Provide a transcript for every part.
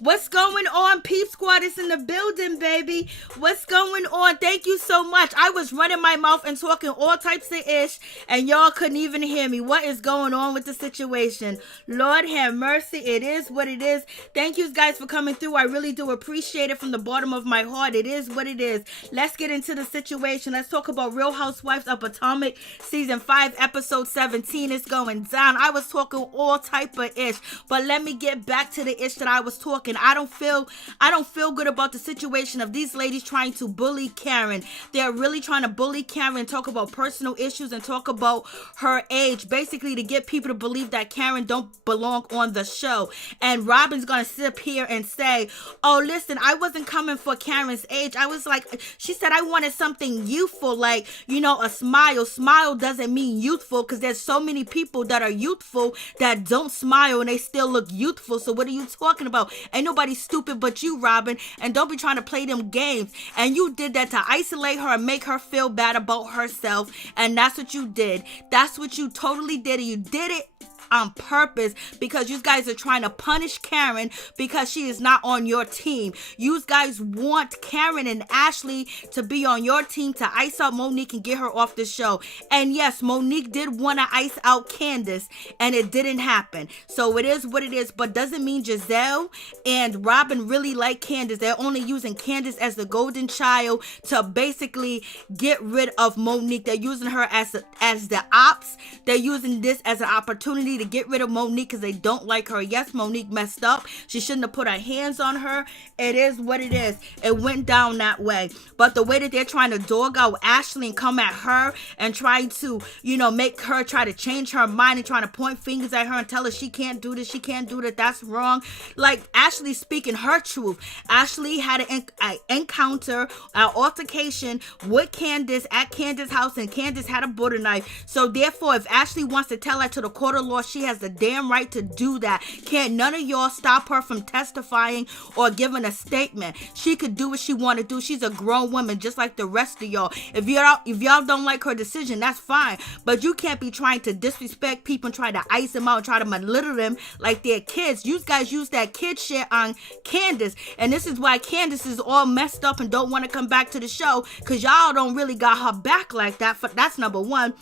What's going on? Peep Squad is in the building, baby. What's going on? Thank you so much. I was running my mouth and talking all types of ish, and y'all couldn't even hear me. What is going on with the situation? Lord have mercy. It is what it is. Thank you guys for coming through. I really do appreciate it from the bottom of my heart. It is what it is. Let's get into the situation. Let's talk about Real Housewives of Potomac Season 5, Episode 17. It's going down. I was talking all type of ish, but let me get back to the ish that I was talking. I don't feel good about the situation of these ladies trying to bully Karen. They're really trying to bully Karen, talk about personal issues and talk about her age, basically to get people to believe that Karen don't belong on the show. And Robin's gonna sit up here and say, oh, listen, I wasn't coming for Karen's age. I was like, she said I wanted something youthful, like, you know, a smile. Smile doesn't mean youthful, because there's so many people that are youthful that don't smile and they still look youthful. So what are you talking about? Ain't nobody stupid but you, Robin, and don't be trying to play them games. And you did that to isolate her and make her feel bad about herself, and that's what you did. That's what you totally did, and you did it on purpose, because you guys are trying to punish Karen because she is not on your team. You guys want Karen and Ashley to be on your team to ice out Monique and get her off the show. And yes, Monique did want to ice out Candice, and it didn't happen. So it is what it is, but doesn't mean Giselle and Robin really like Candice. They're only using Candice as the golden child to basically get rid of Monique. They're using her as the ops. They're using this as an opportunity to get rid of Monique because they don't like her. Yes, Monique messed up. She shouldn't have put her hands on her. It is what it is. It went down that way. But the way that they're trying to dog out Ashley and come at her and trying to, you know, make her try to change her mind and trying to point fingers at her and tell her she can't do this, she can't do that, that's wrong. Like, Ashley speaking her truth. Ashley had an encounter, an altercation with Candice at Candice's house, and Candice had a butter knife. So therefore, if Ashley wants to tell that to the court of law, she has the damn right to do that. Can't none of y'all stop her from testifying or giving a statement. She could do what she want to do. She's a grown woman just like the rest of y'all. If y'all don't like her decision, that's fine. But you can't be trying to disrespect people and try to ice them out and try to belittle them like they're kids. You guys use that kid shit on Candice. And this is why Candice is all messed up and don't want to come back to the show, because y'all don't really got her back like that. That's number one.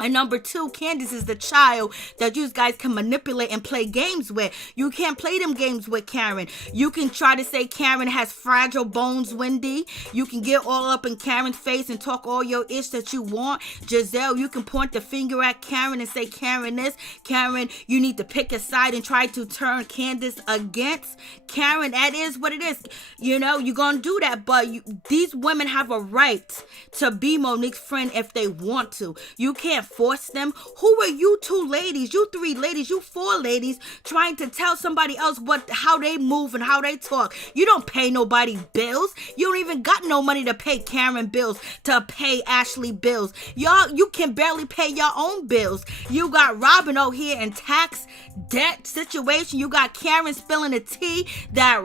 And number two, Candice is the child that you guys can manipulate and play games with. You can't play them games with Karen. You can try to say Karen has fragile bones, Wendy. You can get all up in Karen's face and talk all your ish that you want. Giselle, you can point the finger at Karen and say Karen this. Karen, you need to pick a side and try to turn Candice against Karen. That is what it is. You know, you're going to do that, but these women have a right to be Monique's friend if they want to. You can't force them. Who are you two ladies, you three ladies, you four ladies trying to tell somebody else how they move and how they talk? You don't pay nobody bills. You don't even got no money to pay Karen bills, to pay Ashley bills. Y'all, you can barely pay your own bills. You got Robin out here in tax debt situation. You got Karen spilling the tea that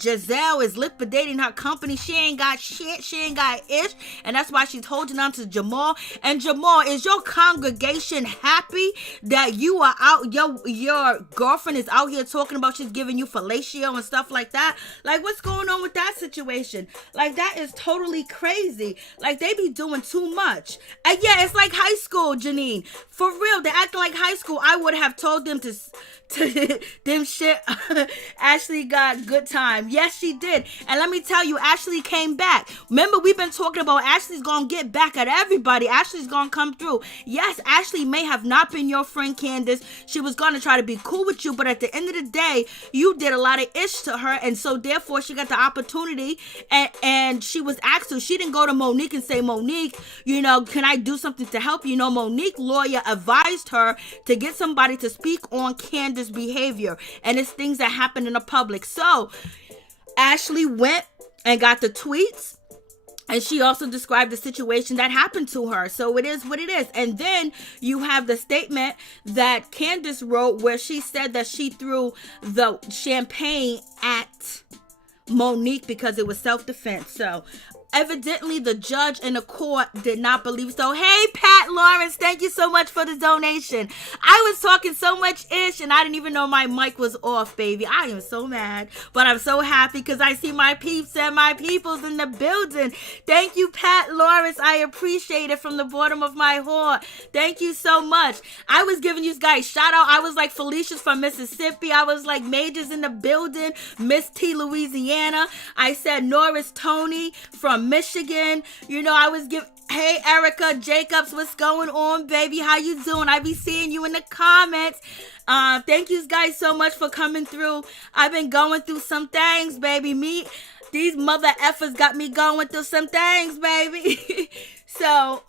Giselle is liquidating her company. She ain't got shit. She ain't got ish. And that's why she's holding on to Jamal. And Jamal, is your congregation happy that you are out, your girlfriend is out here talking about she's giving you fellatio and stuff like that? Like, what's going on with that situation? Like, that is totally crazy. Like, they be doing too much. And yeah, it's like high school, Janine. For real, they acting like high school. I would have told them to them shit. Ashley got good time. Yes, she did. And let me tell you, Ashley came back. Remember, we've been talking about Ashley's gonna get back at everybody. Ashley's gonna come through. Yes, Ashley may have not been your friend, Candice. She was gonna try to be cool with you, but at the end of the day, you did a lot of ish to her, and so therefore she got the opportunity, and she was asked to. She didn't go to Monique and say, Monique, you know, can I do something to help you? You know, Monique lawyer advised her to get somebody to speak on Candice behavior, and it's things that happen in the public. So Ashley went and got the tweets, and she also described the situation that happened to her. So it is what it is. And then you have the statement that Candice wrote where she said that she threw the champagne at Monique because it was self-defense. So evidently the judge and the court did not believe so. Hey, Pat Lawrence, thank you so much for the donation. I was talking so much ish and I didn't even know my mic was off, baby. I am so mad, but I'm so happy because I see my peeps and my peoples in the building. Thank you, Pat Lawrence. I appreciate it from the bottom of my heart. Thank you so much. I was giving you guys shout out. I was like Felicia's from Mississippi. I was like Majors in the building, Miss T, Louisiana. I said Norris Tony from Michigan. You know, I was giving, hey, Erica Jacobs, what's going on, baby? How you doing? I be seeing you in the comments. Thank you guys so much for coming through. I've been going through some things, baby. These mother effers got me going through some things, baby. So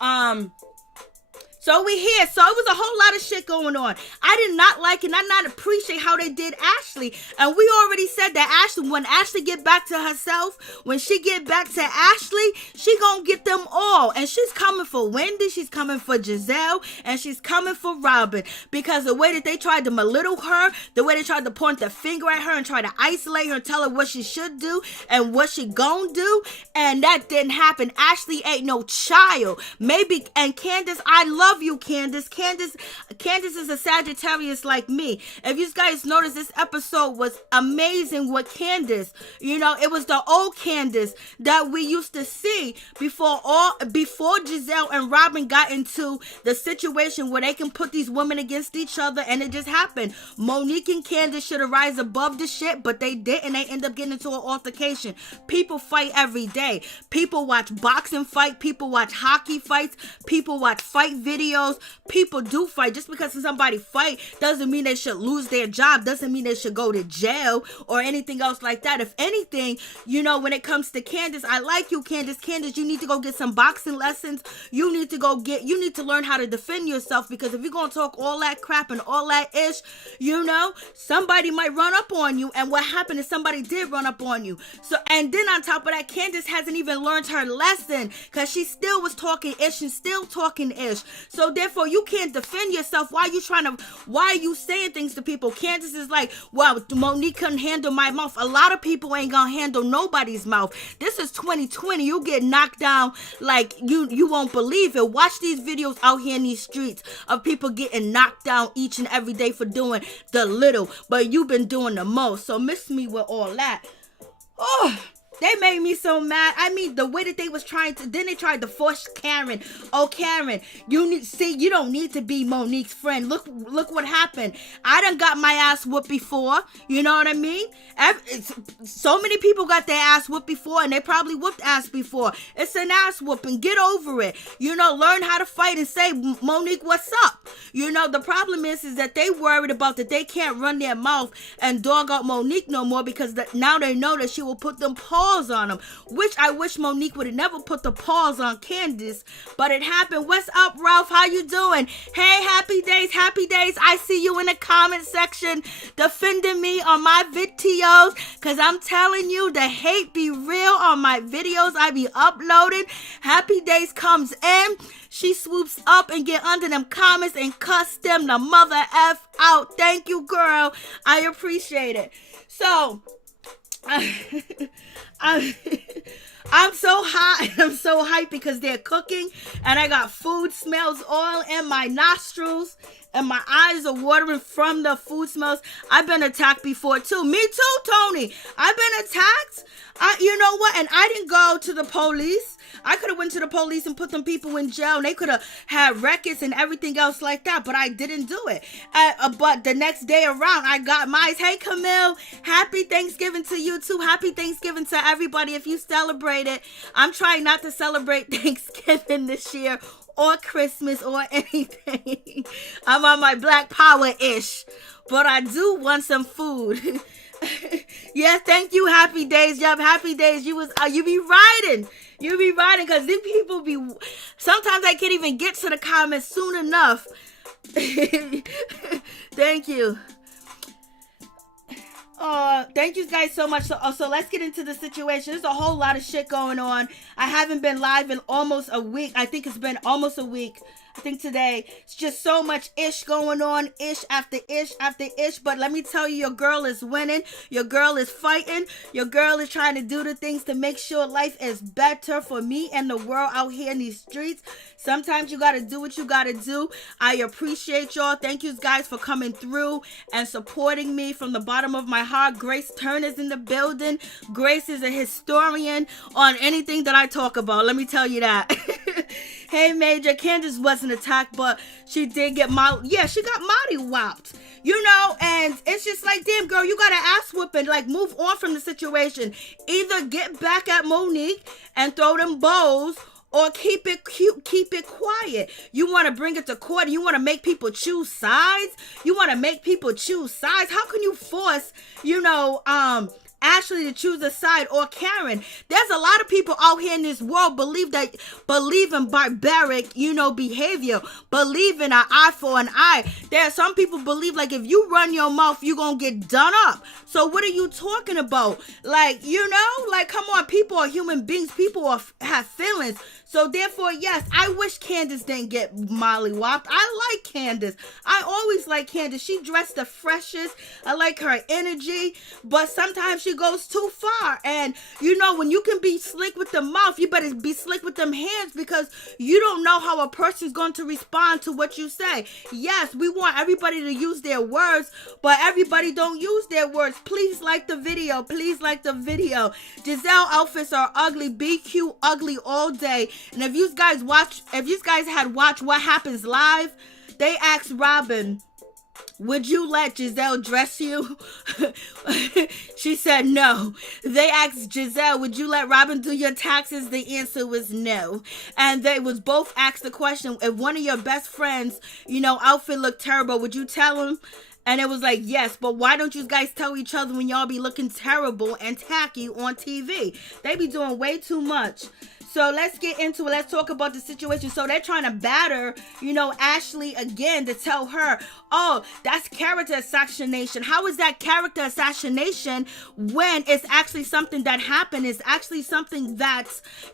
we here. So it was a whole lot of shit going on. I did not like and I not appreciate how they did Ashley. And we already said that Ashley, when Ashley get back to herself, when she get back to Ashley, she gonna get them all. And she's coming for Wendy, she's coming for Giselle, and she's coming for Robin. Because the way that they tried to belittle her, the way they tried to point their finger at her and try to isolate her and tell her what she should do and what she gonna do, and that didn't happen. Ashley ain't no child. Maybe, and Candice, I love you, Candice. Candice is a Sagittarius like me. If you guys notice, this episode was amazing with Candice. You know, it was the old Candice that we used to see before Giselle and Robin got into the situation where they can put these women against each other, and it just happened. Monique and Candice should have rise above the shit, but they didn't. They end up getting into an altercation. People fight every day. People watch boxing fight. People watch hockey fights. People watch fight videos. People do fight. Just because somebody fight doesn't mean they should lose their job, doesn't mean they should go to jail or anything else like that. If anything, you know, when it comes to Candice, I like you, Candice. Candice, you need to go get some boxing lessons. You need to learn how to defend yourself, because if you're going to talk all that crap and all that ish, you know, somebody might run up on you. And what happened is somebody did run up on you. So, and then on top of that, Candice hasn't even learned her lesson, because she still was talking ish and still talking ish. So therefore, you can't defend yourself. Why are you saying things to people? Candice is like, well, Monique couldn't handle my mouth. A lot of people ain't gonna handle nobody's mouth. This is 2020. You get knocked down like you won't believe it. Watch these videos out here in these streets of people getting knocked down each and every day for doing the little, but you've been doing the most. So miss me with all that. Oh, they made me so mad. I mean, the way that they was then they tried to force Karen. Oh, Karen, you don't need to be Monique's friend. Look what happened. I done got my ass whooped before. You know what I mean? So many people got their ass whooped before, and they probably whooped ass before. It's an ass whooping. Get over it. You know, learn how to fight and say, Monique, what's up? You know, the problem is that they worried about that they can't run their mouth and dog out Monique no more, because now they know that she will put them paws on them, which I wish Monique would have never put the paws on Candice, but it happened. What's up, Ralph? How you doing? Hey, happy days. I see you in the comment section defending me on my videos, because I'm telling you, the hate be real on my videos I be uploading. Happy days comes in, she swoops up and get under them comments and cuss them the mother F out. Thank you, girl. I appreciate it. So I'm so hot. I'm so hyped because they're cooking, and I got food smells all in my nostrils, and my eyes are watering from the food smells. I've been attacked before too. Me too, Tony. I've been attacked. You know what? And I didn't go to the police. I could have went to the police and put them people in jail, and they could have had records and everything else like that, but I didn't do it. But the next day around, I got mine. Hey, Camille, happy Thanksgiving to you too. Happy Thanksgiving to everybody if you celebrate it. I'm trying not to celebrate Thanksgiving this year, or Christmas, or anything. I'm on my Black Power-ish, but I do want some food. Yeah, thank you, Happy Days. Yup, Happy Days. You be riding. You be riding, because these people be... Sometimes I can't even get to the comments soon enough. Thank you. Thank you guys so much. So let's get into the situation. There's a whole lot of shit going on. I haven't been live in almost a week. I think it's been almost a week. I think today it's just so much ish going on, ish after ish after ish. But let me tell you, your girl is winning. Your girl is fighting. Your girl is trying to do the things to make sure life is better for me and the world out here in these streets. Sometimes you got to do what you got to do. I appreciate y'all. Thank you guys for coming through and supporting me from the bottom of my heart. Grace Turner's in the building. Grace is a historian on anything that I talk about. Let me tell you that. Hey, Major, Candice wasn't attacked, but she did get she got molly-whopped, and it's just like, damn, girl, you got an ass whooping. Like, move on from the situation. Either get back at Monique and throw them bows, or keep it cute, keep it quiet. You want to bring it to court? You want to make people choose sides? How can you force, Ashley to choose a side, or Karen? There's a lot of people out here in this world believe in barbaric, behavior, believe in an eye for an eye. There are some people believe, like, if you run your mouth, you're going to get done up. So what are you talking about? Like, come on, people are human beings. People have feelings. So therefore, yes, I wish Candice didn't get molly-whopped. I like Candice. I always like Candice. She dressed the freshest. I like her energy, but sometimes she goes too far. And when you can be slick with the mouth, you better be slick with them hands, because you don't know how a person's going to respond to what you say. Yes, we want everybody to use their words, but everybody don't use their words. Please like the video. Giselle outfits are ugly. BQ ugly all day. And if you guys had watched What Happens Live, they asked Robin, would you let Giselle dress you? She said no. They asked Giselle, would you let Robin do your taxes? The answer was no. And they was both asked the question, if one of your best friends, outfit looked terrible, would you tell him? And it was like, yes, but why don't you guys tell each other when y'all be looking terrible and tacky on TV? They be doing way too much. So let's get into it. Let's talk about the situation. So they're trying to batter, Ashley again, to tell her, oh, that's character assassination. How is that character assassination when it's actually something that happened? It's actually something that,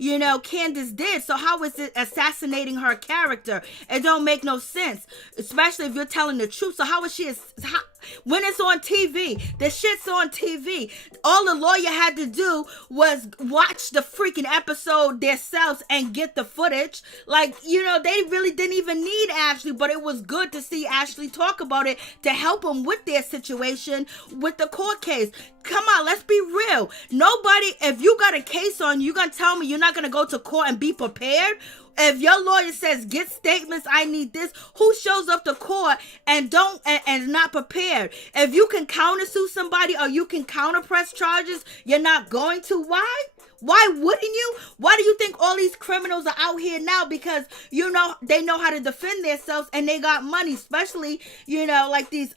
Candice did. So how is it assassinating her character? It don't make no sense, especially if you're telling the truth. So how is she, when it's on TV, the shit's on TV. All the lawyer had to do was watch the freaking episode themselves and get the footage. Like, they really didn't even need Ashley, but it was good to see Ashley talk about it to help them with their situation with the court case. Come on, let's be real. Nobody, if you got a case on you, gonna tell me you're not gonna go to court and be prepared? If your lawyer says, get statements, I need this, who shows up to court and and not prepared? If you can countersue somebody or you can counterpress charges, you're not going to. Why? Why wouldn't you? Why do you think all these criminals are out here now? Because, they know how to defend themselves and they got money, especially, like these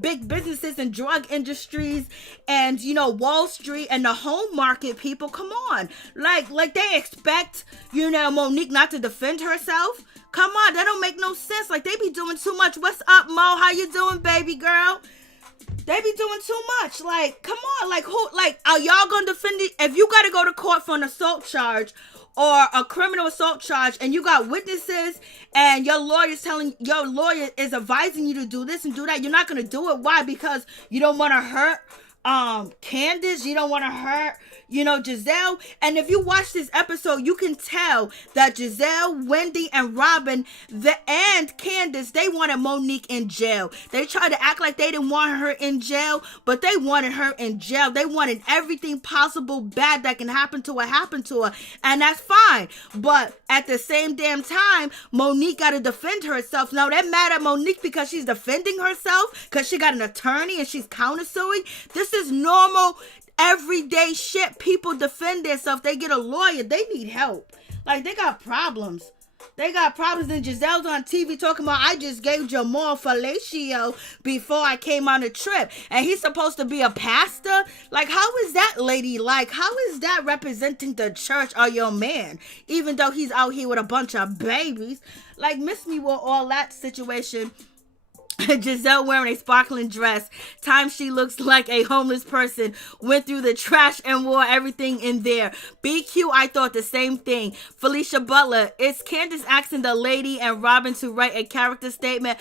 big businesses and drug industries and, Wall Street and the home market people. Come on. Like they expect, Monique not to defend herself. Come on. That don't make no sense. Like, they be doing too much. What's up, Mo? How you doing, baby girl? They be doing too much. Like, come on. Like, who? Like, are y'all gonna defend it? If you gotta go to court for an assault charge or a criminal assault charge, and you got witnesses, and your lawyer is advising you to do this and do that, you're not gonna do it. Why? Because you don't want to hurt Candice. You don't want to hurt, Giselle. And if you watch this episode, you can tell that Giselle, Wendy, and Robin, and Candice, they wanted Monique in jail. They tried to act like they didn't want her in jail, but they wanted her in jail. They wanted everything possible bad that can happen to her, and that's fine. But at the same damn time, Monique got to defend herself. Now, they're mad at Monique because she's defending herself, because she got an attorney and she's countersuing. This is normal, everyday shit. People defend themselves. They get a lawyer. They need help. Like, they got problems. And Giselle's on TV talking about, I just gave Jamal fellatio before I came on a trip. And he's supposed to be a pastor? Like, how is that, lady? Like, how is that representing the church or your man? Even though he's out here with a bunch of babies. Like, miss me with all that situation. Giselle wearing a sparkling dress. Time she looks like a homeless person. Went through the trash and wore everything in there. BQ, I thought the same thing. Felicia Butler. It's Candice asking the lady and Robin to write a character statement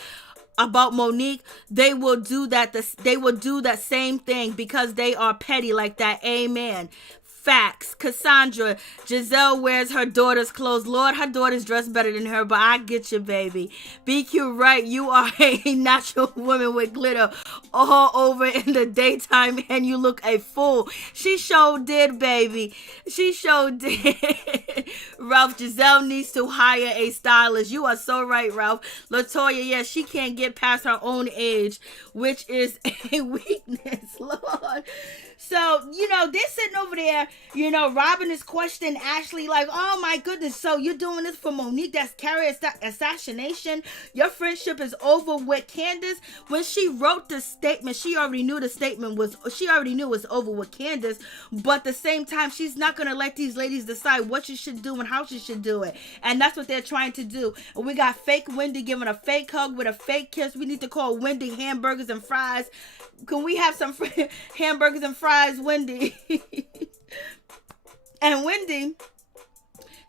about Monique. They will do that. They will do that same thing because they are petty like that. Amen. Facts. Cassandra. Giselle wears her daughter's clothes. Lord, her daughter's dressed better than her, but I get you, baby. BQ, right. You are a natural woman with glitter all over in the daytime, and you look a fool. She sure did, baby. She sure did. Ralph, Giselle needs to hire a stylist. You are so right, Ralph. Latoya, yeah, she can't get past her own age, which is a weakness, Lord. So, they're sitting over there, Robin is questioning Ashley like, oh my goodness, so you're doing this for Monique? That's character assassination? Your friendship is over with Candice? When she wrote the statement, she already knew it was over with Candice, but at the same time, she's not going to let these ladies decide what she should do and how she should do it. And that's what they're trying to do. And we got fake Wendy giving a fake hug with a fake kiss. We need to call Wendy hamburgers and fries. Can we have some hamburgers and fries, Wendy? And Wendy,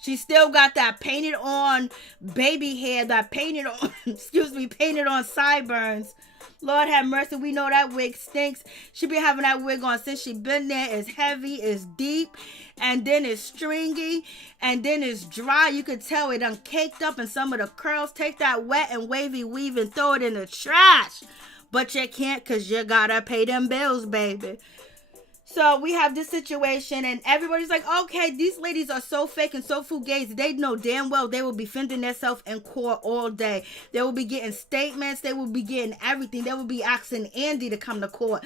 she still got that painted on baby hair, that painted on sideburns. Lord have mercy, we know that wig stinks. She been having that wig on since she been there. It's heavy, it's deep, and then it's stringy, and then it's dry. You could tell it done caked up in some of the curls. Take that wet and wavy weave and throw it in the trash. But you can't because you gotta pay them bills, baby. So we have this situation and everybody's like, okay, these ladies are so fake and so fugazi. They know damn well they will be defending themselves in court all day. They will be getting statements. They will be getting everything. They will be asking Andy to come to court.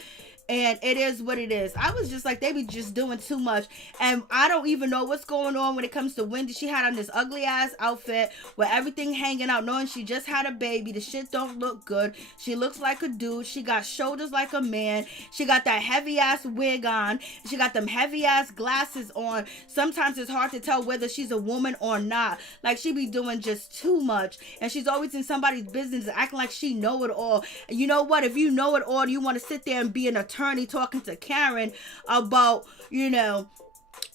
And it is what it is. I was just like, they be just doing too much. And I don't even know what's going on when it comes to Wendy. She had on this ugly ass outfit with everything hanging out, knowing she just had a baby. The shit don't look good. She looks like a dude. She got shoulders like a man. She got that heavy ass wig on. She got them heavy ass glasses on. Sometimes it's hard to tell whether she's a woman or not. Like, she be doing just too much. And she's always in somebody's business acting like she know it all. And you know what? If you know it all, you want to sit there and be an attorney talking to Karen about,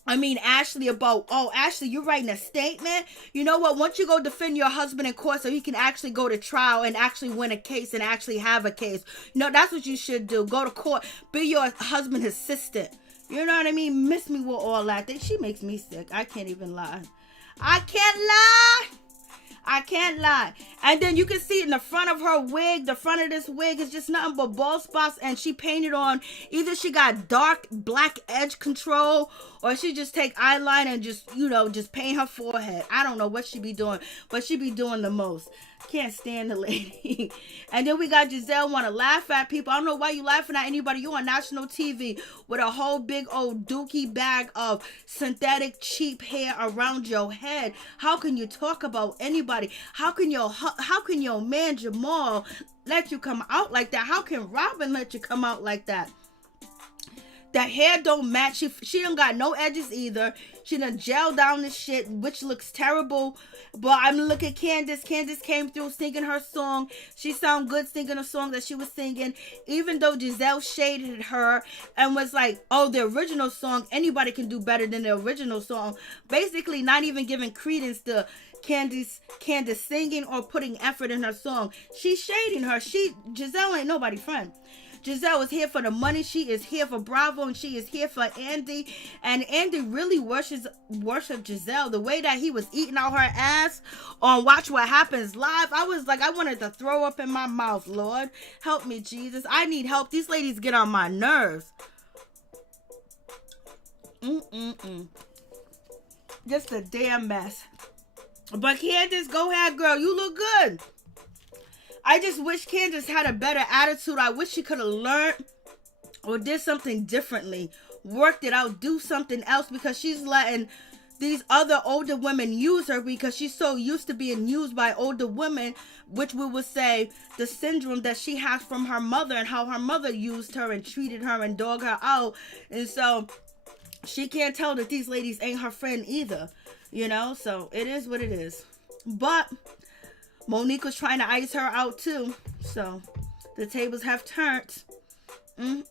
Ashley about, oh, Ashley, you're writing a statement. You know what? Once you go defend your husband in court so he can actually go to trial and actually win a case and actually have a case. That's what you should do. Go to court. Be your husband's assistant. You know what I mean? Miss me with all that. She makes me sick. I can't even lie. I can't lie. And then you can see in the front of her wig, the front of this wig is just nothing but bald spots, and she painted on, either she got dark black edge control or she just take eyeliner and just paint her forehead. I don't know what she be doing, but she be doing the most. Can't stand the lady. And then we got Giselle want to laugh at people. I don't know why you laughing at anybody. You on national TV with a whole big old dookie bag of synthetic cheap hair around your head. How can you talk about anybody? How can your man Jamal let you come out like that? How can Robin let you come out like that? That hair don't match. She don't got no edges either. She done gel down this shit, which looks terrible. But I'm looking at Candice. Candice came through singing her song. She sound good singing a song that she was singing. Even though Giselle shaded her and was like, oh, the original song, anybody can do better than the original song. Basically not even giving credence to Candice singing or putting effort in her song. She's shading her. Giselle ain't nobody's friend. Giselle is here for the money. She is here for Bravo, and she is here for Andy. And Andy really worships Giselle. The way that he was eating out her ass on Watch What Happens Live, I was like, I wanted to throw up in my mouth. Lord, help me, Jesus. I need help. These ladies get on my nerves. Just a damn mess. But Candice, go ahead, girl. You look good. I just wish Candice had a better attitude. I wish she could have learned or did something differently. Worked it out. Do something else, because she's letting these other older women use her because she's so used to being used by older women, which we would say the syndrome that she has from her mother and how her mother used her and treated her and dogged her out. And so she can't tell that these ladies ain't her friend either. So it is what it is. But Monique was trying to ice her out too. So the tables have turned. And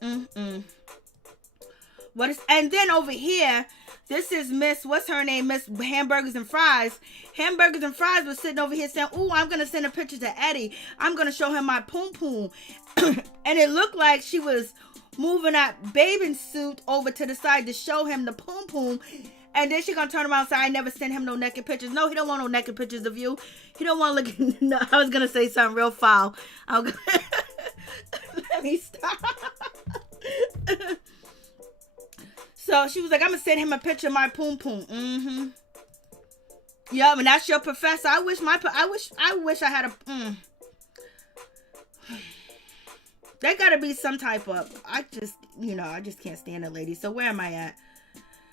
then over here, this is Miss, what's her name? Miss Hamburgers and Fries. Hamburgers and Fries was sitting over here saying, "Ooh, I'm going to send a picture to Eddie. I'm going to show him my poom poom." And it looked like she was moving that bathing suit over to the side to show him the poom poom. And then she going to turn around and say, "I never sent him no naked pictures." No, he don't want no naked pictures of you. He don't want to look. No, I was going to say something real foul. Let me stop. So she was like, "I'm going to send him a picture of my poom poom." Yeah, and that's your professor. I wish I had a, There gotta be some type of, I just can't stand it, ladies. So where am I at?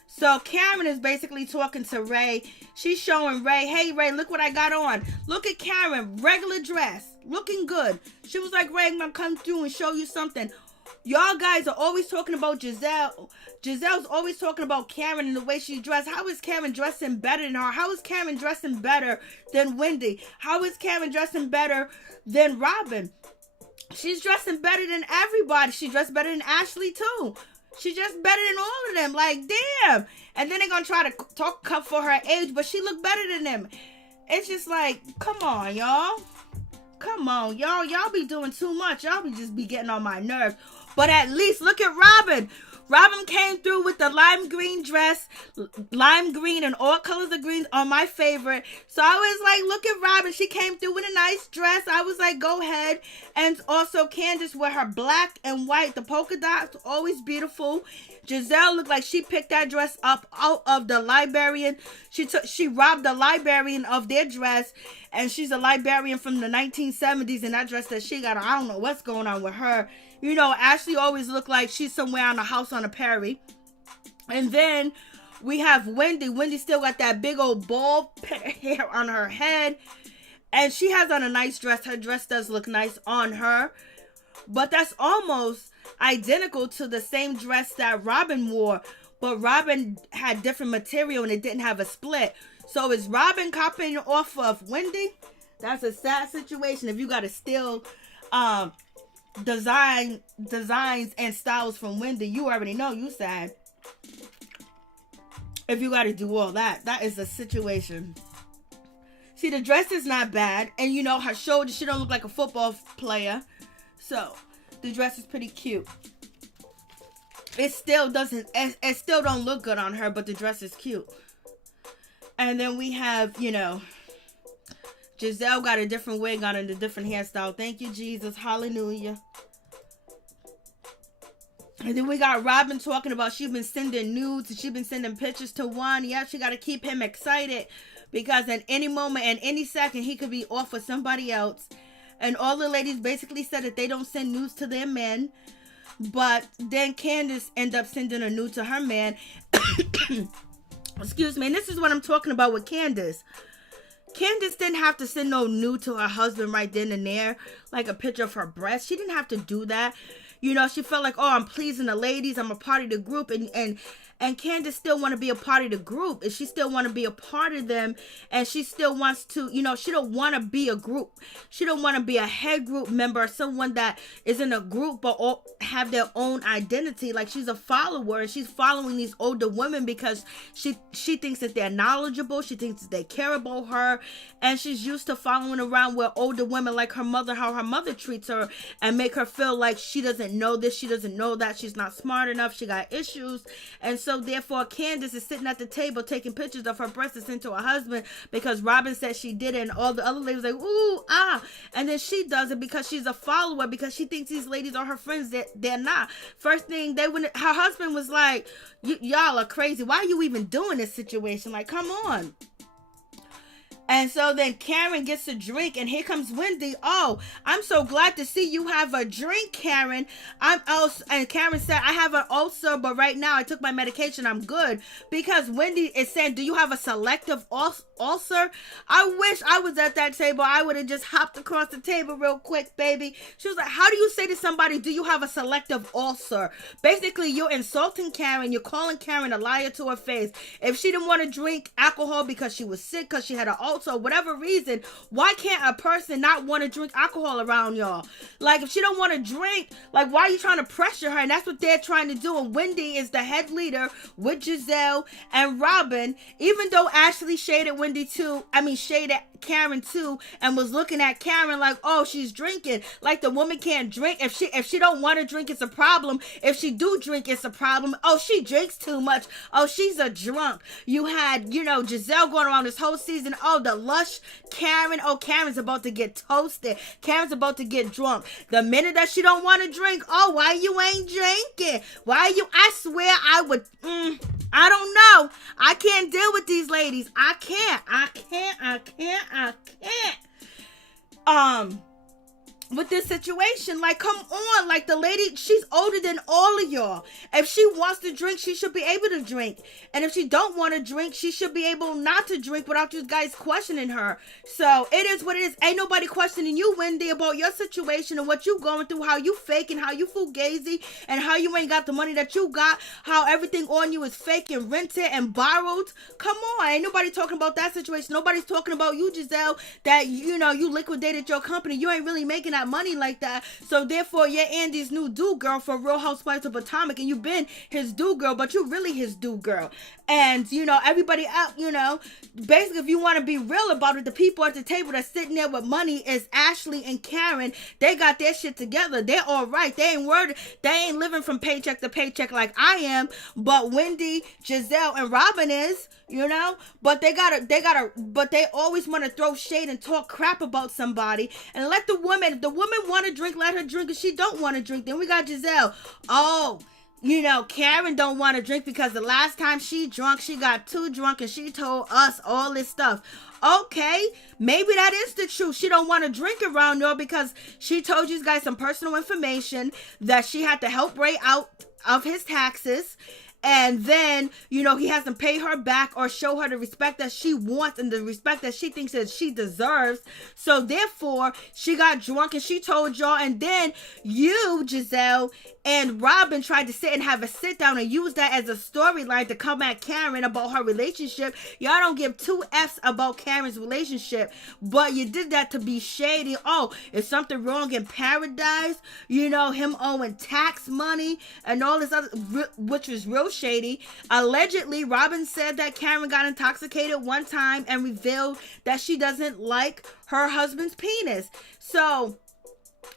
So Karen is basically talking to Ray. She's showing Ray, "Hey Ray, look what I got on. Look at Karen, regular dress, looking good." She was like, "Ray, I'm gonna come through and show you something." Y'all guys are always talking about Giselle. Giselle's always talking about Karen and the way she dressed. How is Karen dressing better than her? How is Karen dressing better than Wendy? How is Karen dressing better than Robin? She's dressing better than everybody. She dressed better than Ashley too. She's just better than all of them. Like, damn. And then they're going to try to talk up for her age, but she look better than them. It's just like, come on, y'all. Come on, y'all. Y'all be doing too much. Y'all be just be getting on my nerves. But at least look at Robin. Robin came through with the lime green dress, lime green and all colors of green are my favorite. So I was like, look at Robin. She came through with a nice dress. I was like, go ahead. And also Candice with her black and white, the polka dots, always beautiful. Giselle looked like she picked that dress up out of the librarian. She robbed the librarian of their dress, and she's a librarian from the 1970s, and that dress that she got, I don't know what's going on with her. You know, Ashley always looked like she's somewhere on a house on a prairie. And then we have Wendy. Wendy still got that big old bald hair on her head. And she has on a nice dress. Her dress does look nice on her. But that's almost identical to the same dress that Robin wore. But Robin had different material and it didn't have a split. So is Robin copying off of Wendy? That's a sad situation if you got to steal designs and styles from Wendy. You already know you sad. If you got to do all that, that is a situation. See, the dress is not bad, and you know her shoulders, she don't look like a football player, so the dress is pretty cute. It still don't look good on her, but the dress is cute. And then we have, you know, Giselle got a different wig on and a different hairstyle. Thank you, Jesus. Hallelujah. And then we got Robin talking about she's been sending nudes and she's been sending pictures to Juan. Yeah, she got to keep him excited because at any moment and any second he could be off with somebody else. And all the ladies basically said that they don't send nudes to their men. But then Candice ended up sending a nude to her man. Excuse me. And this is what I'm talking about with Candice. Candice didn't have to send no nude to her husband right then and there, like a picture of her breast. She didn't have to do that. You know, she felt like, oh, I'm pleasing the ladies. I'm a part of the group. And Candice still want to be a part of the group. And she still want to be a part of them. And she still wants to, you know, she don't want to be a group. She don't want to be a head group member or someone that is in a group but all have their own identity. Like she's a follower and she's following these older women because she thinks that they're knowledgeable. She thinks that they care about her. And she's used to following around with older women like her mother, how her mother treats her and make her feel like she doesn't know this. She doesn't know that. She's not smart enough. She got issues. And so therefore Candice is sitting at the table taking pictures of her breasts to send to her husband because Robin said she did it and all the other ladies like, ooh, ah. And then she does it because she's a follower because she thinks these ladies are her friends. They're not. First thing, her husband was like, y'all are crazy. Why are you even doing this situation? Like, come on. And so then Karen gets a drink and here comes Wendy. Oh, I'm so glad to see you have a drink, Karen. And Karen said, I have an ulcer, but right now I took my medication. I'm good. Because Wendy is saying, do you have a selective ulcer? I wish I was at that table. I would have just hopped across the table real quick, baby. She was like, how do you say to somebody, do you have a selective ulcer? Basically, you're insulting Karen. You're calling Karen a liar to her face. If she didn't want to drink alcohol because she was sick, because she had an ulcer, or whatever reason, why can't a person not want to drink alcohol around y'all? Like, if she don't want to drink, like, why are you trying to pressure her? And that's what they're trying to do. And Wendy is the head leader with Gizelle and Robin, even though Ashley shaded shaded Karen too, and was looking at Karen like, oh, she's drinking. Like, the woman can't drink. If she don't want to drink, it's a problem. If she do drink, it's a problem. Oh, she drinks too much. Oh, she's a drunk. You had, Gizelle going around this whole season. Oh, the lush Karen. Oh, Karen's about to get toasted. Karen's about to get drunk. The minute that she don't want to drink, oh, why you ain't drinking? I swear I would, I don't know. I can't deal with these ladies. I can't. With this situation, like, come on, like, the lady, she's older than all of y'all. If she wants to drink, she should be able to drink. And if she don't want to drink, she should be able not to drink without you guys questioning her. So it is what it is. Ain't nobody questioning you, Wendy, about your situation and what you going through, how you fake and how you fugazi, and how you ain't got the money that you got, how everything on you is fake and rented and borrowed. Come on, ain't nobody talking about that situation. Nobody's talking about you, Gizelle, that, you liquidated your company. You ain't really making that money like that, so therefore you're Andy's new do girl for Real Housewives of Potomac, and you've been his do girl, but you're really his do girl. And everybody out, basically, if you want to be real about it, the people at the table that's sitting there with money is Ashley and Karen. They got their shit together. They're all right. They ain't worried. They ain't living from paycheck to paycheck like I am. But Wendy, Gizelle, and Robin is. But they always want to throw shade and talk crap about somebody, and let the woman, if the woman want to drink, let her drink. If she don't want to drink, then we got Gizelle. Oh, Karen don't want to drink because the last time she drunk, she got too drunk and she told us all this stuff. Okay, maybe that is the truth. She don't want to drink around y'all because she told you guys some personal information that she had to help Ray out of his taxes. And then, he hasn't paid her back or show her the respect that she wants and the respect that she thinks that she deserves. So therefore, she got drunk and she told y'all. And then you, Gizelle, and Robin tried to sit and have a sit down and use that as a storyline to come at Karen about her relationship. Y'all don't give two F's about Karen's relationship, but you did that to be shady. Oh, is something wrong in paradise? Him owing tax money and all this other, which was real shady. Allegedly, Robin said that Karen got intoxicated one time and revealed that she doesn't like her husband's penis. So,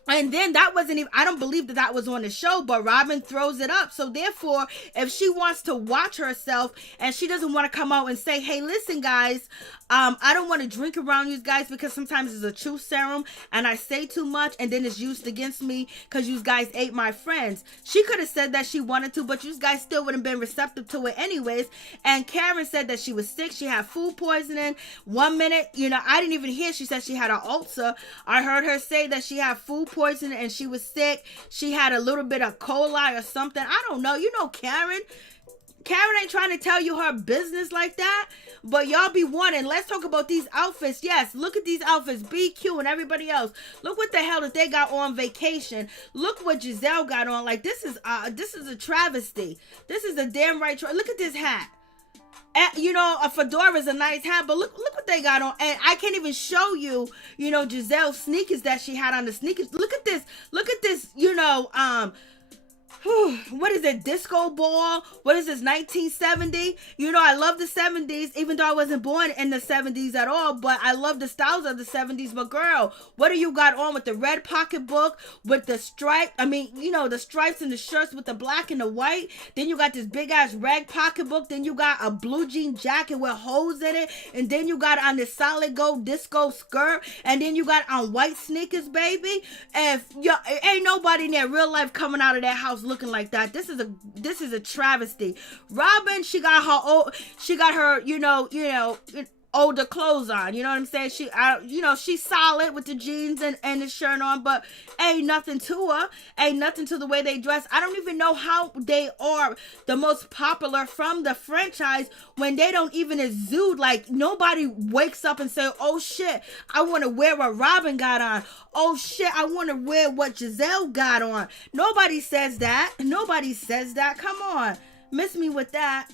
and then that wasn't even, I don't believe that was on the show, but Robin throws it up. So therefore, if she wants to watch herself and she doesn't want to come out and say, hey, listen, guys, I don't want to drink around you guys because sometimes it's a truth serum and I say too much and then it's used against me because you guys ate my friends. She could have said that she wanted to, but you guys still wouldn't have been receptive to it anyways. And Karen said that she was sick. She had food poisoning. 1 minute, I didn't even hear. She said she had an ulcer. I heard her say that she had food poisoning and she was sick. She had a little bit of coli or something. I don't know. Karen ain't trying to tell you her business like that, but y'all be wanting. Let's talk about these outfits. Yes, look at these outfits. BQ and everybody else. Look what the hell that they got on vacation. Look what Gizelle got on. Like, this is a travesty. This is a damn right. Look at this hat. A fedora is a nice hat, but look what they got on. And I can't even show you, Gizelle's sneakers that she had on the sneakers. Look at this, what is it, disco ball? What is this, 1970? I love the 70s, even though I wasn't born in the 70s at all, but I love the styles of the 70s. But girl, what do you got on with the red pocketbook, with the stripe? The stripes and the shirts with the black and the white. Then you got this big ass red pocketbook. Then you got a blue jean jacket with holes in it. And then you got on this solid gold disco skirt. And then you got on white sneakers, baby. Ain't nobody in their real life coming out of that house looking like that. This is a travesty. Robin, she got her older clothes on. You know what I'm saying? She's solid with the jeans and the shirt on, but ain't nothing to her. Ain't nothing to the way they dress. I don't even know how they are the most popular from the franchise when they don't even exude. Like, nobody wakes up and say, oh shit, I want to wear what Robin got on. Oh shit, I want to wear what Gizelle got on. Nobody says that. Come on. Miss me with that.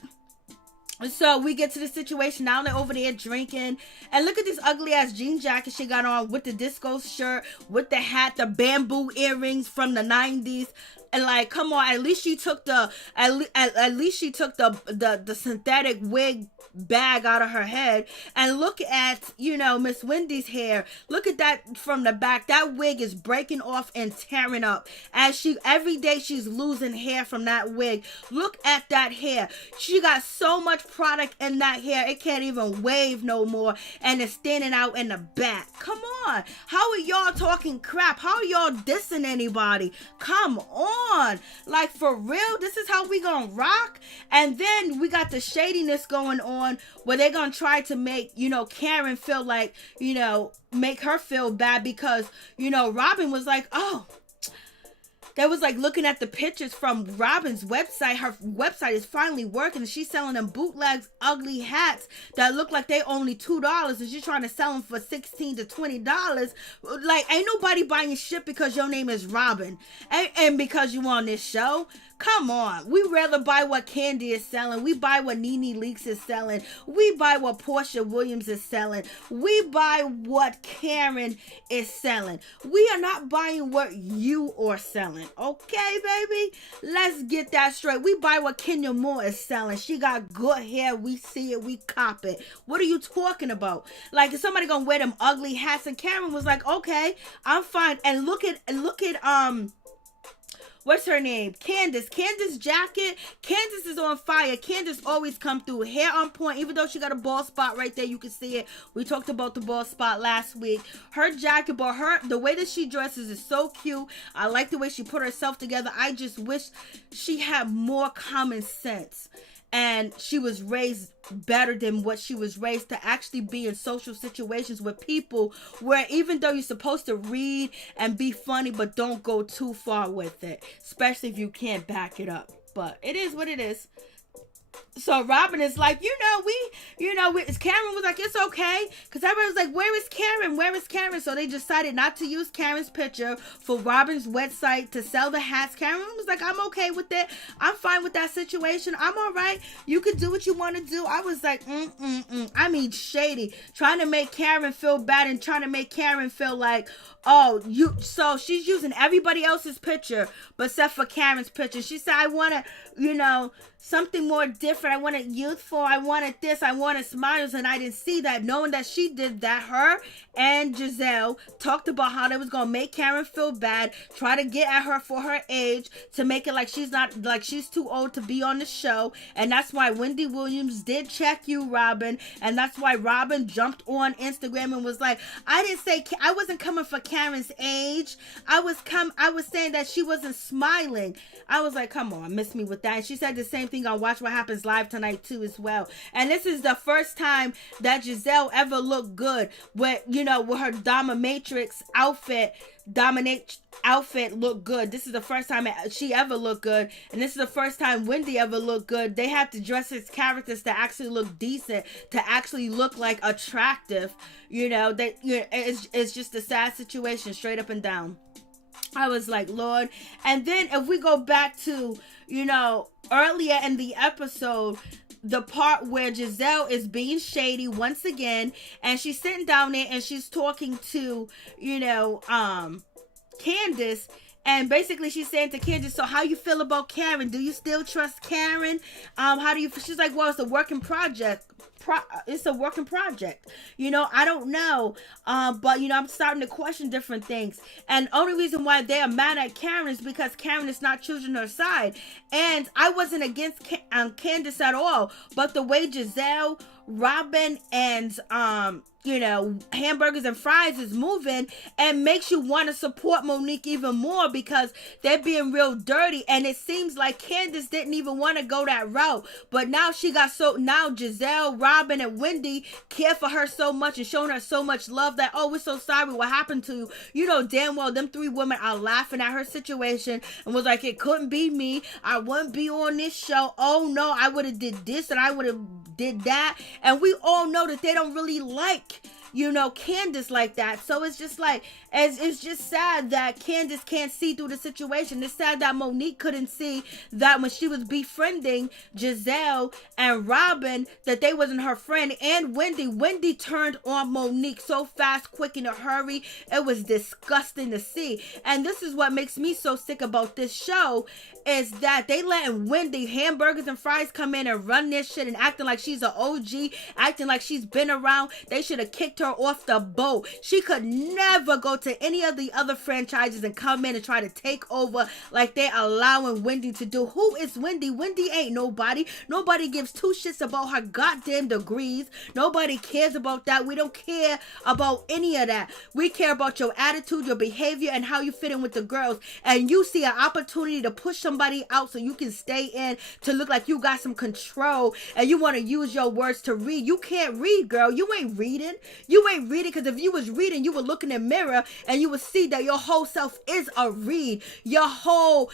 So we get to the situation now. They're over there drinking, and look at this ugly ass jean jacket she got on with the disco shirt, with the hat, the bamboo earrings from the 90s. And like, come on, at least she took at least she took the synthetic wig bag out of her head. And look at, Miss Wendy's hair. Look at that from the back. That wig is breaking off and tearing up as every day she's losing hair from that wig. Look at that hair. She got so much product in that hair, it can't even wave no more, and it's standing out in the back. Come on, how are y'all talking crap? How are y'all dissing anybody? Come on, like, for real, this is how we gonna rock? And then we got the shadiness going on where they're gonna try to make Karen feel like, make her feel bad because Robin was like, oh, they was like looking at the pictures from Robin's website. Her website is finally working. She's selling them bootlegs, ugly hats that look like they only $2, and she's trying to sell them for $16 to $20. Like, ain't nobody buying shit because your name is Robin and because you on this show. Come on. We rather buy what Candy is selling. We buy what Nene Leakes is selling. We buy what Portia Williams is selling. We buy what Karen is selling. We are not buying what you are selling. Okay, baby? Let's get that straight. We buy what Kenya Moore is selling. She got good hair. We see it. We cop it. What are you talking about? Like, is somebody gonna wear them ugly hats? And Karen was like, okay, I'm fine. And look at what's her name? Candice jacket. Candice is on fire. Candice always come through. Hair on point. Even though she got a bald spot right there, you can see it. We talked about the bald spot last week. Her jacket, but the way that she dresses is so cute. I like the way she put herself together. I just wish she had more common sense. And she was raised better than what she was raised to actually be in social situations with people where even though you're supposed to read and be funny, but don't go too far with it, especially if you can't back it up. But it is what it is. So Robin is like, Karen was like, it's okay. Because everybody was like, where is Karen? Where is Karen? So they decided not to use Karen's picture for Robin's website to sell the hats. Karen was like, I'm okay with it. I'm fine with that situation. I'm all right. You could do what you want to do. I was like, I mean, shady. Trying to make Karen feel bad and trying to make Karen feel like, so she's using everybody else's picture, but except for Karen's picture. She said, I want to, something more different. I want it youthful. I wanted this. I wanted smiles, and I didn't see that. Knowing that she did that, her and Giselle talked about how they was going to make Karen feel bad, try to get at her for her age, to make it like she's too old to be on the show. And that's why Wendy Williams did check you, Robin. And that's why Robin jumped on Instagram and was like, I wasn't coming for Karen's age. I was saying that she wasn't smiling. I was like, come on, miss me with that. And she said the same thing on Watch What Happens Live tonight too as well. And this is the first time that Giselle ever looked good with her dominatrix outfit looked good. This is the first time she ever looked good, and this is the first time Wendy ever looked good. They have to dress his characters to actually look decent, to actually look like attractive. It's just a sad situation, straight up and down. I was like, Lord. And then if we go back to, earlier in the episode, the part where Giselle is being shady once again, and she's sitting down there and she's talking to, Candice, and basically she's saying to Candice, so how you feel about Karen? Do you still trust Karen? How do you, she's like, well, it's a working project. It's a working project. I don't know. But I'm starting to question different things. And only reason why they are mad at Karen is because Karen is not choosing her side. And I wasn't against Candice at all. But the way Giselle, Robin, and Hamburgers and Fries is moving, and makes you want to support Monique even more because they're being real dirty. And it seems like Candice didn't even want to go that route, but now now Giselle, Robin, and Wendy care for her so much and showing her so much love that, oh, we're so sorry what happened to you. Damn well them three women are laughing at her situation and was like, it couldn't be me. I wouldn't be on this show. Oh no, I would have did this and I would have did that. And we all know that they don't really like Candice like that. So it's just like, it's just sad that Candice can't see through the situation. It's sad that Monique couldn't see that when she was befriending Giselle and Robin, that they wasn't her friend. And Wendy turned on Monique so fast, quick, in a hurry. It was disgusting to see. And this is what makes me so sick about this show, is that they letting Wendy hamburgers and fries come in and run this shit and acting like she's an OG, acting like she's been around. They should have kicked her off the boat. She could never go to any of the other franchises and come in and try to take over like they're allowing Wendy to do. Who is Wendy? Wendy ain't nobody. Nobody gives two shits about her goddamn degrees. Nobody cares about that. We don't care about any of that. We care about your attitude, your behavior, and how you fit in with the girls. And you see an opportunity to push somebody out so you can stay in, to look like you got some control, and you want to use your words to read. You can't read, girl. You ain't reading. You ain't reading, because if you was reading, you would look in the mirror and you would see that your whole self is a read. Your whole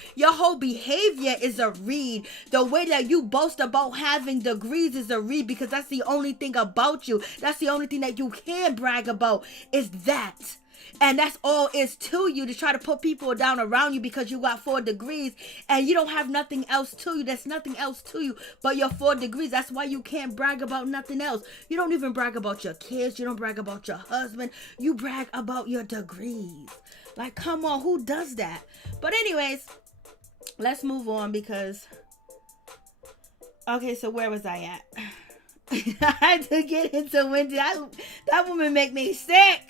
behavior is a read. The way that you boast about having degrees is a read, because that's the only thing about you. That's the only thing that you can brag about, is that. And that's all is to you, to try to put people down around you because you got 4 degrees and you don't have nothing else to you. There's nothing else to you but your 4 degrees. That's why you can't brag about nothing else. You don't even brag about your kids. You don't brag about your husband. You brag about your degrees. Like, come on, who does that? But anyways, let's move on, because... Okay, so where was I at? I had to get into Wendy. That woman make me sick.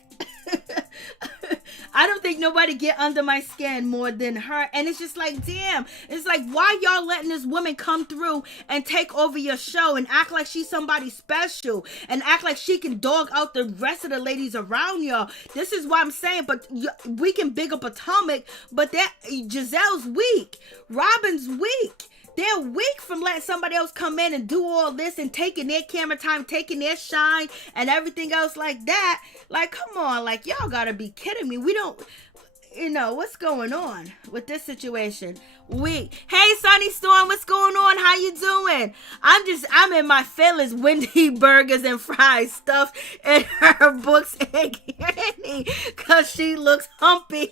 I don't think nobody get under my skin more than her. And it's just like, damn. It's like, why y'all letting this woman come through and take over your show and act like she's somebody special and act like she can dog out the rest of the ladies around y'all? This is what I'm saying. But we can big up Potomac, but that Giselle's weak. Robin's weak. They're weak from letting somebody else come in and do all this and taking their camera time, taking their shine and everything else like that. Like, come on, like, y'all gotta be kidding me. We don't, what's going on with this situation? Hey, Sunny Storm, what's going on? How you doing? I'm in my feelings. Wendy burgers and fries stuffed in her books and candy because she looks humpy.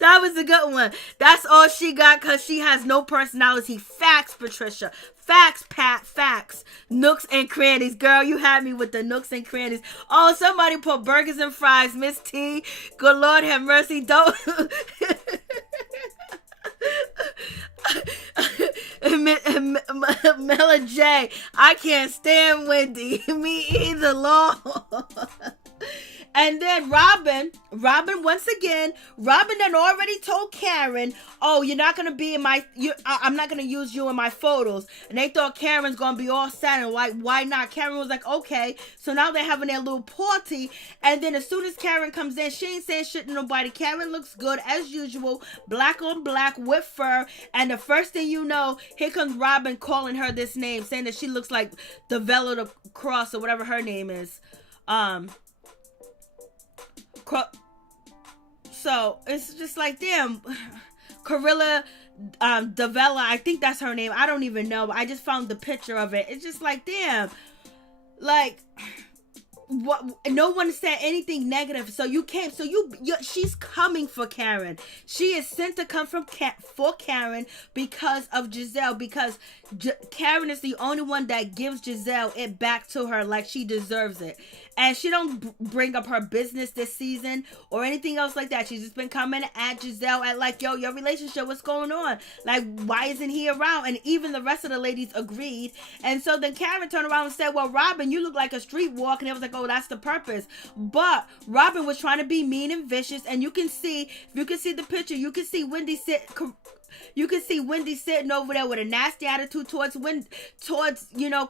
That was a good one. That's all she got because she has no personality. Facts, Patricia. Facts, Pat. Facts. Nooks and crannies. Girl, you had me with the nooks and crannies. Oh, somebody put burgers and fries. Miss T. Good Lord have mercy. Don't... Mela J. I can't stand Wendy. Me either, Lord. And then Robin once again, Robin done already told Karen, oh, you're not going to be in I'm not going to use you in my photos. And they thought Karen's going to be all sad and like, why not? Karen was like, okay. So now they're having their little party. And then as soon as Karen comes in, she ain't saying shit to nobody. Karen looks good as usual, black on black with fur. And the first thing you know, here comes Robin calling her this name, saying that she looks like the Vela Cross or whatever her name is. So it's just like, damn, Corilla Davella, I think that's her name. I don't even know. I just found the picture of it. It's just like, damn, like, what? No one said anything negative. So you came. So she's coming for Karen. She is sent to come for Karen because of Giselle. Because Karen is the only one that gives Giselle it back to her like she deserves it. And she don't bring up her business this season or anything else like that. She's just been coming at Giselle at like, yo, your relationship, what's going on? Like, why isn't he around? And even the rest of the ladies agreed. And so then Karen turned around and said, well, Robin, you look like a streetwalk. And it was like, oh, that's the purpose. But Robin was trying to be mean and vicious. And you can see, if you can see the picture, you can see Wendy sitting over there with a nasty attitude towards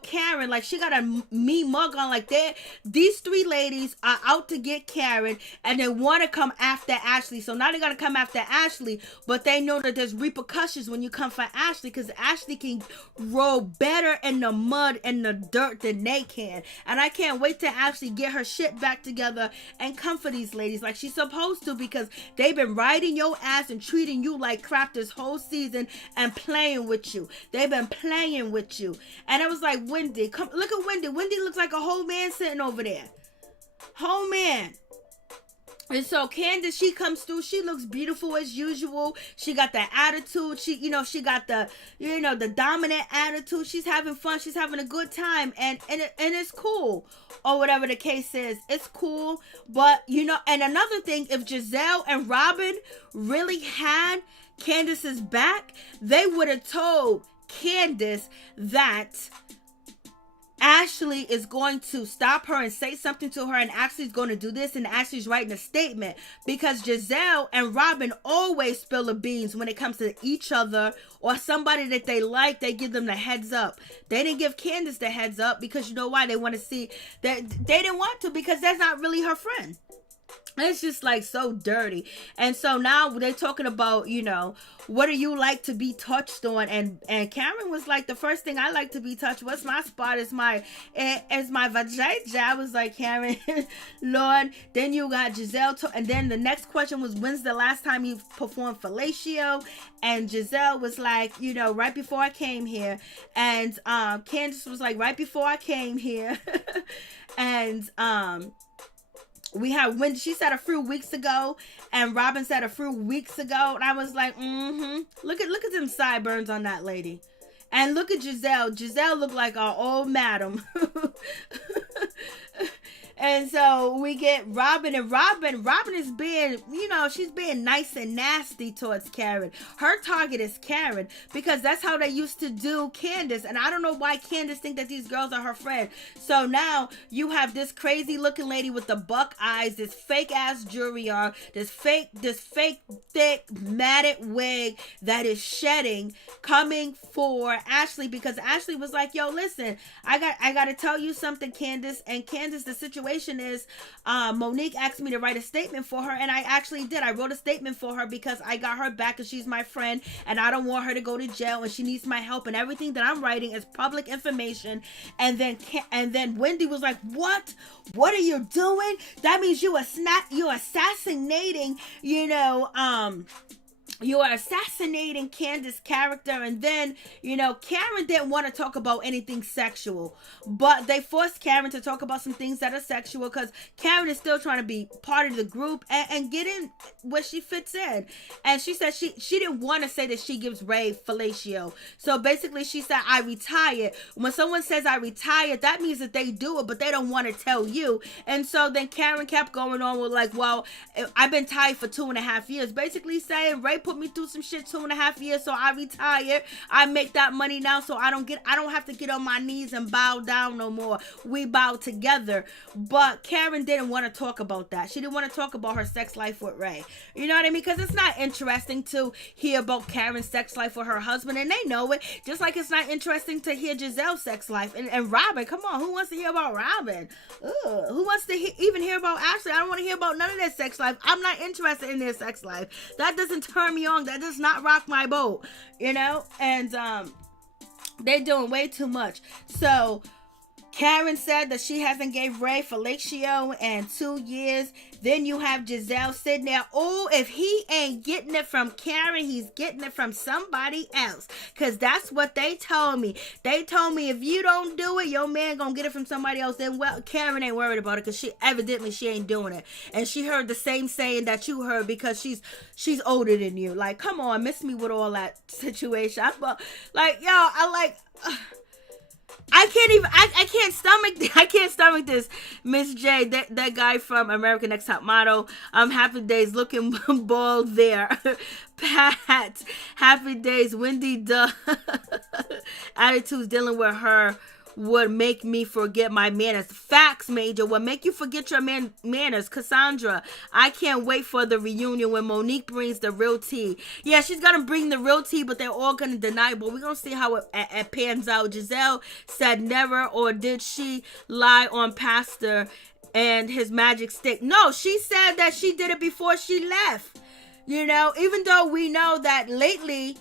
Karen. Like, she got a mean mug on. Like, these 3 ladies are out to get Karen, and they want to come after Ashley. So now they're going to come after Ashley, but they know that there's repercussions when you come for Ashley, because Ashley can roll better in the mud and the dirt than they can. And I can't wait to Ashley get her shit back together and come for these ladies like she's supposed to, because they've been riding your ass and treating you like crap this whole season and playing with you. They've been playing with you. And I was like, Wendy, come look at Wendy. Wendy looks like a whole man sitting over there. Oh man. And so Candice, she comes through. She looks beautiful as usual. She got that attitude. She got the dominant attitude. She's having fun. She's having a good time, and it's cool, or whatever the case is. It's cool, but And another thing, if Giselle and Robin really had Candice's back, they would have told Candice that Ashley is going to stop her and say something to her, and Ashley's going to do this, and Ashley's writing a statement, because Giselle and Robin always spill the beans when it comes to each other or somebody that they like. They give them the heads up. They didn't give Candice the heads up because you know why? They want to see that they didn't want to, because that's not really her friend. It's just like so dirty. And so now they're talking about, what do you like to be touched on? And Karen was like, the first thing I like to be touched, what's my spot is my vagina. I was like, Karen, Lord. Then you got Giselle. And then the next question was, when's the last time you performed fellatio? And Giselle was like, right before I came here. And Candice was like, right before I came here. And we had Wendy, she said a few weeks ago, and Robin said a few weeks ago, and I was like, look at them sideburns on that lady. And look at Giselle. Giselle looked like our old madam. And so we get Robin, and Robin is being, she's being nice and nasty towards Karen. Her target is Karen, because that's how they used to do Candice. And I don't know why Candice think that these girls are her friend. So now you have this crazy looking lady with the buck eyes, this fake ass jewelry on, this fake thick matted wig that is shedding, coming for Ashley, because Ashley was like, yo, listen, I got to tell you something, Candice. And Candice, the situation is Monique asked me to write a statement for her, and I actually did. I wrote a statement for her because I got her back and she's my friend, and I don't want her to go to jail, and she needs my help, and everything that I'm writing is public information. And then Wendy was like, what are you doing? That means you're assassinating, you are assassinating Candice's character. And then, Karen didn't want to talk about anything sexual, but they forced Karen to talk about some things that are sexual, because Karen is still trying to be part of the group and get in where she fits in. And she said she didn't want to say that she gives Ray fellatio. So basically she said, I retired. When someone says I retired, that means that they do it, but they don't want to tell you. And so then Karen kept going on with like, well, I've been tired for 2.5 years, basically saying Ray put me through some shit 2.5 years, so I retired. I make that money now, so I don't have to get on my knees and bow down no more. We bow together. But Karen didn't want to talk about that. She didn't want to talk about her sex life with Ray. You know what I mean? Because it's not interesting to hear about Karen's sex life with her husband, and they know it. Just like it's not interesting to hear Giselle's sex life. And Robin, come on, who wants to hear about Robin? Ugh, who wants to even hear about Ashley? I don't want to hear about none of their sex life. I'm not interested in their sex life. That doesn't turn me on. That does not rock my boat, and they're doing way too much. So Karen said that she hasn't gave Ray fellatio in 2 years. Then you have Giselle sitting there. Oh, if he ain't getting it from Karen, he's getting it from somebody else. Because that's what they told me. They told me if you don't do it, your man gonna get it from somebody else. Then, well, Karen ain't worried about it, because she ain't doing it. And she heard the same saying that you heard, because she's older than you. Like, come on, miss me with all that situation. I can't stomach this. Miss J, that guy from American Next Top Model. Happy Days looking bald there. Pat, Happy Days, Wendy Duh. Attitudes dealing with her would make me forget my manners. Facts, Major. Would make you forget your manners. Cassandra, I can't wait for the reunion when Monique brings the real tea. Yeah, she's gonna bring the real tea, but they're all gonna deny it. But we're gonna see how it pans out. Giselle said never, or did she lie on Pastor and his magic stick? No, she said that she did it before she left. Even though we know that lately,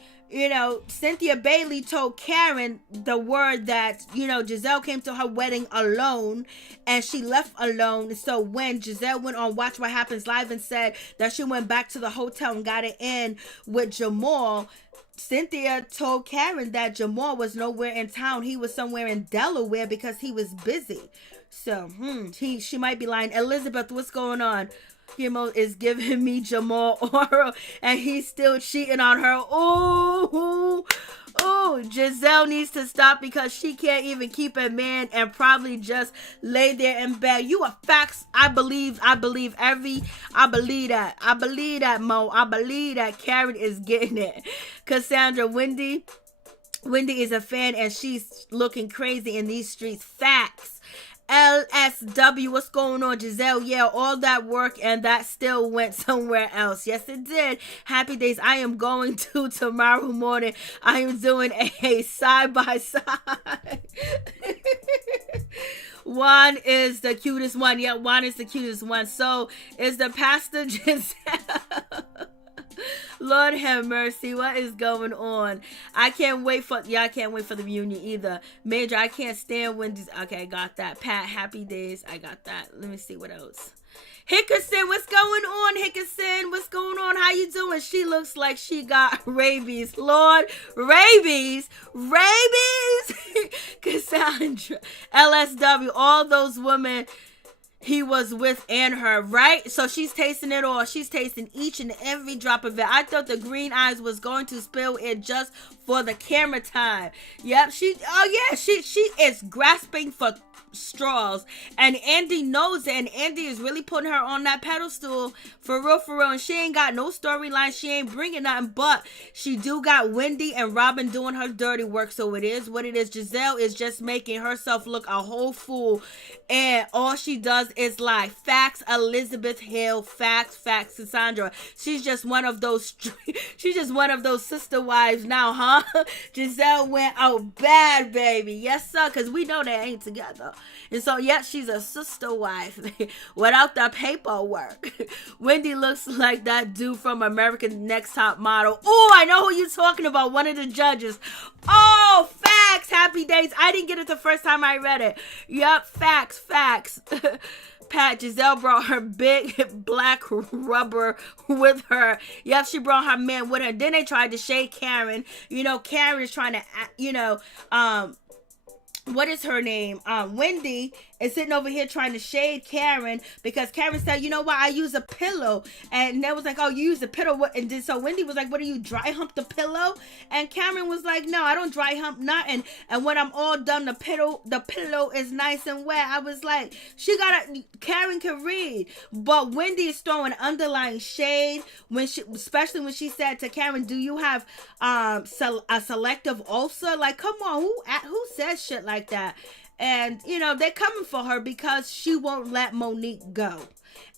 Cynthia Bailey told Karen the word that, Giselle came to her wedding alone and she left alone. So when Giselle went on Watch What Happens Live and said that she went back to the hotel and got it in with Jamal, Cynthia told Karen that Jamal was nowhere in town. He was somewhere in Delaware because he was busy. So, she might be lying. Elizabeth, what's going on? Kimo is giving me Jamal oral, and he's still cheating on her. Ooh, Giselle needs to stop because she can't even keep a man and probably just lay there in bed. You are facts. I believe that. I believe that, Mo. I believe that Karen is getting it. Cassandra, Wendy is a fan and she's looking crazy in these streets. Facts. LSW, what's going on, Giselle? Yeah, all that work and that still went somewhere else. Yes, it did. Happy days. I am going to tomorrow morning. I am doing a side by side. Juan is the cutest one. Yeah, Juan is the cutest one. So is the pastor Giselle. Lord have mercy. What is going on? I can't wait for the reunion either. Major, I can't stand Wendy's. Okay, got that. Pat, happy days. I got that. Let me see what else. Hickerson, what's going on, Hickerson? What's going on? How you doing? She looks like she got rabies. Lord, rabies. Cassandra, LSW, all those women he was with and her, right? So she's tasting it all. She's tasting each and every drop of it. I thought the green eyes was going to spill it just for the camera time. Yep, she is grasping for straws, and Andy knows it, and Andy is really putting her on that pedestal for real, and she ain't got no storyline. She ain't bringing nothing, but she do got Wendy and Robin doing her dirty work, so it is what it is. Giselle is just making herself look a whole fool, and all she does is lie. Facts, Elizabeth Hill. Facts, Cassandra. She's just one of those sister wives now, huh? Giselle went out bad, baby. Yes, sir, because we know they ain't together. And so, yes, she's a sister wife without the paperwork. Wendy looks like that dude from American Next Top Model. Oh, I know who you're talking about. One of the judges. Oh, facts. Happy days. I didn't get it the first time I read it. Yep, facts. Pat, Giselle brought her big black rubber with her. Yep, she brought her man with her. Then they tried to shade Karen. Karen is trying to, what is her name? Wendy is sitting over here trying to shade Karen because Karen said, you know what, I use a pillow. And they was like, oh, you use a pillow. And then so Wendy was like, what do you dry hump the pillow? And Karen was like, no, I don't dry hump nothing. And when I'm all done, the pillow is nice and wet. I was like, Karen can read. But Wendy is throwing underlying shade especially when she said to Karen, do you have a selective ulcer? Like, come on, who says shit like that? And, they're coming for her because she won't let Monique go.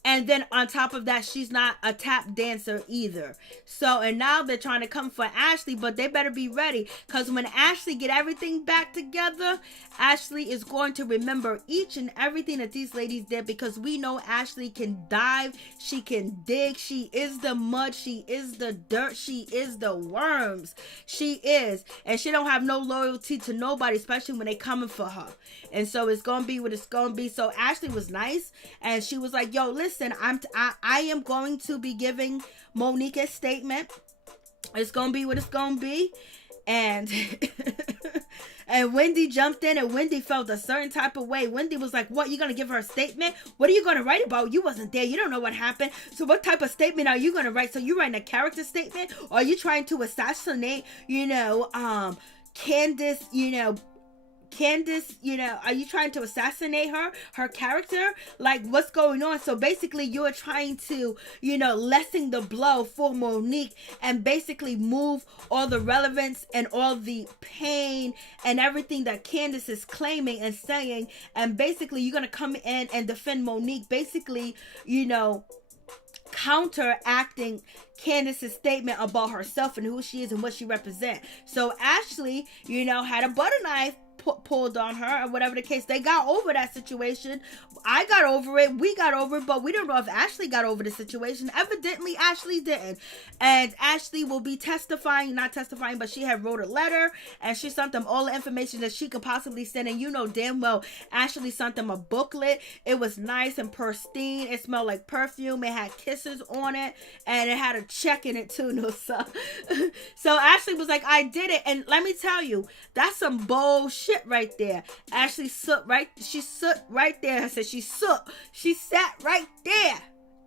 And then on top of that, she's not a tap dancer either. So, and now they're trying to come for Ashley, but they better be ready. Because when Ashley get everything back together, Ashley is going to remember each and everything that these ladies did, because we know Ashley can dive, she can dig, she is the mud, she is the dirt, she is the worms. She is. And she don't have no loyalty to nobody, especially when they coming for her. And so it's going to be what it's going to be. So Ashley was nice. And she was like, yo, listen, I am going to be giving Monique a statement. It's going to be what it's going to be. And and Wendy jumped in, and Wendy felt a certain type of way. Wendy was like, what, you going to give her a statement? What are you going to write about? You wasn't there. You don't know what happened. So what type of statement are you going to write? So you writing a character statement? Or are you trying to assassinate, Candice, are you trying to assassinate her character? Like, what's going on? So basically you're trying to, lessen the blow for Monique and basically move all the relevance and all the pain and everything that Candice is claiming and saying. And basically you're going to come in and defend Monique, basically, counteracting Candice's statement about herself and who she is and what she represents. So Ashley, had a butter knife pulled on her, or whatever the case. They got over that situation. I got over it. We got over it, but we don't know if Ashley got over the situation. Evidently, Ashley didn't. And Ashley will be not testifying, but she had wrote a letter, and she sent them all the information that she could possibly send. And damn well, Ashley sent them a booklet. It was nice and pristine. It smelled like perfume. It had kisses on it, and it had a check in it too. So Ashley was like, I did it. And let me tell you, that's some bullshit. shit right there. Ashley she sat right there. I said she sat right there.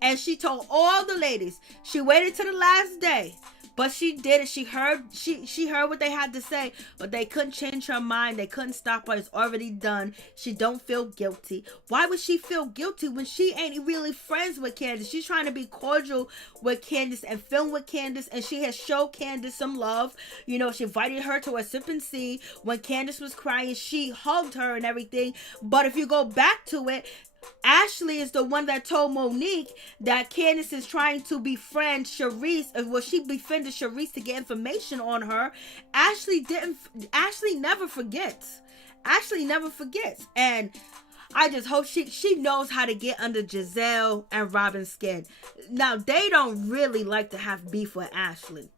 And she told all the ladies. She waited till the last day. But she did it. She heard what they had to say, but they couldn't change her mind. They couldn't stop her. It's already done. She don't feel guilty. Why would she feel guilty when she ain't really friends with Candice? She's trying to be cordial with Candice and film with Candice, and she has showed Candice some love. You know, she invited her to a sip and see. When Candice was crying, she hugged her and everything. But if you go back to it, Ashley is the one that told Monique that Candice is trying to befriend Charisse. Well, she befriended Charisse to get information on her. Ashley never forgets. Ashley never forgets. And I just hope she knows how to get under Giselle and Robin's skin. Now, they don't really like to have beef with Ashley.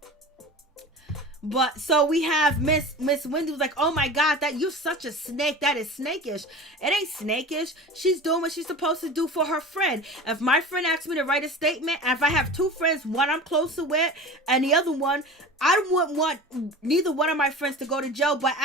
But so we have Miss Wendy was like, oh my God, that you're such a snake. That is snakish. It ain't snakish. She's doing what she's supposed to do for her friend. If my friend asks me to write a statement, if I have two friends, one I'm closer with and the other one, I wouldn't want neither one of my friends to go to jail. But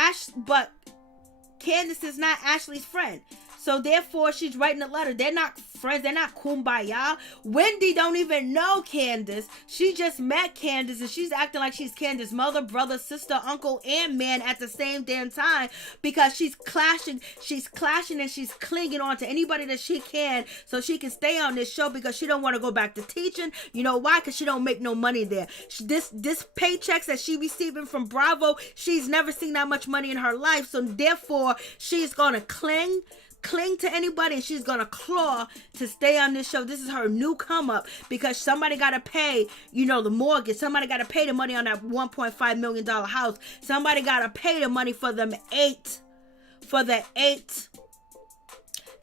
Candice is not Ashley's friend. So therefore, she's writing a letter. They're not friends. They're not kumbaya. Wendy don't even know Candice. She just met Candice, and she's acting like she's Candice's mother, brother, sister, uncle, and man at the same damn time because she's clashing. She's clashing and she's clinging on to anybody that she can so she can stay on this show because she don't want to go back to teaching. You know why? Because she don't make no money there. This paychecks that she receiving from Bravo, she's never seen that much money in her life. So therefore, she's going to cling to anybody, and she's gonna claw to stay on this show. This is her new come up because somebody gotta pay, the mortgage. Somebody gotta pay the money on that $1.5 million house. Somebody gotta pay the money for the eight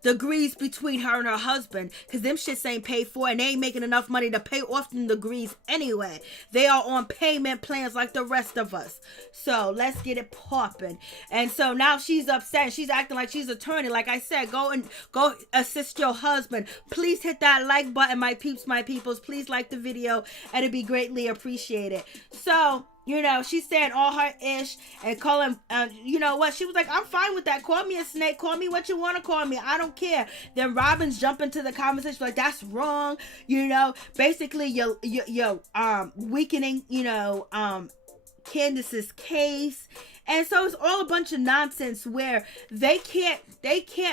degrees between her and her husband, because them shits ain't paid for and they ain't making enough money to pay off them degrees anyway. They are on payment plans like the rest of us. So let's get it popping. And so now she's upset and she's acting like she's attorney. Like I said, go assist your husband. Please hit that like button, my peeps, my peoples. Please like the video and it'd be greatly appreciated. So she's saying all her ish and calling, you know what? She was like, I'm fine with that. Call me a snake. Call me what you want to call me. I don't care. Then Robin's jumping to the conversation like, that's wrong. Basically you're weakening, Candice's case. And so it's all a bunch of nonsense where they can't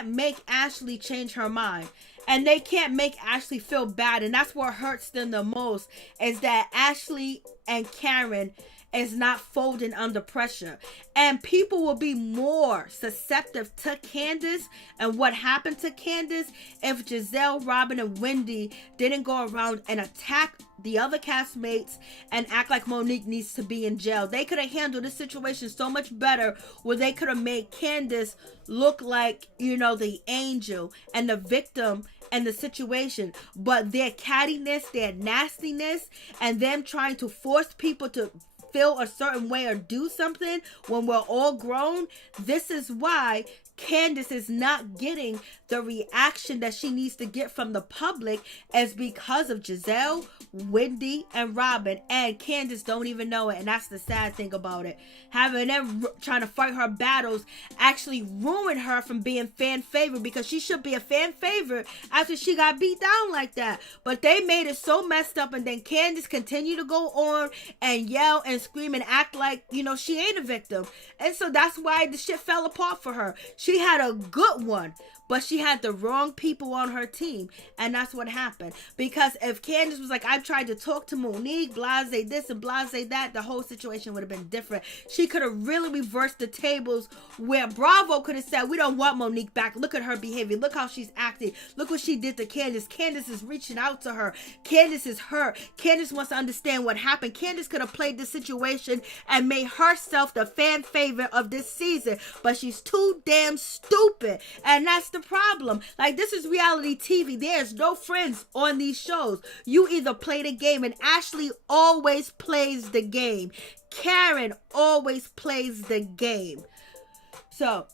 make Ashley change her mind. And they can't make Ashley feel bad. And that's what hurts them the most, is that Ashley and Karen is not folding under pressure. And people will be more susceptible to Candice and what happened to Candice if Giselle, Robin, and Wendy didn't go around and attack the other castmates and act like Monique needs to be in jail. They could have handled this situation so much better, where they could have made Candice look like, the angel and the victim and the situation. But their cattiness, their nastiness, and them trying to force people to feel a certain way or do something when we're all grown, this is why Candice is not getting the reaction that she needs to get from the public, as because of Giselle, Wendy, and Robin. And Candice don't even know it, and that's the sad thing about it. Having them trying to fight her battles actually ruined her from being fan favorite, because she should be a fan favorite after she got beat down like that. But they made it so messed up, and then Candice continued to go on and yell and scream and act like, she ain't a victim. And so that's why the shit fell apart for her. She had a good one, but she had the wrong people on her team. And that's what happened. Because if Candice was like, I've tried to talk to Monique, blase this and blase that, the whole situation would have been different. She could have really reversed the tables, where Bravo could have said, we don't want Monique back. Look at her behavior. Look how she's acting. Look what she did to Candice. Candice is reaching out to her. Candice is hurt. Candice wants to understand what happened. Candice could have played the situation and made herself the fan favorite of this season. But she's too damn stupid. And that's the problem. Like, this is reality TV. There's no friends on these shows. You either play the game, and Ashley always plays the game. Karen always plays the game. So,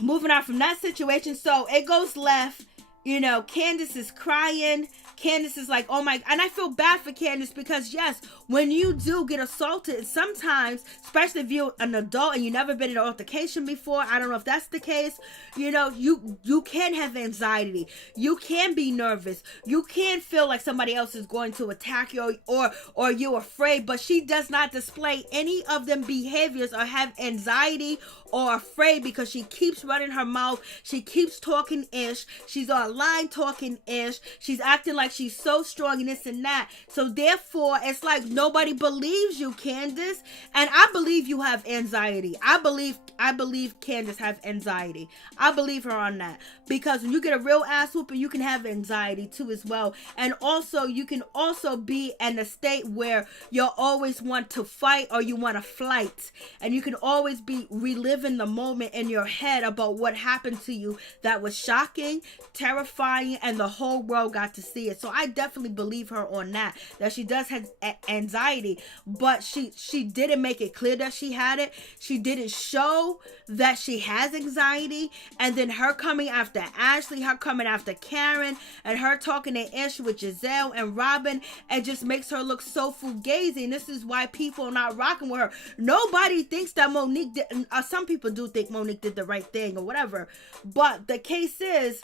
moving on from that situation, so it goes left. Candice is crying. Candice is like, oh my, and I feel bad for Candice because yes, when you do get assaulted, sometimes, especially if you're an adult and you never been in an altercation before, I don't know if that's the case, you know, you can have anxiety, you can be nervous, you can feel like somebody else is going to attack you or you're afraid, but she does not display any of them behaviors or have anxiety or afraid because she keeps running her mouth, she keeps talking ish, she's online talking ish, she's acting like she's so strong and this and that. So therefore, it's like nobody believes you, Candice. And I believe you have anxiety. I believe Candice have anxiety. I believe her on that. Because when you get a real ass whooping, you can have anxiety too as well. And also, you can also be in a state where you always want to fight or you want to flight. And you can always be reliving the moment in your head about what happened to you that was shocking, terrifying, and the whole world got to see it. So I definitely believe her on that she does have anxiety, but she didn't make it clear that she had it. She didn't show that she has anxiety. And then her coming after Ashley, her coming after Karen, and her talking to ish with Giselle and Robin, it just makes her look so fugazi. And this is why people are not rocking with her. Nobody thinks that Monique did, some people do think Monique did the right thing or whatever, but the case is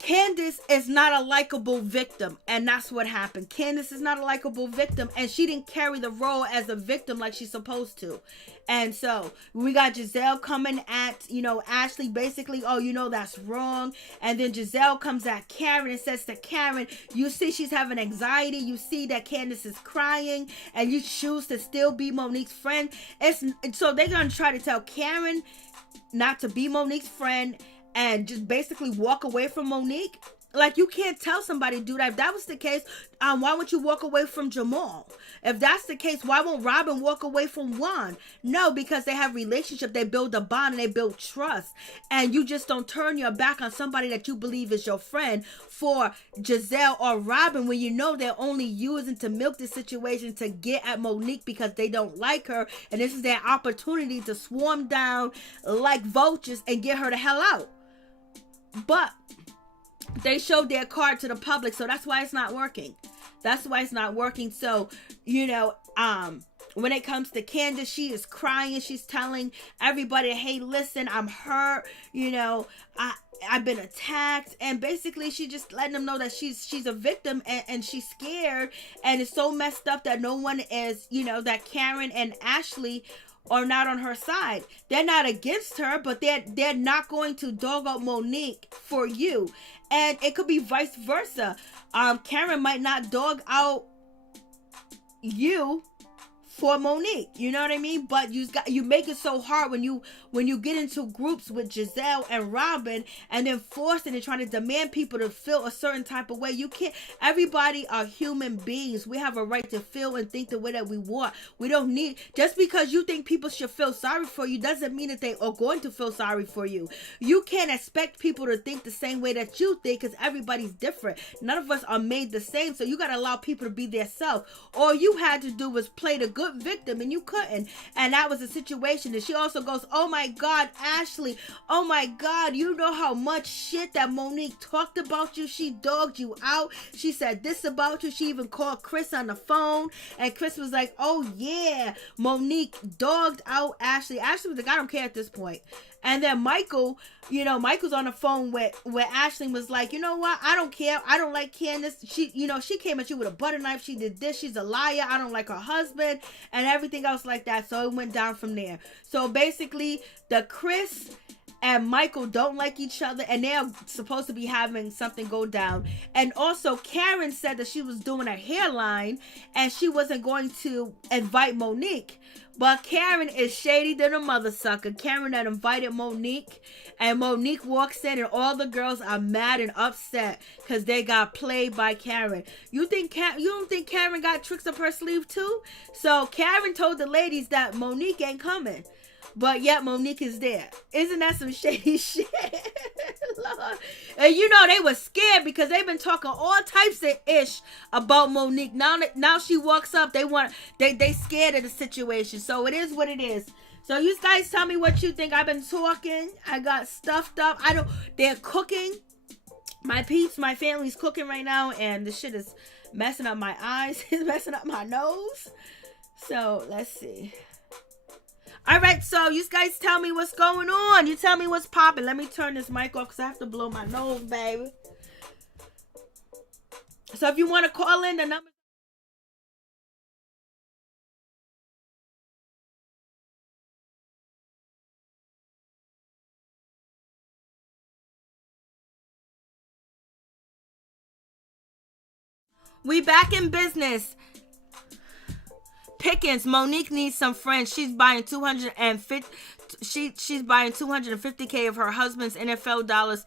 Candice is not a likable victim, and that's what happened. Candice is not a likable victim, and she didn't carry the role as a victim like she's supposed to. And so we got Giselle coming at, you know, Ashley basically, oh, you know, that's wrong. And then Giselle comes at Karen and says to Karen, you see she's having anxiety, you see that Candice is crying, and you choose to still be Monique's friend. So they're going to try to tell Karen not to be Monique's friend and just basically walk away from Monique. Like, you can't tell somebody to do that. If that was the case, why would you walk away from Jamal? If that's the case, why won't Robin walk away from Juan? No, because they have relationship, they build a bond, and they build trust. And you just don't turn your back on somebody that you believe is your friend for Giselle or Robin when you know they're only using to milk the situation to get at Monique because they don't like her. And this is their opportunity to swarm down like vultures and get her the hell out. But they showed their card to the public, so that's why it's not working. That's why it's not working. So, you know, when it comes to Candice, she is crying. She's telling everybody, hey, listen, I'm hurt. You know, I've been attacked. And basically, she just letting them know that she's a victim and she's scared. And it's so messed up that no one is, you know, that Karen and Ashley are not on her side. They're not against her, but they're not going to dog out Monique for you. And it could be vice versa. Karen might not dog out you for Monique, you know what I mean? But you make it so hard when you get into groups with Giselle and Robin and then forcing and trying to demand people to feel a certain type of way. You can't. Everybody are human beings. We have a right to feel and think the way that we want. We don't need, just because you think people should feel sorry for you doesn't mean that they are going to feel sorry for you. You can't expect people to think the same way that you think because everybody's different. None of us are made the same, so you got to allow people to be their self. All you had to do was play the good victim and you couldn't, and that was the situation. And she also goes, oh my God, Ashley, oh my God, you know how much shit that Monique talked about you? She dogged you out. She said this about you. She even called Chris on the phone, and Chris was like, oh yeah, Monique dogged out Ashley. Ashley was like, I don't care at this point. And then Michael, you know, Michael's on the phone where Ashley was like, you know what? I don't care. I don't like Candice. She came at you with a butter knife. She did this. She's a liar. I don't like her husband and everything else like that. So it went down from there. So basically, the Chris and Michael don't like each other, and they're supposed to be having something go down. And also, Karen said that she was doing a hairline and she wasn't going to invite Monique. But Karen is shady than a mother sucker. Karen had invited Monique, and Monique walks in, and all the girls are mad and upset because they got played by Karen. You don't think Karen got tricks up her sleeve too? So Karen told the ladies that Monique ain't coming, but yet Monique is there. Isn't that some shady shit? Lord. And you know they were scared because they've been talking all types of ish about Monique. Now she walks up, they scared of the situation. So it is what it is. So you guys tell me what you think. I've been talking. I got stuffed up. They're cooking. My peeps, my family's cooking right now, and this shit is messing up my eyes. It's messing up my nose. So, let's see. All right, so you guys tell me what's going on. You tell me what's popping. Let me turn this mic off because I have to blow my nose, baby. So if you want to call in, the number... We back in business. Pickens, Monique needs some friends. She's buying 250. She's buying 250K of her husband's NFL dollars.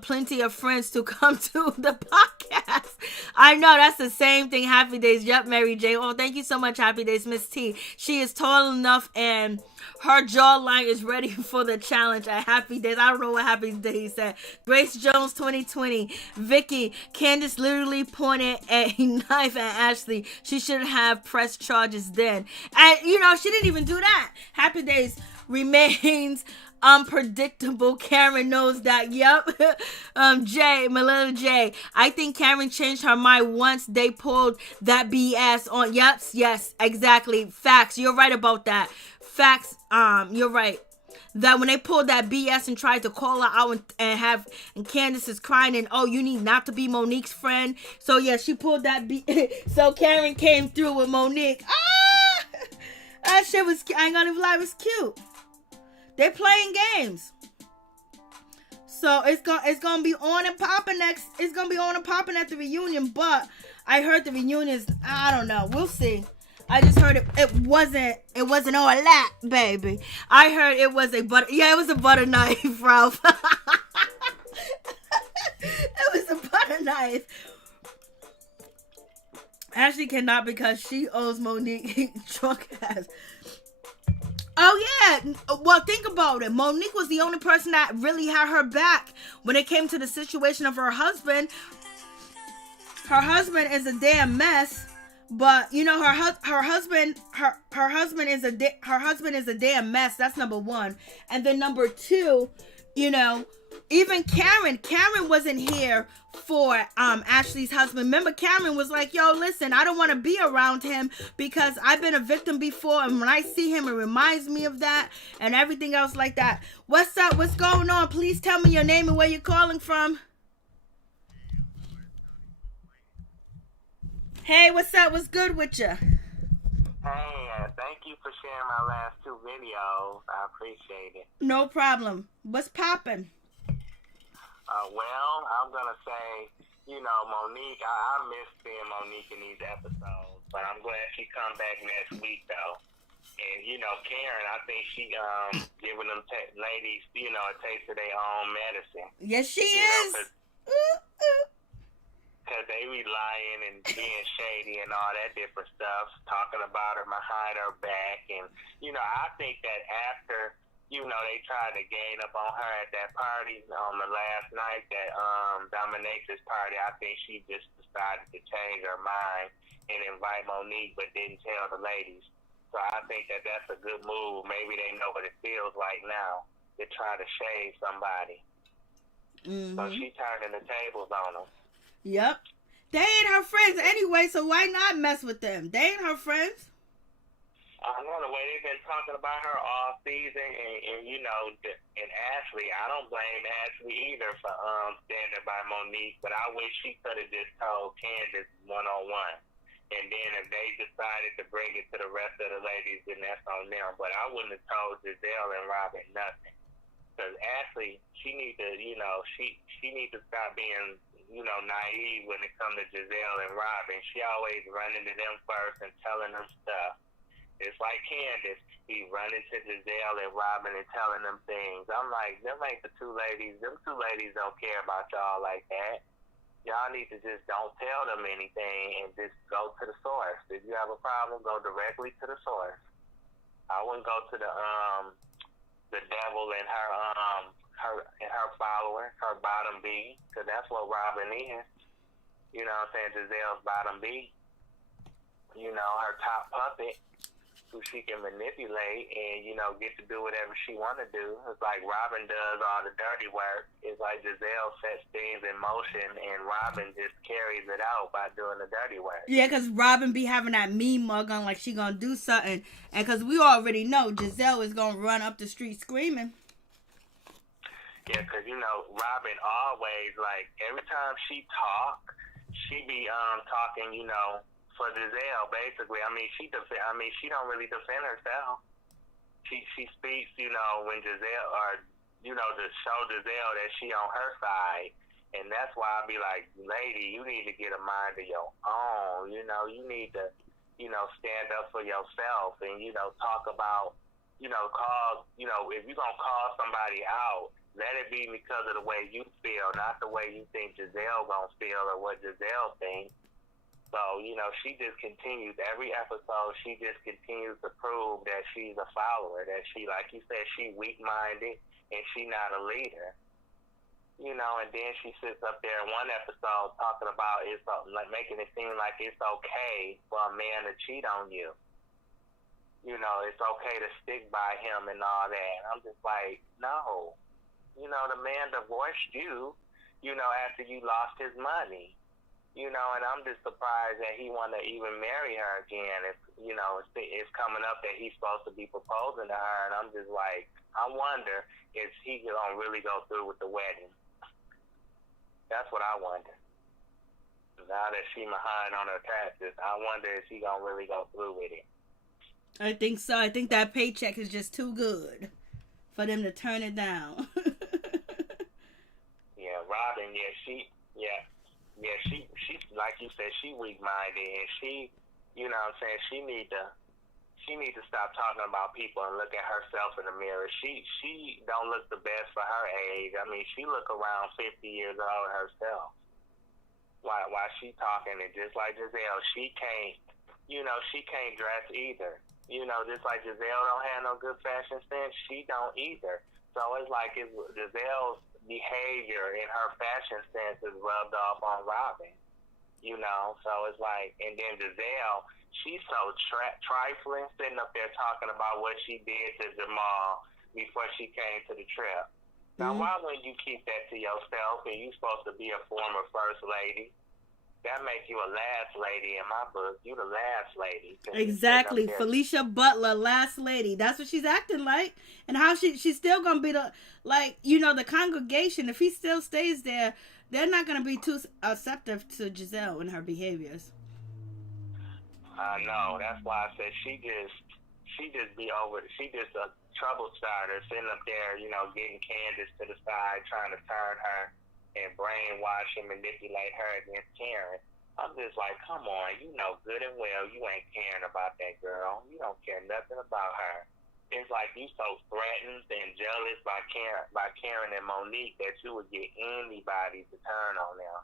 Plenty of friends to come to the podcast. I know that's the same thing. Happy Days. Yep, Mary J. Oh, thank you so much, Happy Days, Miss T. She is tall enough and her jawline is ready for the challenge at Happy Days. I don't know what Happy Days said. Grace Jones 2020. Vicky, Candice literally pointed a knife at Ashley. She should have pressed charges then. And, you know, she didn't even do that. Happy Days remains unpredictable. Karen knows that. Yep. My little J. I think Karen changed her mind once they pulled that BS on. Yep. Yes, exactly. Facts. You're right about that. Facts. You're right. That when they pulled that BS and tried to call her out and Candice is crying and, oh, you need not to be Monique's friend. So yeah, she pulled that so Karen came through with Monique. That shit was, I ain't gonna even lie, it was cute. They're playing games. So it's gonna be on and popping next. It's gonna be on and popping at the reunion, but I heard the reunion is, I don't know. We'll see. I just heard it wasn't all that, baby. I heard it was it was a butter knife, Ralph. It was a butter knife. Ashley cannot because she owes Monique drunk ass. Oh yeah, well think about it. Monique was the only person that really had her back when it came to the situation of her husband. Her husband is a damn mess. But you know her husband is a damn mess. That's number one. And then number two, you know, even Karen wasn't here for Ashley's husband. Remember, Karen was like, yo, listen, I don't want to be around him because I've been a victim before, and when I see him it reminds me of that and everything else like that. What's up? What's going on? Please tell me your name and where you're calling from. Hey, what's up? What's good with you? Hey, thank you for sharing my last two videos. I appreciate it. No problem. What's poppin'? Well, I'm going to say, you know, Monique, I miss seeing Monique in these episodes, but I'm glad she come back next week, though. And, you know, Karen, I think she giving them ladies, you know, a taste of their own medicine. Yes, she is. Because they be lying and being shady and all that different stuff, talking about her behind her back. And, you know, I think that after, you know, they tried to gain up on her at that party on the last night, that Dominatrix party, I think she just decided to change her mind and invite Monique, but didn't tell the ladies. So I think that that's a good move. Maybe they know what it feels like now to try to shade somebody. Mm-hmm. So she turning the tables on them. Yep. They ain't her friends anyway, so why not mess with them? They ain't her friends. I know the way they've been talking about her all season, and you know, and Ashley, I don't blame Ashley either for standing by Monique, but I wish she could have just told Candice one-on-one. And then if they decided to bring it to the rest of the ladies, then that's on them. But I wouldn't have told Giselle and Robin nothing. Because Ashley, she needs to, you know, she needs to stop being, you know, naive when it comes to Giselle and Robin. She always running to them first and telling them stuff. It's like Candice, be running to Giselle and Robin and telling them things. I'm like, them ain't the two ladies. Them two ladies don't care about y'all like that. Y'all need to just don't tell them anything and just go to the source. If you have a problem, go directly to the source. I wouldn't go to the devil and her follower, her bottom B, because that's what Robin is. You know what I'm saying? Giselle's bottom B. You know, her top puppet. who she can manipulate and, you know, get to do whatever she want to do. It's like Robin does all the dirty work. It's like Giselle sets things in motion and Robin just carries it out by doing the dirty work. Yeah, because Robin be having that mean mug on like she gonna do something. And because we already know Giselle is gonna run up the street screaming. Yeah, because, you know, Robin always, like, every time she she be talking, you know, for Giselle, basically. I mean, she don't really defend herself. She speaks, you know, when Giselle, or, you know, to show Giselle that she on her side. And that's why I be like, lady, you need to get a mind of your own. You know, you need to, you know, stand up for yourself and, you know, talk about, you know, call, you know, if you're going to call somebody out, let it be because of the way you feel, not the way you think Giselle going to feel or what Giselle thinks. So, you know, she just continues, every episode, she just continues to prove that she's a follower, that she, like you said, she weak-minded and she not a leader. You know, and then she sits up there in one episode talking about it's like making it seem like it's okay for a man to cheat on you. You know, it's okay to stick by him and all that. And I'm just like, no. You know, the man divorced you, you know, after you lost his money. You know, and I'm just surprised that he want to even marry her again. If, you know, it's coming up that he's supposed to be proposing to her, and I'm just like, I wonder if he gonna really go through with the wedding. That's what I wonder. Now that she behind on her taxes, I wonder if he gonna really go through with it. I think so. I think that paycheck is just too good for them to turn it down. Yeah, Robin. Yeah, she like you said, she weak-minded, and she, you know what I'm saying, she need to stop talking about people and look at herself in the mirror. She don't look the best for her age. I mean, she look around 50 years old herself. Why she talking, and just like Giselle, she can't dress either. You know, just like Giselle don't have no good fashion sense, she don't either. So it's like Giselle's behavior and her fashion sense is rubbed off on Robin. You know, so it's like, and then Giselle, she's so trifling, sitting up there talking about what she did to Jamal before she came to the trip. Now, why wouldn't you keep that to yourself? And you supposed to be a former first lady. That makes you a last lady in my book. You the last lady. Exactly. Felicia Butler, last lady. That's what she's acting like. And how she's still going to be the, like, you know, the congregation, if he still stays there, they're not going to be too acceptive to Giselle and her behaviors. I know. That's why I said she just be over it. She just a trouble starter, sitting up there, you know, getting Candice to the side, trying to turn her and brainwash and manipulate her against Karen. I'm just like, come on, you know good and well you ain't caring about that girl. You don't care nothing about her. It's like you so threatened and jealous by Karen and Monique that you would get anybody to turn on them.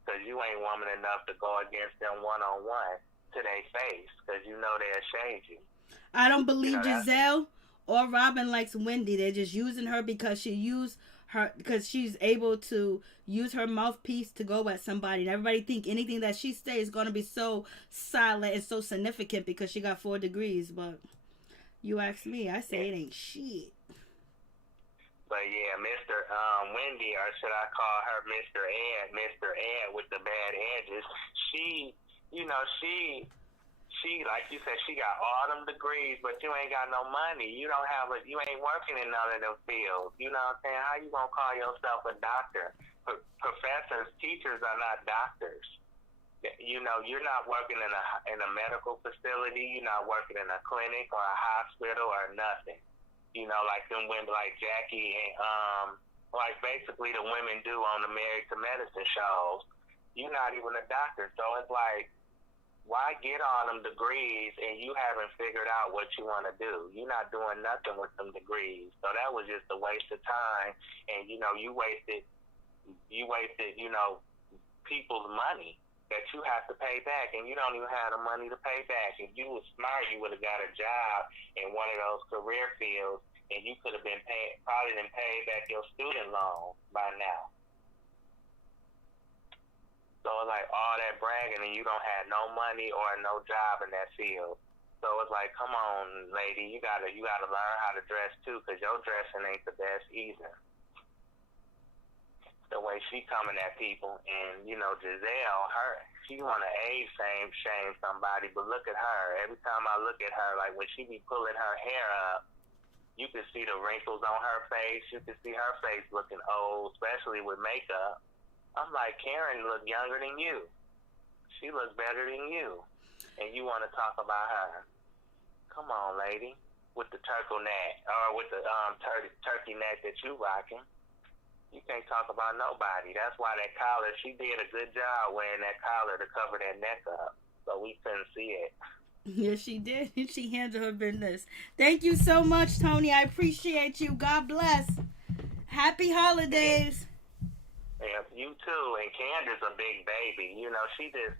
Because you ain't woman enough to go against them one-on-one to their face, because you know they'll shade you. I don't believe Giselle or Robin likes Wendy. They're just using her because she's able to use her mouthpiece to go at somebody. And everybody think anything that she says is going to be so silent and so significant because she got 4 degrees. But you ask me, I say it ain't shit. But yeah, Mr. Wendy, or should I call her Mr. Ed with the bad edges, she, like you said, she got all them degrees, but you ain't got no money. You ain't working in none of them fields. You know what I'm saying? How you gonna call yourself a doctor? Professors, teachers are not doctors. You know, you're not working in a medical facility. You're not working in a clinic or a hospital or nothing. You know, like them women, like Jackie and like basically the women do on the Married to Medicine shows. You're not even a doctor, so it's like, why get all them degrees and you haven't figured out what you want to do? You're not doing nothing with them degrees. So that was just a waste of time. And, you know, you wasted, you know, people's money that you have to pay back, and you don't even have the money to pay back. If you was smart, you would have got a job in one of those career fields, and you could have been probably paid back your student loan by now. So it's like all that bragging and you don't have no money or no job in that field. So it's like, come on, lady, you gotta learn how to dress too, 'cause your dressing ain't the best either. The way she coming at people, and Giselle, she wanna age shame somebody, but look at her. Every time I look at her, like when she be pulling her hair up, you can see the wrinkles on her face. You can see her face looking old, especially with makeup. I'm like, Karen look younger than you. She looks better than you, and you want to talk about her? Come on, lady, with the turtleneck or with the turkey neck that you rocking. You can't talk about nobody. That's why that collar, she did a good job wearing that collar to cover that neck up, so we couldn't see it. Yes, she did. She handled her business. Thank you so much, Tony. I appreciate you. God bless. Happy holidays. Yeah, you too. And Candace a big baby. She just,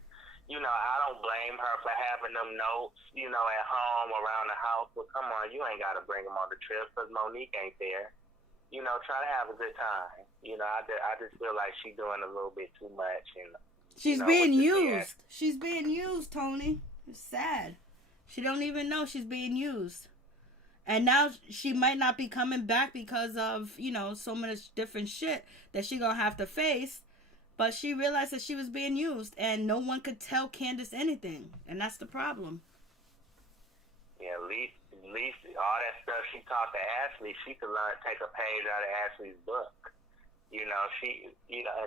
I don't blame her for having them notes, at home, around the house. But come on, you ain't got to bring them on the trip because Monique ain't there. Try to have a good time. I just feel like she's doing a little bit too much. And she's being used. She's being used, Tony. It's sad. She don't even know she's being used. And now she might not be coming back because of, so much different shit that she gonna have to face. But she realized that she was being used and no one could tell Candace anything. And that's the problem. Yeah, at least all that stuff she taught to Ashley, she could take a page out of Ashley's book. And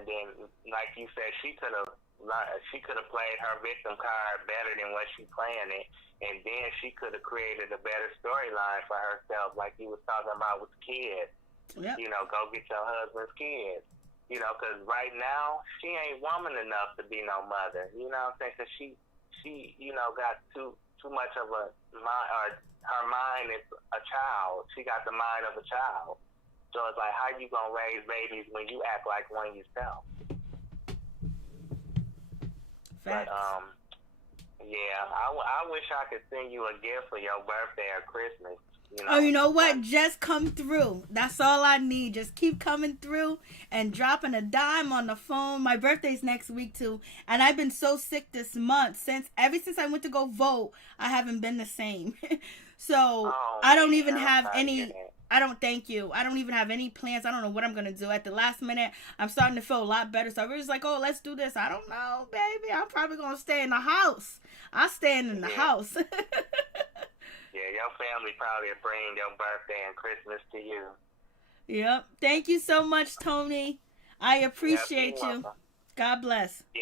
then, like you said, she could have played her victim card better than what she playing it, and then she could have created a better storyline for herself, like you was talking about with the kids. Yep. Go get your husband's kids. Because right now she ain't woman enough to be no mother. You know what I'm saying? Because she got too much of a mind, or her mind is a child. She got the mind of a child. So it's like, how you gonna raise babies when you act like one yourself? Facts. But yeah, I wish I could send you a gift for your birthday or Christmas. Oh, you know what? Just come through. That's all I need. Just keep coming through and dropping a dime on the phone. My birthday's next week too, and I've been so sick this month. Ever since I went to go vote, I haven't been the same. So I don't even have any. I don't thank you. I don't even have any plans. I don't know what I'm going to do. At the last minute, I'm starting to feel a lot better. So I was like, oh, let's do this. I don't know, baby. I'm probably going to stay in the house. I'm staying in the house. Yeah, your family probably will bring your birthday and Christmas to you. Yep. Thank you so much, Tony. I appreciate you. Welcome. God bless. Yeah,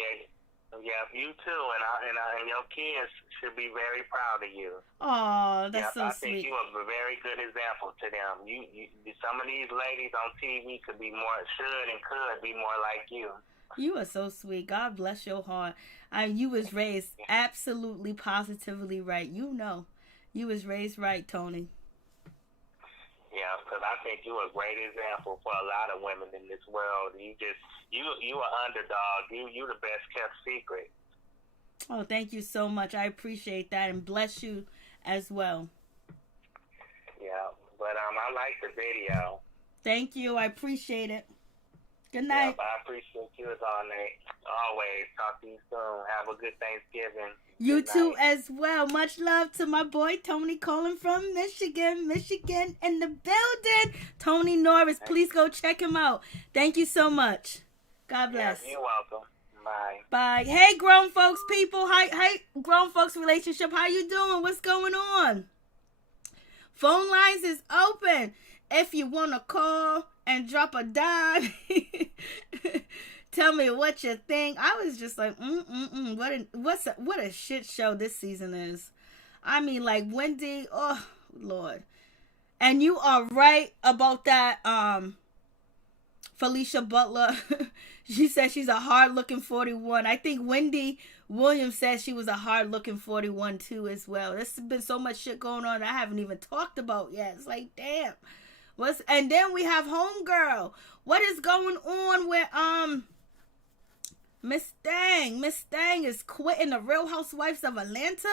you too. And your kids should be very proud of you. Oh, that's so sweet. I think you are a very good example to them. You some of these ladies on TV should be more like you. You are so sweet. God bless your heart. You was raised absolutely positively right. You was raised right, Tony. Yeah, because I think you're a great example for a lot of women in this world. You an underdog. You the best kept secret. Oh, thank you so much. I appreciate that, and bless you as well. Yeah, but I like the video. Thank you. I appreciate it. Good night. Yep, I appreciate you as always. Talk to you soon. Have a good Thanksgiving. You too as well. Much love to my boy Tony calling from Michigan in the building. Tony Norris, please go check him out. Thank you so much. God bless. Yeah, you're welcome. Bye. Bye. Hey, grown folks, people. Hi, grown folks relationship. How you doing? What's going on? Phone lines is open. If you want to call and drop a dime, tell me what you think. I was just like, what a shit show this season is. I mean, like Wendy, oh Lord. And you are right about that. Felicia Butler, she said she's a hard-looking 41. I think Wendy Williams said she was a hard-looking 41 too as well. There's been so much shit going on that I haven't even talked about yet. It's like, damn. And then we have Homegirl. What is going on with Miss Thang? Miss Thang is quitting the Real Housewives of Atlanta.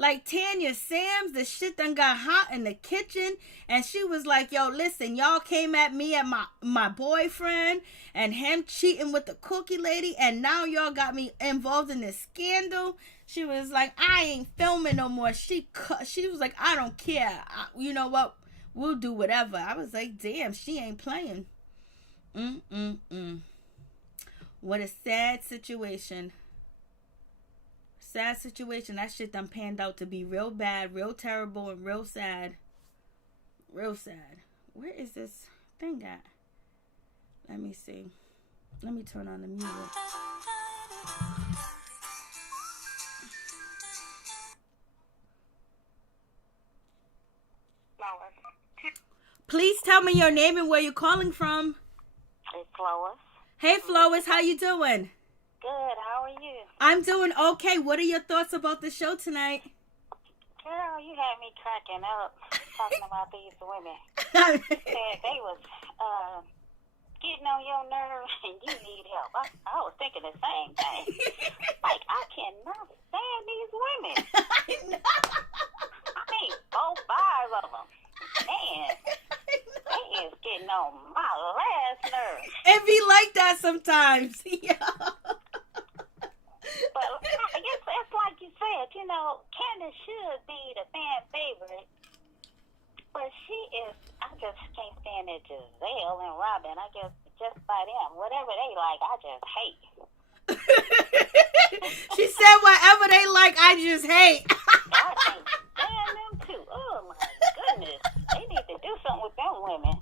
Like Tanya Sams, the shit done got hot in the kitchen, and she was like, yo, listen, y'all came at me at my boyfriend and him cheating with the cookie lady, and now y'all got me involved in this scandal. She was like, I ain't filming no more. She was like, I don't care. You know what? We'll do whatever. I was like, damn, she ain't playing. What a sad situation. Sad situation. That shit done panned out to be real bad, real terrible, and real sad. Real sad. Where is this thing at? Let me see. Let me turn on the music. Please tell me your name and where you're calling from. It's Lois. Hey, Lois, how you doing? Good. How are you? I'm doing okay. What are your thoughts about the show tonight? Girl, you had me cracking up talking about these women. Said they was getting on your nerves and you need help. I was thinking the same thing. Like, I cannot stand these women. I know. I mean, 4-5 of them. Man, they is getting on my last nerve. It be like that sometimes. Yeah. But I guess it's like you said, you know, Candice should be the fan favorite. But she is, I just can't stand it, Giselle and Robin. I guess just by them, whatever they like, I just hate. She said whatever they like, I just hate. I can't stand them too. Oh my goodness. They need to do something with them women.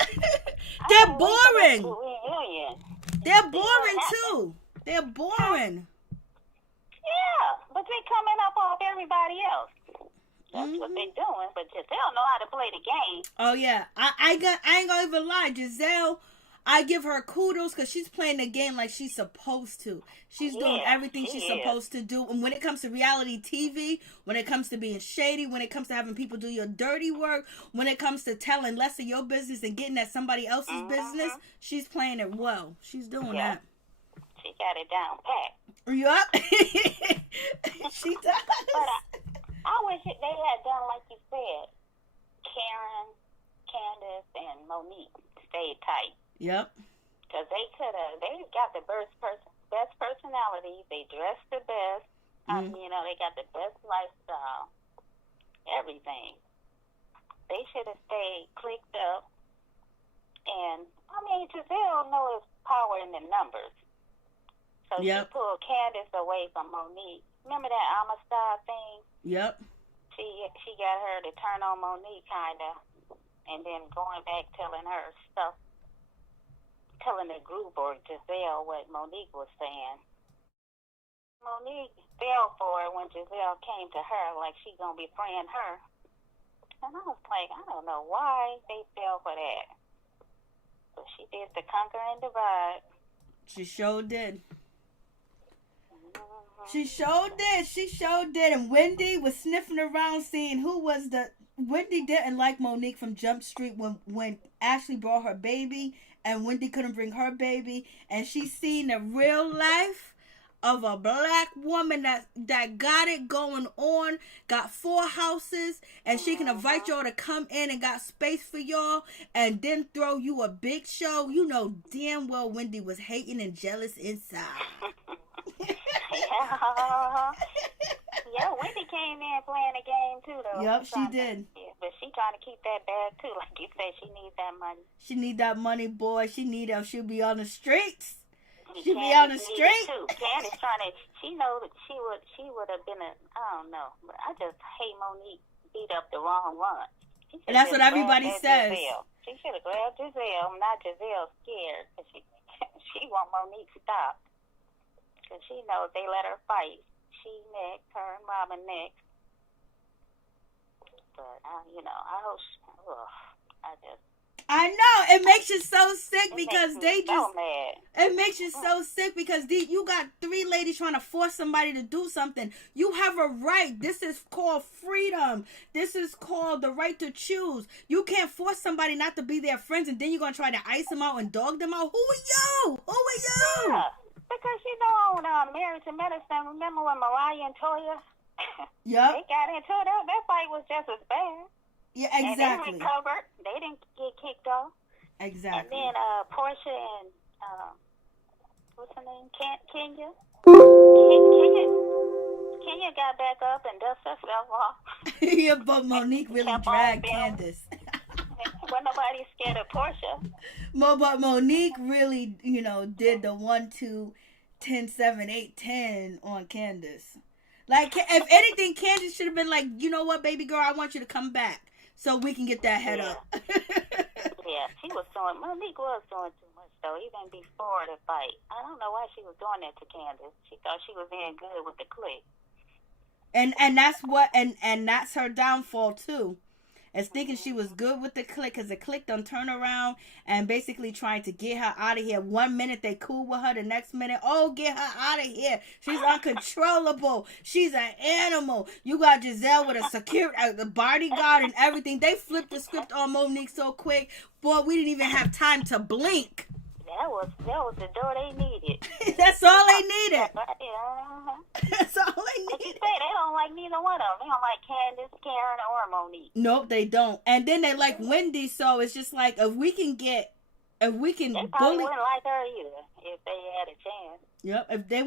They're boring. Reunion. They're boring too. They're boring. Yeah, but they coming up off everybody else. That's what they're doing. But Giselle know how to play the game. Oh yeah, I ain't gonna even lie, Giselle. I give her kudos because she's playing the game like she's supposed to. She's doing everything she's supposed to do. And when it comes to reality TV, when it comes to being shady, when it comes to having people do your dirty work, when it comes to telling less of your business and getting at somebody else's business, she's playing it well. She's doing that. She got it down pat. Yup. She does. But I wish they had done like you said. Karen, Candice, and Monique stayed tight. Yep. Because they got the best personality. They dress the best. You know, they got the best lifestyle. Everything. They should have stayed clicked up. And, I mean, Giselle knows power in the numbers. So she pulled Candice away from Monique. Remember that Amistad thing? Yep. She got her to turn on Monique, kind of. And then going back telling her stuff. Telling the group or Giselle what Monique was saying. Monique fell for it when Giselle came to her like she gonna befriend her. And I was like, I don't know why they fell for that. But she did the conquer and divide. She sure did. She sure did. She sure did. And Wendy was sniffing around seeing who was the... Wendy didn't like Monique from Jump Street when Ashley brought her baby and Wendy couldn't bring her baby. And she seen the real life of a black woman that got it going on, got 4 houses, and she can invite y'all to come in and got space for y'all and then throw you a big show. You know damn well Wendy was hating and jealous inside. Yeah, Wendy came in playing a game too, though. Yep, she did. But she trying to keep that bag too, like you said. She needs that money. She need that money, boy. She need it. She'll be on the streets. She'll be on the street. Too. Candice trying to. She know that she would have been a. I don't know. But I just hate Monique beat up the wrong one. That's what everybody says. Giselle. She should have grabbed Giselle, not Giselle scared, because she want Monique stopped. Because she knows they let her fight. She next, her and Robin next. But, I hope I know. It makes you so sick because they just... so mad. It makes you so sick because you got 3 ladies trying to force somebody to do something. You have a right. This is called freedom. This is called the right to choose. You can't force somebody not to be their friends and then you're going to try to ice them out and dog them out. Who are you? Who are you? Yeah. Because, on Married to Medicine, remember when Mariah and Toya Yep. They got into it. That fight was just as bad. Yeah, exactly. And they recovered. They didn't get kicked off. Exactly. And then Portia and what's her name? Kenya. Kenya got back up and dusted herself off. Yeah, but Monique really dragged Candice. Well, nobody's scared of Portia. But Monique really, did the 1, 2, 10, 7, 8, 10 on Candice. Like, if anything, Candice should have been like, you know what, baby girl, I want you to come back so we can get that head up. Yeah, Monique was doing too much, though, even before the fight. I don't know why she was doing that to Candice. She thought she was in good with the clique. And that's her downfall, too. Is thinking she was good with the clique, because the clique done turn around and basically trying to get her out of here. 1 minute they cool with her, the next minute, oh, get her out of here. She's uncontrollable. She's an animal. You got Giselle with the bodyguard and everything. They flipped the script on Monique so quick. Boy, we didn't even have time to blink. That was the door they needed. That's all they needed. That's all they But you needed. say they don't like neither one of them. They don't like Candice, Karen, or Monique. Nope, they don't. And then they like Wendy, so it's just like if we can They probably bully. wouldn't like her either if they had a chance. Yep, if they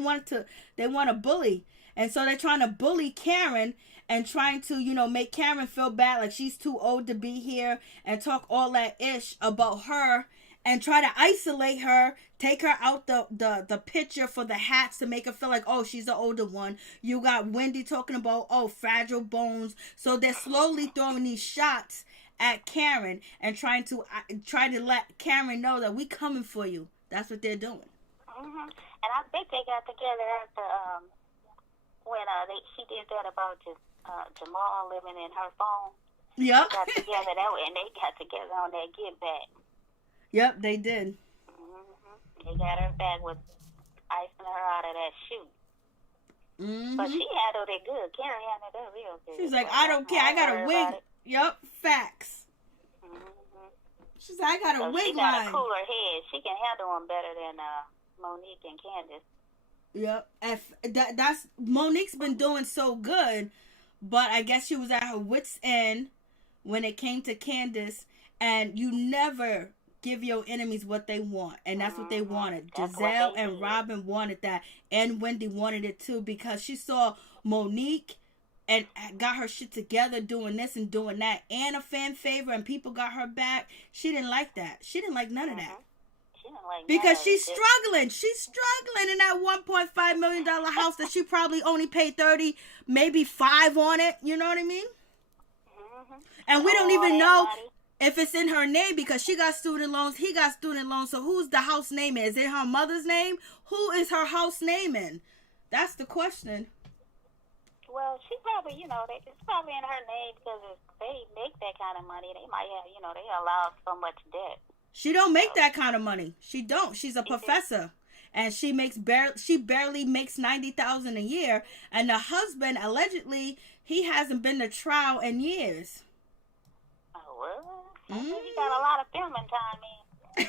want to bully. And so they're trying to bully Karen and trying to, make Karen feel bad like she's too old to be here and talk all that ish about her. And try to isolate her, take her out the picture for the hats to make her feel like, oh, she's the older one. You got Wendy talking about, oh, fragile bones. So they're slowly throwing these shots at Karen and trying to let Karen know that we coming for you. That's what they're doing. And I think they got together after when she did that about Jamal living in her phone. Yep. They got together that way, and they got together on that get back. Yep, they did. They got her back with icing her out of that shoot. But she handled it good. Karen handled it real good. She's like, I don't care. I got a wig. Yep, facts. She's like, I got a wig she got line. a cooler head. She can handle them better than Monique and Candice. Yep. That's Monique's been doing so good, but I guess she was at her wit's end when it came to Candice, and you never give your enemies what they want, and that's what they wanted. Giselle and Robin wanted that, and Wendy wanted it too, because she saw Monique and got her shit together doing this and doing that, and a fan favorite, and people got her back. She didn't like that. She didn't like none of that. She didn't like because she's struggling. She's struggling in that $1.5 million house that she probably only paid 30, maybe 5 on it. You know what I mean? And we don't even know if it's in her name, because she got student loans, he got student loans. So who's the house name in? Is it her mother's name? Who is her house name in? That's the question. Well, she probably, it's probably in her name, because if they make that kind of money, they might have, they allow so much debt. She don't make that kind of money. She don't. She's a professor, and she barely makes $90,000 a year. And the husband, allegedly, he hasn't been to trial in years. Oh, well, he got a lot of filming time in.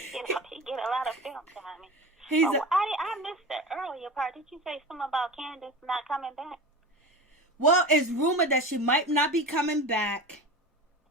He get a lot of film time in. I missed the earlier part. Did you say something about Candice not coming back? Well, it's rumored that she might not be coming back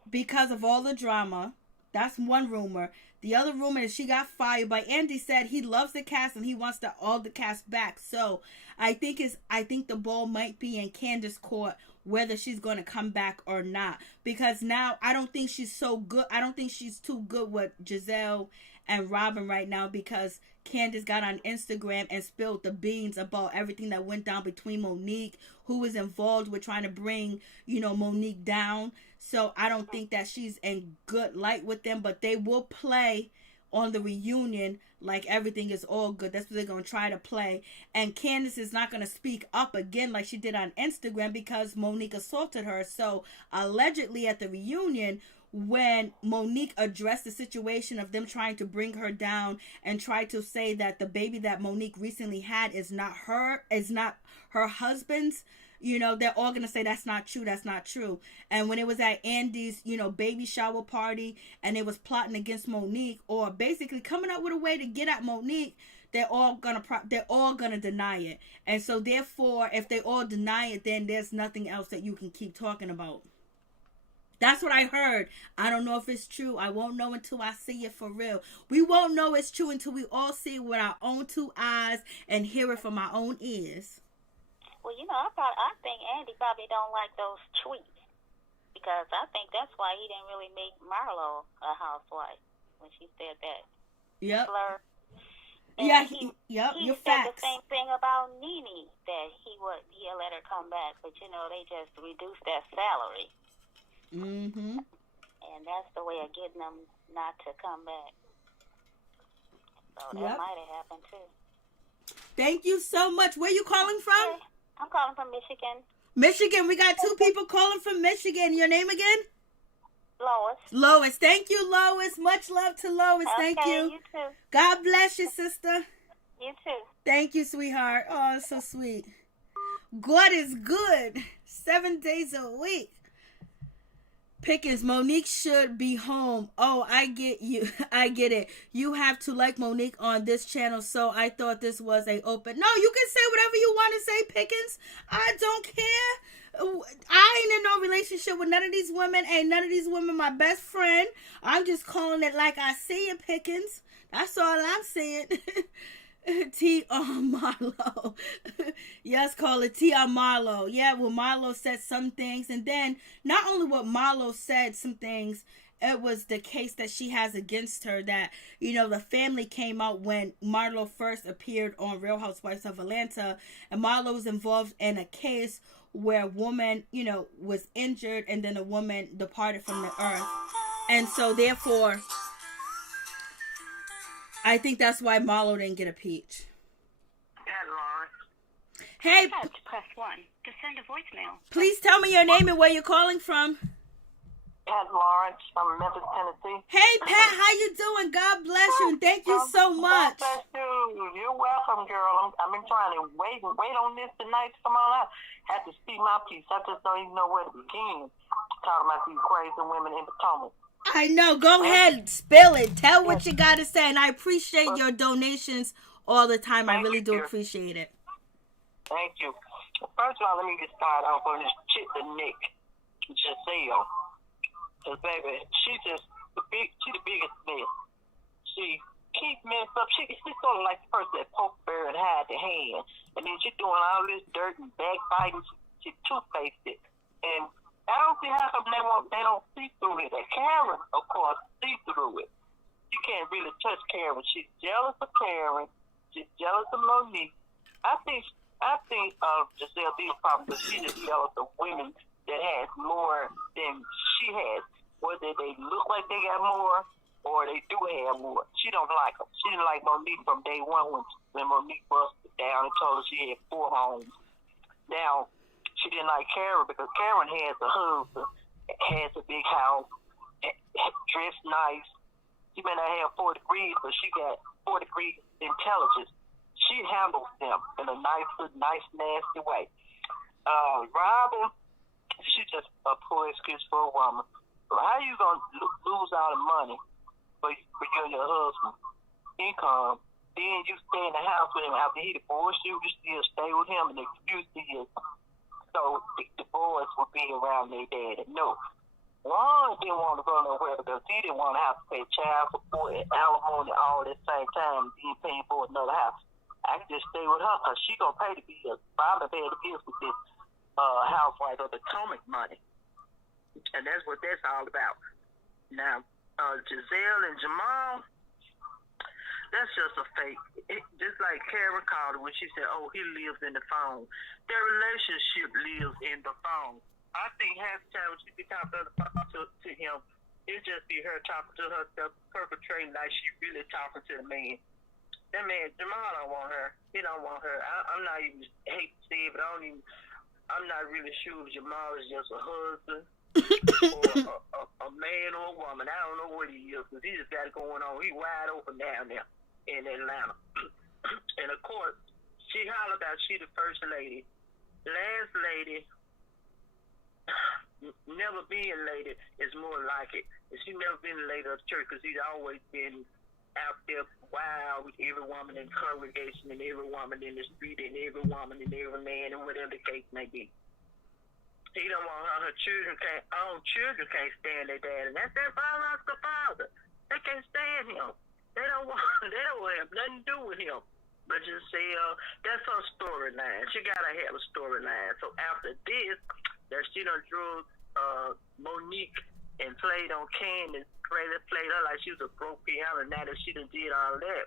because of all the drama. That's one rumor. The other rumor is she got fired, but Andy said he loves the cast and he wants all the cast back. So I think the ball might be in Candice's court, whether she's going to come back or not. Because now I don't think she's so good. I don't think she's too good with Giselle and Robin right now, because Candice got on Instagram and spilled the beans about everything that went down between Monique, who was involved with trying to bring, Monique down. So I don't think that she's in good light with them, but they will play on the reunion like everything is all good. That's what they're going to try to play. And Candice is not going to speak up again like she did on Instagram, because Monique assaulted her. So allegedly at the reunion, when Monique addressed the situation of them trying to bring her down and try to say that the baby that Monique recently had is not her husband's, they're all going to say that's not true. And when it was at Andy's, baby shower party, and it was plotting against Monique, or basically coming up with a way to get at Monique, they're all gonna deny it. And so therefore, if they all deny it, then there's nothing else that you can keep talking about. That's what I heard. I don't know if it's true. I won't know until I see it for real. We won't know it's true until we all see it with our own two eyes and hear it from our own ears. Well, I think Andy probably don't like those tweets, because I think that's why he didn't really make Marlo a housewife when she said that. Yep. Slur. Yeah, he your said facts. the same thing about Nene, that he'll let her come back, but they just reduced that salary. Mm-hmm. And that's the way of getting them not to come back. So that might have happened too. Thank you so much. Where you calling from? Hey, I'm calling from Michigan. Michigan. We got 2 people calling from Michigan. Your name again? Lois. Lois. Thank you, Lois. Much love to Lois. Thank you. You too. God bless you, sister. You too. Thank you, sweetheart. Oh, it's so sweet. God is good. 7 days a week. Pickens, Monique should be home. Oh, I get you. I get it. You have to like Monique on this channel, so I thought this was a open. No, you can say whatever you want to say, Pickens. I don't care. I ain't in no relationship with none of these women. Ain't none of these women my best friend. I'm just calling it like I see it, Pickens. That's all I'm saying. T.R. Marlo. Yes, call it T.R. Marlo. Yeah, well, Marlo said some things. And then, not only what Marlo said some things, it was the case that she has against her that, the family came out when Marlo first appeared on Real Housewives of Atlanta. And Marlo was involved in a case where a woman, was injured and then a woman departed from the earth. And so, therefore, I think that's why Marlo didn't get a peach. Hey, press 1 to send a voicemail. Please tell me your name and where you're calling from. Pat Lawrence from Memphis, Tennessee. Hey, Pat, how you doing? God bless you, and thank you so much. God bless you. You're welcome, girl. I've been trying to wait on this tonight to come on out. Had to speak my piece. I just don't even know where to begin talking about these crazy women in Potomac. I know. Go ahead, spill it. Tell what you got to say, and I appreciate your donations all the time. I really do appreciate it. Thank you. First of all, let me get started off on this chick, the Nick Giselle. Because, baby, she's the biggest mess. She keeps messed up. She's sort of like the person that pokes bear and hide the hand. And then she's doing all this dirt and backbiting. She two-faced it. And I don't see how come they don't see through it. And Karen, of course, see through it. You can't really touch Karen. She's jealous of Karen. She's jealous of Monique. I think Giselle being problem because she just jealous of women that has more than she has. Whether they look like they got more or they do have more. She don't like them. She didn't like Monique from day one when Monique busted down and told her she had 4 homes. Now, she didn't like Karen because Karen has a husband, has a big house, dressed nice. She may not have 4 degrees, but she got 4 degrees intelligence. She handles them in a nice, nasty way. Robin, she's just a poor excuse for a woman. So how you going to lose all the money for you and your husband? Income. Then you stay in the house with him after he divorced you still stay with him, and the excuse is so the boys will be around their daddy. No. Ron didn't want to go nowhere because he didn't want to have to pay child support and alimony all at the same time, being paid for another house. I can just stay with her because she's going to pay the bills. Bobby paid the bills with this housewife of the Potomac money. And that's what that's all about. Now, Giselle and Jamal, that's just a fake. Just like Karen called it when she said, he lives in the phone. Their relationship lives in the phone. I think half the time when she be talking on the phone to him, it just be her talking to herself, perpetrating like she really talking to the man. That man, Jamal don't want her. He don't want her. I'm not even, hate to say it, but I'm not really sure if Jamal is just a husband or a man or a woman. I don't know what he is, because he just got it going on. He wide open down there in Atlanta. And of course, she hollered out she the first lady. Last lady, never being lady is more like it. And she never been a lady of church because he's always been out there wild with every woman in the congregation and every woman in the street and every woman and every man and whatever the case may be. He don't want her own children can't stand their dad, and that's their biological father. They can't stand him. They don't have nothing to do with him. But just say, that's her storyline. She gotta have a storyline. So after this, that she done drew Monique and played on Candice, played her like she was a broke piano. Now that she done did all that,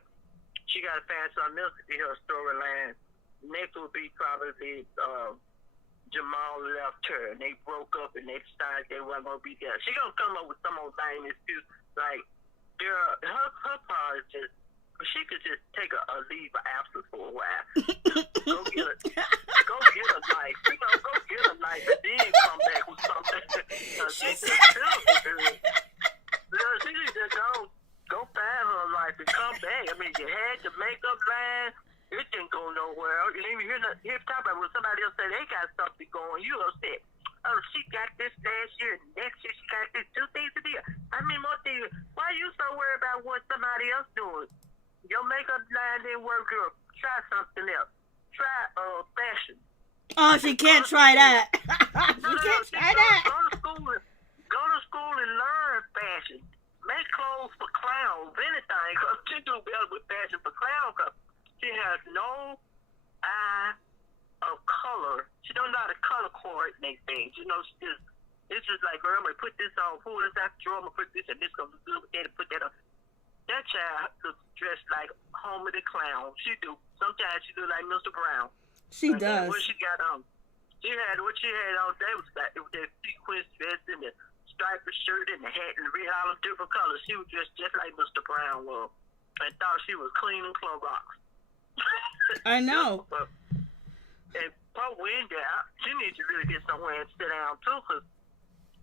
she gotta find something else to be her storyline. Next would be probably Jamal left her and they broke up and they decided they weren't gonna be there. She gonna come up with some old thing excuse like, girl, her part is just, she could just take a leave of absence for a while. Go get a life. You know, go get a life and then come back with something. She just go find her life and come back. I mean, you had the makeup line. It didn't go nowhere. You didn't even hear talk about when somebody else say they got something going. You upset. Oh, she got this last year. Next year she got this 2 things a year. I mean, more things. Why you so worried about what somebody else doing? Your makeup line didn't work, girl. Try something else. Try fashion. Oh, she can't try that. You can't try that. Go to school and learn fashion. Make clothes for clowns, anything. Cause she do better with fashion for clowns. Cause she has no eye of color. She don't know how to color coordinate things. You know, it's just like, girl, I'm gonna put this on. Pull this out the drawer. I'm gonna put this and this gonna be good with that and put that on. That child looks dressed like Homer the Clown. She do. Sometimes she do like Mr. Brown. She does. What she got on? What she had on today was that sequin dress and the striped shirt and the hat and the red, all of different colors. She was dressed just like Mr. Brown was, and thought she was clean and Clorox. I know. And poor Wendy, she needs to really get somewhere and sit down too, because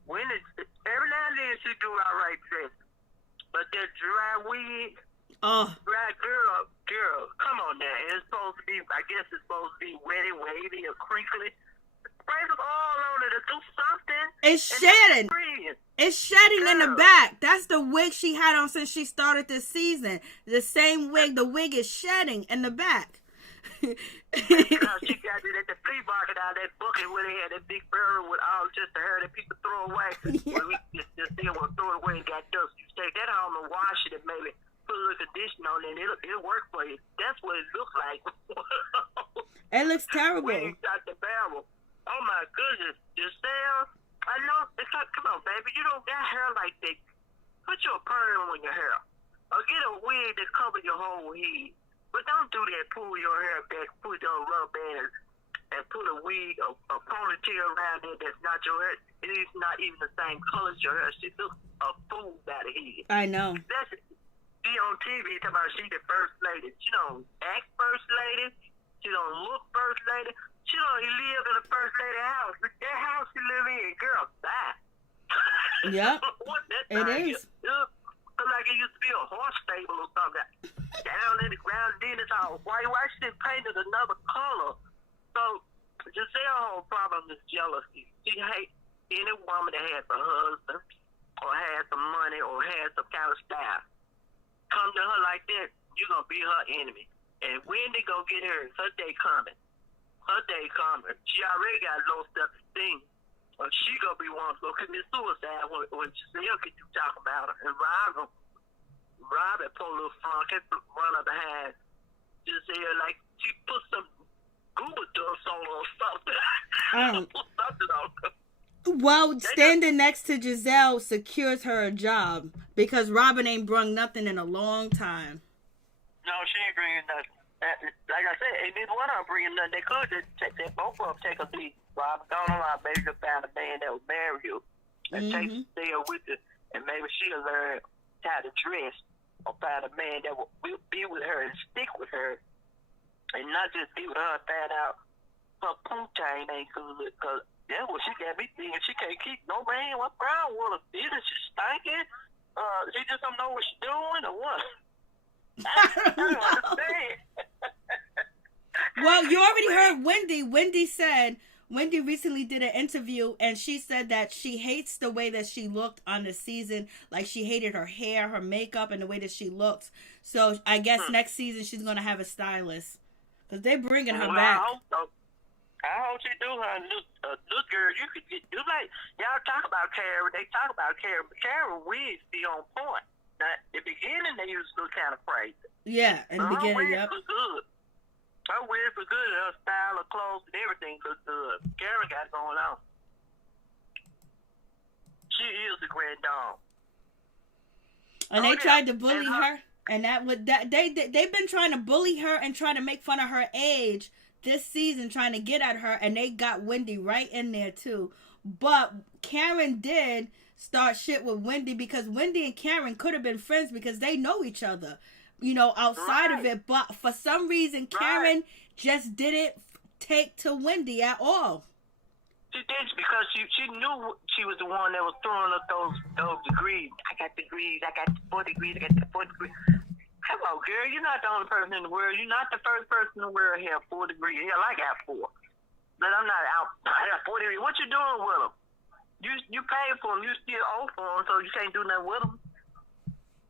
Wendy, every now and then she do all right dress. But that dry wig, dry girl, come on now. It's supposed to be, I guess it's supposed to be wetty, wavy, or crinkly. Spray some oil on it or do something. It's shedding. It's shedding in the back. That's the wig she had on since she started this season. The same wig. The wig is shedding in the back. Because she got it at the flea market out of that bucket where they had that big barrel with all just the hair that people throw away. Yeah. When we just still want to throw it away and got dust. You take that home and wash it and maybe put a little conditioner on it and it'll work for you. That's what it looks like. It looks terrible. When you got the barrel. Oh my goodness. Giselle, I know, it's like, come on, baby, you don't got hair like that. Put your perm on your hair. Or get a wig that cover your whole head. But don't do that. Pull your hair back, put your rubber band, and put a wig, a ponytail around it that's not your hair. It is not even the same color as your hair. She looks a fool by the head. I know. That's be on TV talking about she the first lady. She don't act first lady. She don't look first lady. She don't live in a first lady house. That house she live in, girl, bye. Yep. What that It is. Look like it used to be a horse stable or something. Down in the ground, then it's all white. Why she didn't paint it another color? So, Giselle's whole problem is jealousy. She hates any woman that has a husband or has some money or has some kind of style. Come to her like that, you're going to be her enemy. And when they going to get her, her day coming. Her day coming. She already got low self-esteem. She going to be one to go commit suicide when Giselle get you talking about her. And Rob that poor little funk had to run up behind Giselle like she put some Google dust on her or something. Put something on her. Well, standing next to Giselle secures her a job because Robin ain't brung nothing in a long time. No, she ain't bringing nothing. Like I said, ain't neither one of them bringing nothing. They could just take that, both of them take a lead. Robin, go on out, maybe you'll find a man that will marry you and take Giselle with you, and maybe she'll learn how to dress or find a man that will be with her and stick with her, and not just be with her and find out her poutine ain't good, because that's what she got me thinking. She can't keep no man. What brown woman? Either she's stinking, she just don't know what she's doing, or what? I don't understand. Well, you already heard Wendy. Wendy said Wendy recently did an interview and she said that she hates the way that she looked on the season. Like she hated her hair, her makeup, and the way that she looks. So I guess next season she's gonna have a stylist because they're bringing her back. I hope so. I hope she do her look girl. You could get you like y'all talk about Karen. They talk about Karen, but Karen wigs be on point. Now, at the beginning they used to look kind of crazy. Yeah, in the beginning, yep. Was good. Her wigs were good. Her style, her clothes, and everything looked good. Karen got going on. She is the grand dame. And they tried to bully her, and they've been trying to bully her and trying to make fun of her age this season, trying to get at her, and they got Wendy right in there too. But Karen did start shit with Wendy because Wendy and Karen could have been friends because they know each other, outside of it. But for some reason, Karen just didn't take to Wendy at all. She did because she knew she was the one that was throwing up those degrees. I got degrees. I got 4 degrees. I got the 4 degrees. Come on, girl. You're not the only person in the world. You're not the first person in the world to have 4 degrees. Hell, I got 4. But I'm not out. I got 4 degrees. What you doing with them? You pay for them. You still owe for them, so you can't do nothing with them.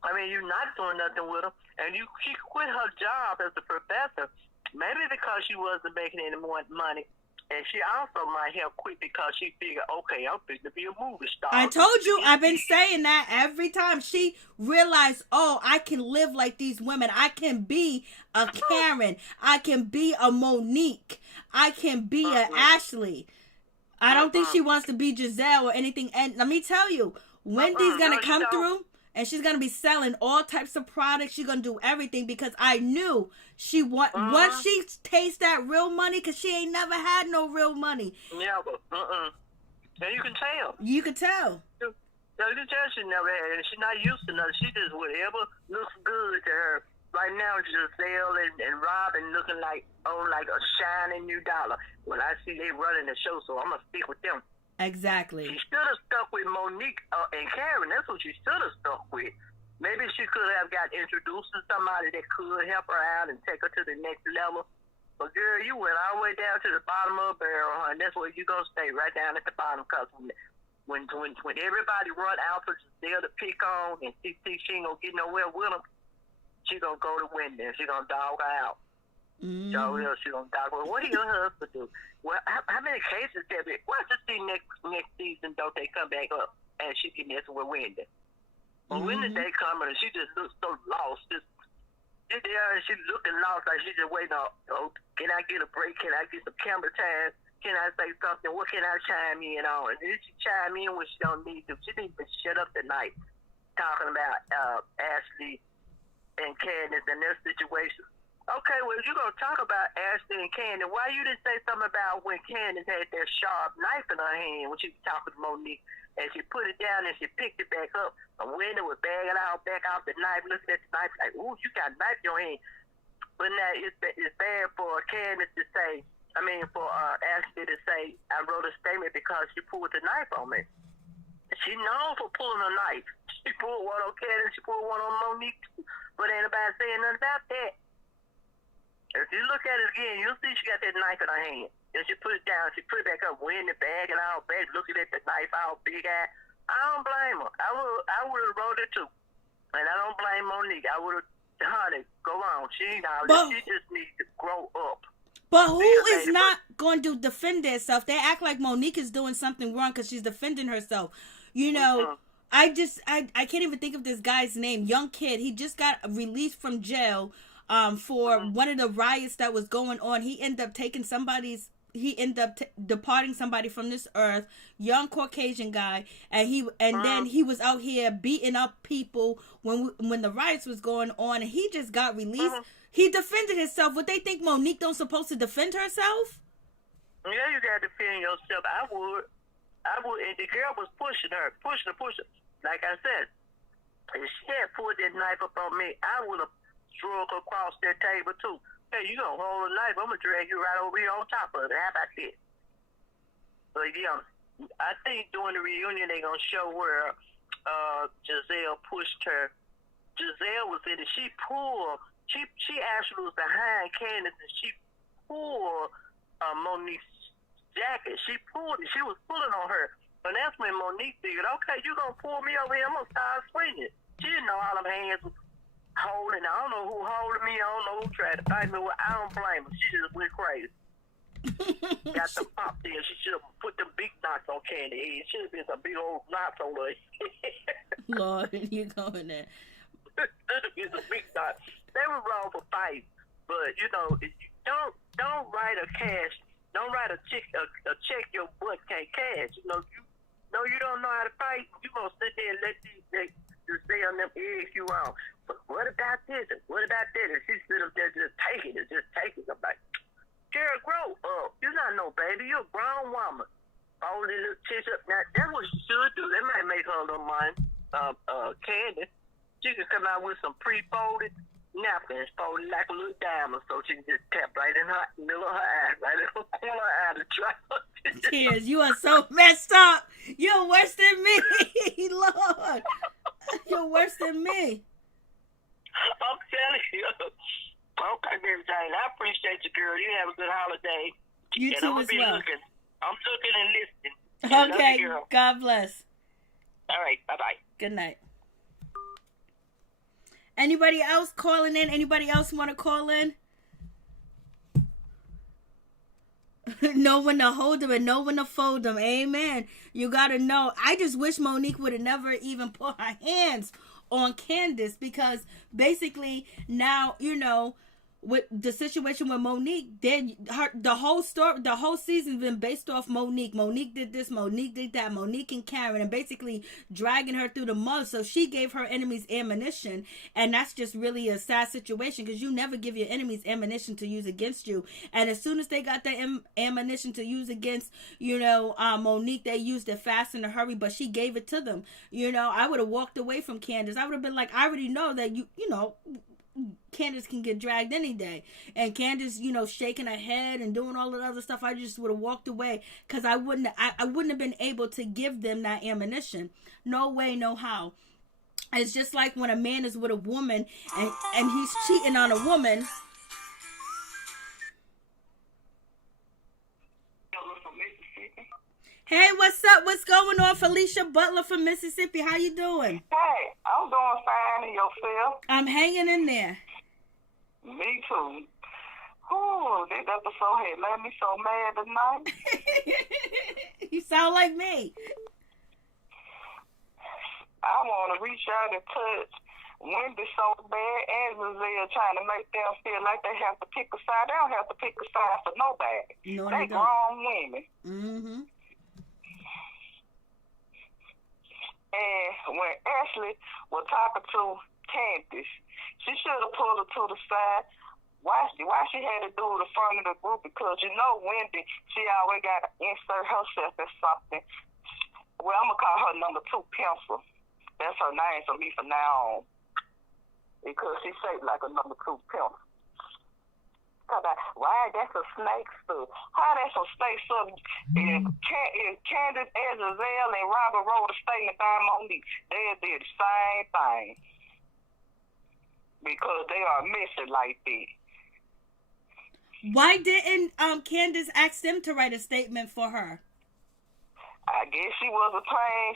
I mean, you're not doing nothing with them. And she quit her job as a professor, maybe because she wasn't making any more money. And she also might have quit because she figured, okay, I'm fixing to be a movie star. I told you, I've been saying that every time. She realized, I can live like these women. I can be a Karen. I can be a Monique. I can be a Ashley. I don't think she wants to be Giselle or anything. And let me tell you, Wendy's going to come through. And she's going to be selling all types of products. She's going to do everything because I knew once she tastes that real money, because she ain't never had no real money. Never. And you can tell. You can tell. You can tell she never had it. She's not used to nothing. She just whatever looks good to her. Right now, Giselle and Robin looking like a shining new dollar. When I see they running the show, so I'm going to stick with them. Exactly. She should have stuck with Monique and Karen. That's what she should have stuck with. Maybe she could have got introduced to somebody that could help her out and take her to the next level. But girl, you went all the way down to the bottom of a barrel, huh? And that's where you gonna stay, right down at the bottom. Cause when everybody run out for Giselle to pick on and she ain't gonna get nowhere with them, she gonna go to Wendy and she gonna dog her out. So she gonna dog her. What do your husband do? Well, how many cases have it? What's to see next season? Don't they come back up and she be messing with Wendy? Well, when did they come and she just looks so lost? Just there and she looking lost like she just waiting on. Oh, can I get a break? Can I get some camera time? Can I say something? What can I chime in on? And then she chime in when she don't need to. She didn't even shut up tonight talking about Ashley and Candice and their situation. Okay, well, you're going to talk about Ashley and Candice. Why you didn't say something about when Candice had that sharp knife in her hand when she was talking to Monique, and she put it down and she picked it back up, and Wendy was bagging out back off the knife, looking at the knife like, ooh, you got a knife in your hand. But now it's bad for Candice to say, for Ashley to say, I wrote a statement because she pulled the knife on me. She known for pulling a knife. She pulled one on Candice, she pulled one on Monique, but ain't nobody saying nothing about that. If you look at it again, you'll see she got that knife in her hand. Then she put it down. She put it back up, wearing the bag and all back, looking at the knife all big eye. I don't blame her. I would have wrote it too. And I don't blame Monique. I would have, honey, go on. She just needs to grow up. But who is not going to defend herself? They act like Monique is doing something wrong because she's defending herself. I can't even think of this guy's name. Young kid. He just got released from jail. For one of the riots that was going on. He ended up departing somebody from this earth, young Caucasian guy, and then he was out here beating up people when the riots was going on, and he just got released. He defended himself. Would they think Monique don't supposed to defend herself? Yeah, you gotta defend yourself. I would, and the girl was pushing her. Like I said, if she had pulled that knife up on me, I would have drug across that table too. Hey, you gonna hold a knife? I'm gonna drag you right over here on top of it. How about that? But yeah, I think during the reunion they gonna show where Giselle pushed her. Giselle was in it. She pulled. She actually was behind Candice and she pulled Monique's jacket. She pulled it. She was pulling on her. And that's when Monique figured, okay, you going to pull me over here. I'm going to start swinging. She didn't know all them hands was holding. I don't know who holding me. I don't know who tried to fight me. Well, I don't blame her. She just went crazy. Got them popped in. She should have put them big knots on Candy head. It should have been some big old knots on her head. Lord, you going there. It's a big knot. They were wrong for fighting. But, you know, don't write a cash. Don't write a check your butt can't cash. You know, you don't know how to fight. You going to sit there and let these just stay on them eggs you on. But what about this? What about that? And she sit up there just taking it. I'm like, girl, grow up. You're not no baby. You're a grown woman. All these little chicks up. Now, that's what she should do. That might make her a little money. Candy. She could come out with some pre-folded napkins folded like a little diamond so she can just tap right in her middle of her eye, right in her corner of her eye to try. Tears, you are so messed up. You're worse than me, Lord. You're worse than me. I'm telling you. Okay, baby Jane, I appreciate you, girl. You have a good holiday. You and too I'm as be well. I'm looking and listening. Okay, Love you, God bless. all right, bye-bye. Good night. Anybody else calling in? Anybody else want to call in? Know when to hold them and know when to fold them. Amen. You got to know. I just wish Monique would have never even put her hands on Candice, because basically now, you know, with the situation with Monique, the whole story, the whole season's been based off Monique. Monique did this, Monique did that, Monique and Karen, and basically dragging her through the mud. So she gave her enemies ammunition, and that's just really a sad situation, because you never give your enemies ammunition to use against you. And as soon as they got the ammunition to use against, you know, Monique, they used it fast in a hurry, but she gave it to them. You know, I would have walked away from Candice. I would have been like, I already know that you know, Candice can get dragged any day. And Candice, you know, shaking her head and doing all the other stuff, I just would have walked away, because I wouldn't have been able to give them that ammunition. No way, no how. It's just like when a man is with a woman and he's cheating on a woman. Hey, what's up? What's going on? Felicia Butler from Mississippi. How you doing? Hey, I'm doing fine, and yourself? I'm hanging in there. Me too. Ooh, this episode had made me so mad tonight. You sound like me. I want to reach out and touch Wendy so bad, and Giselle, trying to make them feel like they have to pick a side. They don't have to pick a side for nobody. No, they don't. grown women. Mm-hmm. And when Ashley was talking to Candice, she should have pulled her to the side. Why she had to do the front of the group? Because, you know, Wendy, she always got to insert herself in something. Well, I'm going to call her number 2 pencil. That's her name for me from now on. Because she's shaped like a number 2 pencil. Why, that's a snake stuff. How that's a snake stuff? If Candice, Giselle, and Robert wrote a statement by Monique, they did the same thing. Because they are missing like this. Why didn't Candice ask them to write a statement for her? I guess she was playing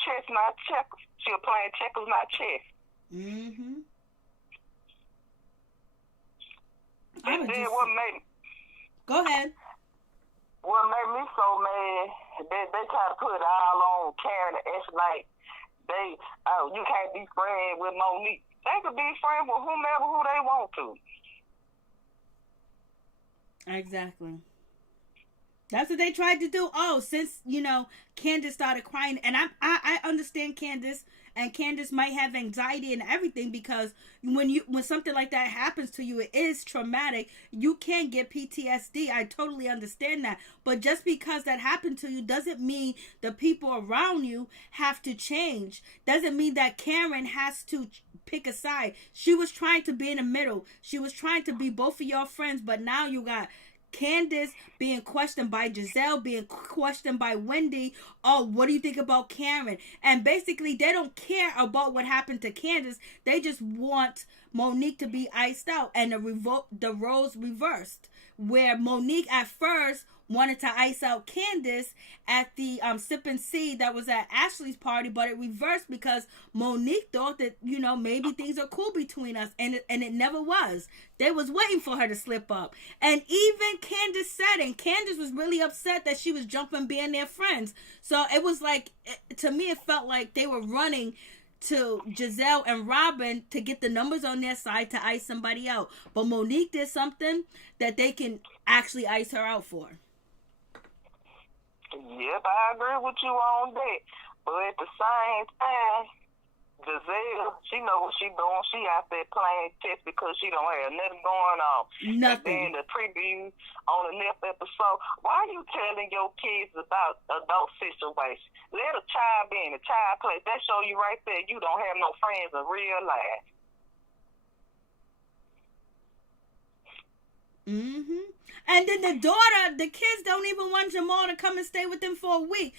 chess, not checkers. She was playing checkers, not chess. Mm-hmm. What made? Go ahead. What made me so mad? They try to put it all on Karen and Ash, like you can't be friends with Monique. They could be friends with whomever who they want to. Exactly. That's what they tried to do. Oh, since, you know, Candice started crying, and I understand Candice, and Candice might have anxiety and everything, because when something like that happens to you, it is traumatic. You can get PTSD. I totally understand that. But just because that happened to you doesn't mean the people around you have to change. Doesn't mean that Karen has to pick a side. She was trying to be in the middle. She was trying to be both of your friends, but now you got Candice being questioned by Giselle, being questioned by Wendy. Oh, what do you think about Karen? And basically, they don't care about what happened to Candice. They just want Monique to be iced out and the roles reversed. where Monique at first wanted to ice out Candice at the Sip and See that was at Ashley's party, but it reversed because Monique thought that, you know, maybe things are cool between us, and it never was. They was waiting for her to slip up. And even Candice said, and Candice was really upset that she was jumping being their friends. So it was like, to me, it felt like they were running to Giselle and Robin to get the numbers on their side to ice somebody out. But Monique did something that they can actually ice her out for. Yep, I agree with you on that. But at the same time, Giselle, she know what she doing. She out there playing test because she don't have nothing going on. Nothing. And then the preview on the next episode, why are you telling your kids about adult situations? Let a child be in a child place. That show you right there you don't have no friends in real life. Mm-hmm. And then the daughter, the kids don't even want Jamal to come and stay with them for a week.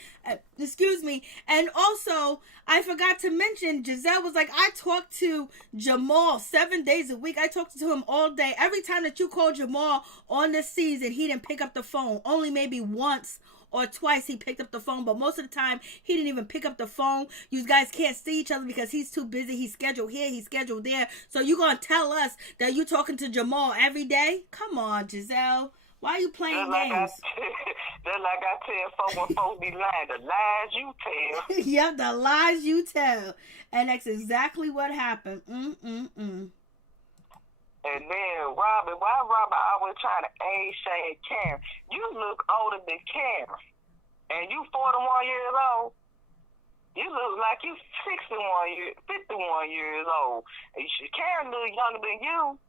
Excuse me. And also, I forgot to mention, Giselle was like, I talked to Jamal 7 days a week. I talked to him all day. Every time that you called Jamal on this season, he didn't pick up the phone. Only maybe once or twice he picked up the phone, but most of the time he didn't even pick up the phone. You guys can't see each other because he's too busy. He's scheduled here, he's scheduled there. So you gonna tell us that you talking to Jamal every day? Come on, Giselle. Why are you playing games? That's like I tell folks when folks be lying. The lies you tell. Yep, the lies you tell. And that's exactly what happened. And then Robin, why Robin always trying to age shame Karen? You look older than Karen. And you 41 years old. You look like you 51 years old. And Karen look younger than you.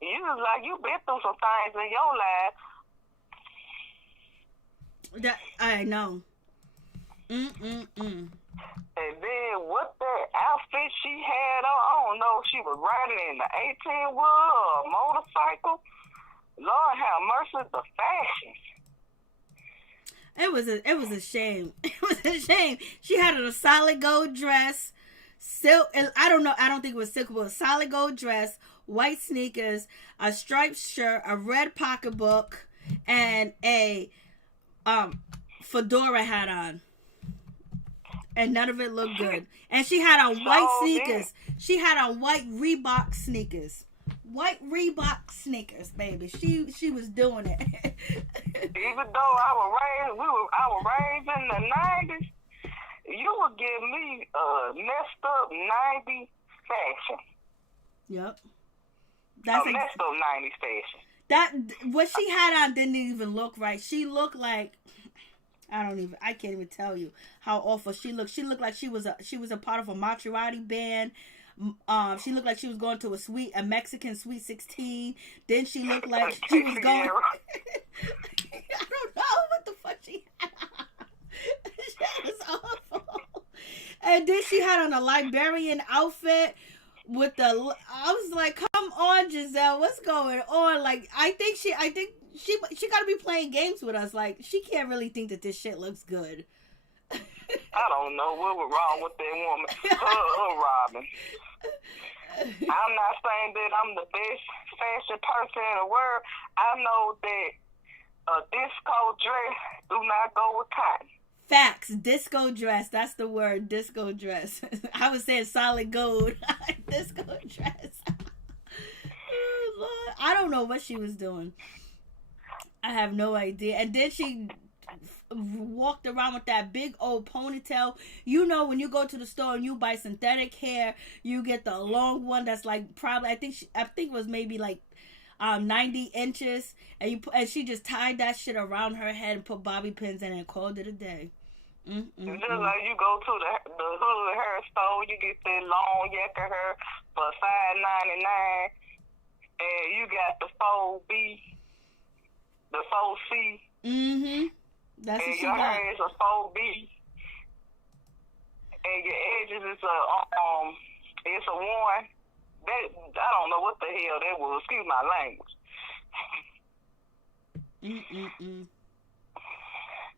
You look like you been through some things in your life. That I know. And then what that outfit she had on, I don't know if she was riding in the 18-wheel or a motorcycle. Lord have mercy, the fashion. It was a shame. It was a shame. She had on a solid gold dress, silk. I don't think it was silk, but a solid gold dress, white sneakers, a striped shirt, a red pocketbook, and a fedora hat on. And none of it looked good. And she had on white sneakers. She had on white Reebok sneakers. White Reebok sneakers, baby. She was doing it. Even though I was raised in the 90s, you would give me messed up 90s fashion. Yep. That's messed up 90s fashion. That what she had on didn't even look right. She looked like I can't even tell you how awful she looked. She looked like she was a part of a Maserati band. She looked like she was going to a Mexican Sweet 16. Then she looked like she was going. I don't know what the fuck she had. That was awful. And then she had on a Liberian outfit with the. I was like, come on, Giselle, what's going on? Like, I think she got to be playing games with us. Like, she can't really think that this shit looks good. I don't know what was wrong with that woman. Robin. I'm not saying that I'm the best fashion person in the world. I know that a disco dress do not go with cotton. Facts. Disco dress. That's the word. Disco dress. I was saying solid gold. Disco dress. Oh, Lord. I don't know what she was doing. I have no idea. And then she walked around with that big old ponytail. You know, when you go to the store and you buy synthetic hair, you get the long one that's like probably I think it was maybe like 90 inches, and she just tied that shit around her head and put bobby pins in it and called it a day. It's just like you go to the hood hair store, you get that long yakka hair for $5.99, and you got the 4B, the 4C. That's and what she your got. hair is a 4B, and your edges is it's a 1. That I don't know what the hell that was. Excuse my language.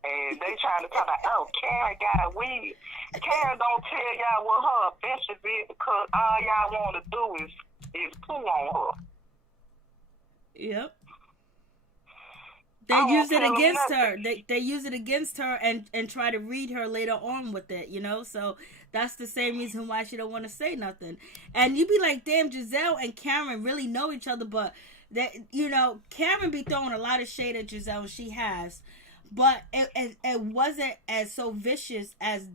And they trying to talk about, Karen got a wig. Karen don't tell y'all what her offensive is because all y'all want to do is poo on her. Yep. They use it against her. They use it against her and try to read her later on with it, you know? So that's the same reason why she don't want to say nothing. And you be like, damn, Giselle and Karen really know each other, but that, you know, Karen be throwing a lot of shade at Giselle, and she has. But it wasn't as so vicious as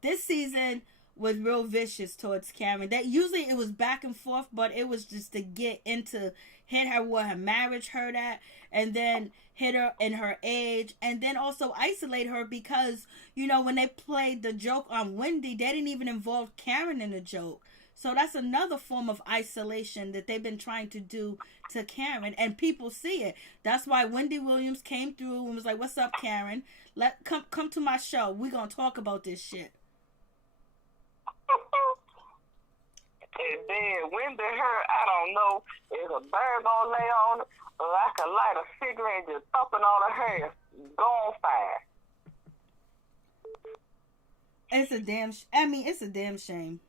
this season was real vicious towards Karen. That usually it was back and forth, but it was just to get into hit her where her marriage hurt at, and then hit her in her age, and then also isolate her because, you know, when they played the joke on Wendy, they didn't even involve Karen in the joke. So that's another form of isolation that they've been trying to do to Karen, and people see it. That's why Wendy Williams came through and was like, "What's up, Karen? Come to my show. We're gonna talk about this shit." And then Wendy, I don't know, is a bird gonna lay on it, or I could light a cigarette and just thumping on her hair, go on fire. It's a damn. It's a damn shame.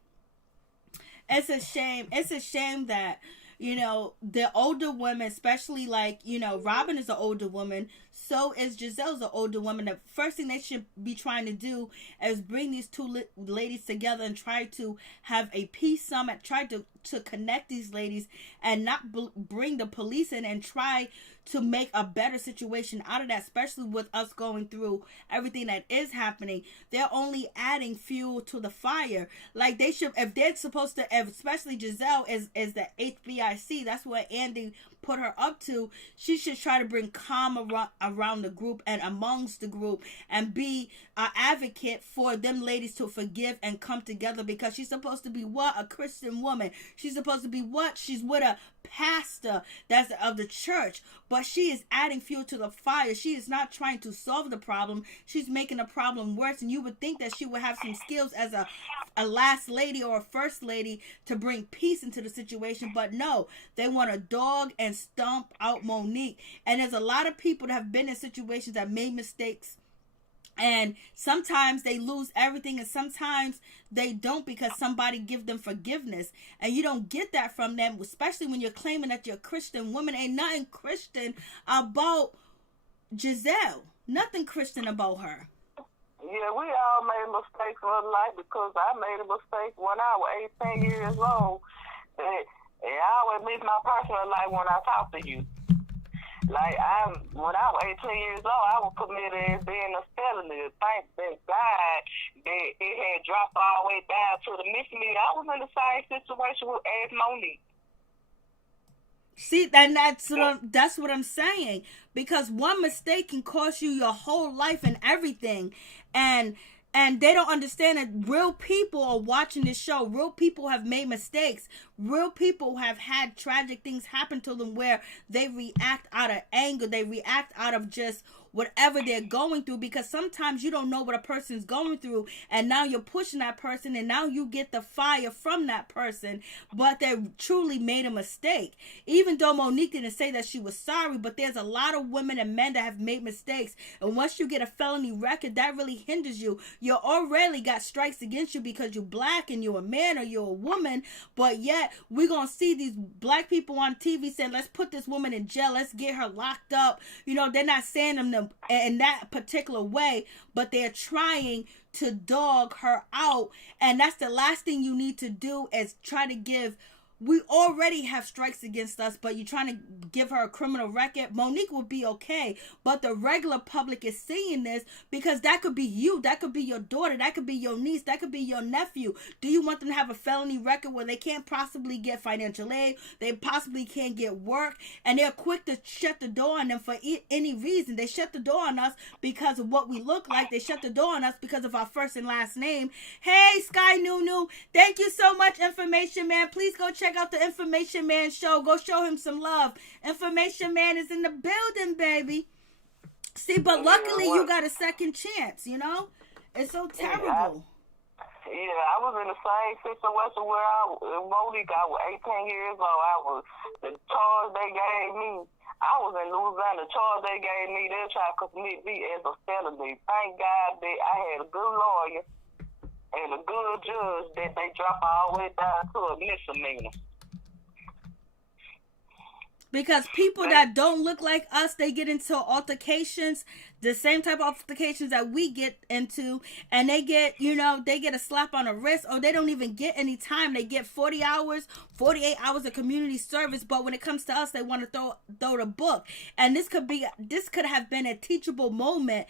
It's a shame. It's a shame that, you know, the older women, especially like, you know, Robin is an older woman. So is Giselle's an older woman. The first thing they should be trying to do is bring these two ladies together and try to have a peace summit, try to connect these ladies and not bring the police in, and try to make a better situation out of that, especially with us going through everything that is happening. They're only adding fuel to the fire. Like, they should, if they're supposed to, especially Giselle is the HBIC, that's what Andy put her up to. She should try to bring calm around the group and amongst the group, and be an advocate for them ladies to forgive and come together, because she's supposed to be what? A Christian woman. She's supposed to be what? She's with a pastor that's of the church, but she is adding fuel to the fire. She is not trying to solve the problem. She's making the problem worse. And you would think that she would have some skills as a last lady or a first lady to bring peace into the situation, but no, they want to dog and stomp out Monique. And there's a lot of people that have been in situations that made mistakes, and sometimes they lose everything, and sometimes they don't, because somebody give them forgiveness, and you don't get that from them, especially when you're claiming that you're a Christian woman. Ain't nothing Christian about Giselle. Nothing Christian about her. Yeah, we all made mistakes in life, because I made a mistake when I was 18 years old. And I always miss my personal life when I talk to you. Like, when I was 18 years old, I was committed as being a felony. Thank God that it had dropped all the way down to the misdemeanor. I was in the same situation as Monique. See, and that's what I'm saying. Because one mistake can cost you your whole life and everything. And they don't understand that real people are watching this show. Real people have made mistakes. Real people have had tragic things happen to them where they react out of anger. They react out of just whatever they're going through, because sometimes you don't know what a person's going through, and now you're pushing that person, and now you get the fire from that person, but they truly made a mistake. Even though Monique didn't say that she was sorry, but there's a lot of women and men that have made mistakes, and once you get a felony record, that really hinders you. You already got strikes against you because you're black and you're a man or you're a woman, but yet we're gonna see these black people on TV saying, let's put this woman in jail, let's get her locked up. You know, they're not saying them in that particular way, but they're trying to dog her out, and that's the last thing you need to do, is try to give. We already have strikes against us, but you're trying to give her a criminal record. Monique will be okay, but the regular public is seeing this, because that could be you, that could be your daughter, that could be your niece, that could be your nephew. Do you want them to have a felony record where they can't possibly get financial aid, they possibly can't get work, and they're quick to shut the door on them for any reason? They shut the door on us because of what we look like. They shut the door on us because of our first and last name. Hey, Sky Nunu, thank you so much, Information Man. Please go check out the Information Man show. Go show him some love. Information Man is in the building, baby. See, but luckily you got a second chance, you know? It's so terrible. I was in the same situation where Monique, I was 18 years old. The charge they gave me, I was in Louisiana. The charge they gave me, they tried to commit me as a felony. Thank God that I had a good lawyer and a good judge that they dropped all the way down to a misdemeanor. Because people that don't look like us, they get into altercations, the same type of altercations that we get into, and they get, they get a slap on the wrist, or they don't even get any time. They get 40 hours, 48 hours of community service, but when it comes to us, they want to throw the book. And this could have been a teachable moment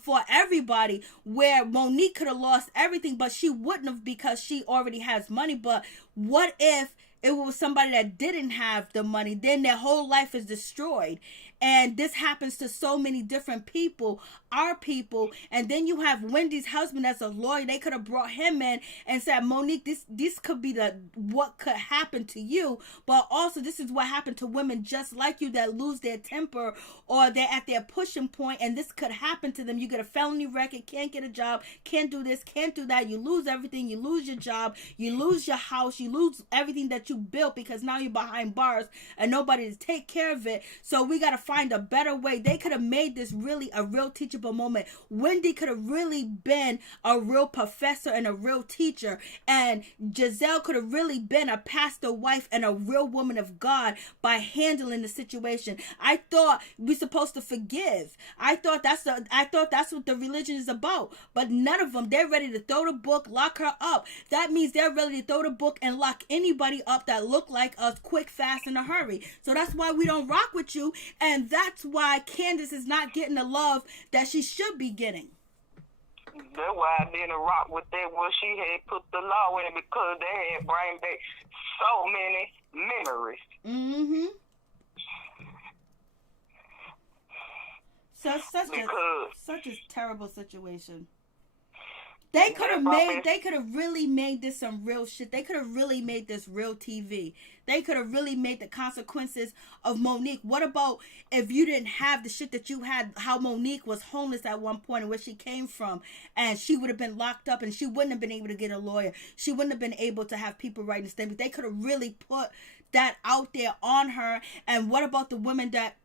for everybody, where Monique could have lost everything, but she wouldn't have, because she already has money. But what if it was somebody that didn't have the money? Then their whole life is destroyed. And this happens to so many different people, our people. And then you have Wendy's husband as a lawyer. They could have brought him in and said, Monique, this could be what could happen to you. But also, this is what happened to women just like you that lose their temper, or they're at their pushing point, and this could happen to them. You get a felony record, can't get a job, can't do this, can't do that. You lose everything. You lose your job. You lose your house. You lose everything that you built, because now you're behind bars and nobody to take care of it. So we got to find a better way. They could have made this really a real teachable moment. Wendy could have really been a real professor and a real teacher, and Giselle could have really been a pastor wife and a real woman of God by handling the situation. I thought we're supposed to forgive. I thought that's what the religion is about. But none of them. They're ready to throw the book, lock her up. That means they're ready to throw the book and lock anybody up that look like us, quick, fast, in a hurry. So that's why we don't rock with you, and that's why Candice is not getting the love that she should be getting. That's why I didn't rock with that when she had put the law in it, because they had bring back so many memories. Mm-hmm. So such a terrible situation. They could have really made this some real shit. They could have really made this real TV. They could have really made the consequences of Monique. What about if you didn't have the shit that you had, how Monique was homeless at one point and where she came from, and she would have been locked up and she wouldn't have been able to get a lawyer. She wouldn't have been able to have people writing statements. They could have really put that out there on her. And what about the women that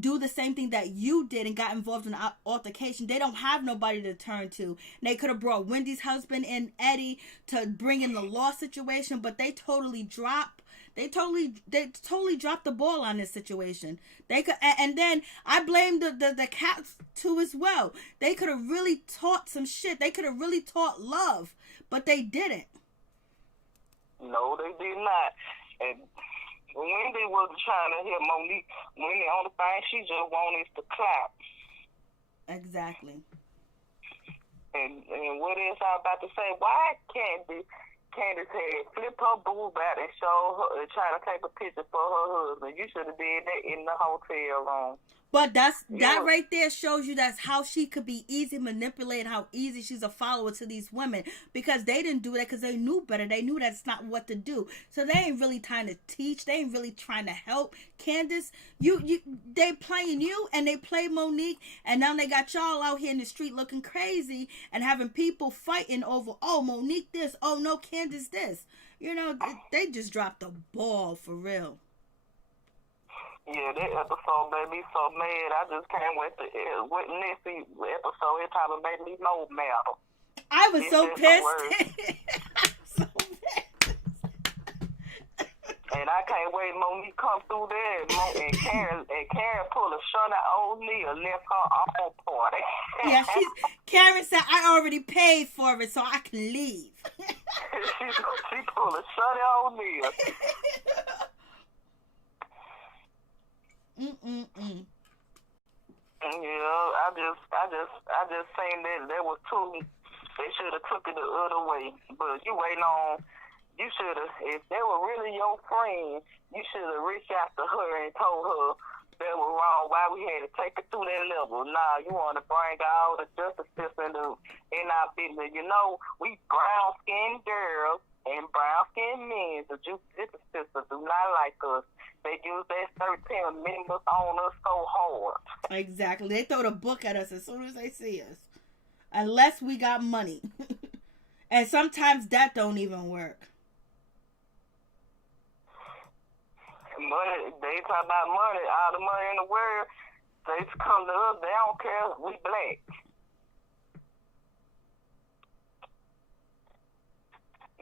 do the same thing that you did and got involved in an altercation? They don't have nobody to turn to. They could have brought Wendy's husband and Eddie to bring in the law situation, but they totally dropped the ball on this situation. They could, and then I blame the cats too as well. They could have really taught some shit. They could have really taught love, but they didn't. No, they did not. And Wendy wasn't trying to hear Monique. Wendy, the only thing she just wanted is to clap. Exactly. And what else I was about to say? Why Candice had flipped her boob out and showed her, trying to take a picture for her husband? You should have did that in the hotel room. But that right there shows you that's how she could be easy manipulated, how easy she's a follower to these women, because they didn't do that because they knew better. They knew that's not what to do. So they ain't really trying to teach. They ain't really trying to help. Candice, they playing you and they play Monique, and now they got y'all out here in the street looking crazy and having people fighting over, oh, Monique this, oh no, Candice this. They just dropped the ball for real. Yeah, that episode made me so mad. I just can't wait to witness the episode. It probably made me more mad. I was so pissed. So pissed. And I can't wait Monique come through there and Karen pulled a Shawna O'Neal, left her own party. Yeah, Karen said, I already paid for it, so I can leave. she pulled a Shawna O'Neal. Yeah, I just saying that was too. They should have took it the other way. But you waiting on. You should have. If they were really your friend, you should have reached out to her and told her that was wrong. Why we had to take it through that level? Nah, you want to bring all the justice system in our business. We brown skinned girls and brown skinned men. The justice system do not like us. They use that 13 members on us so hard. Exactly. They throw the book at us as soon as they see us. Unless we got money. And sometimes that don't even work. Money, they talk about money. All the money in the world, they come to us. They don't care if we black.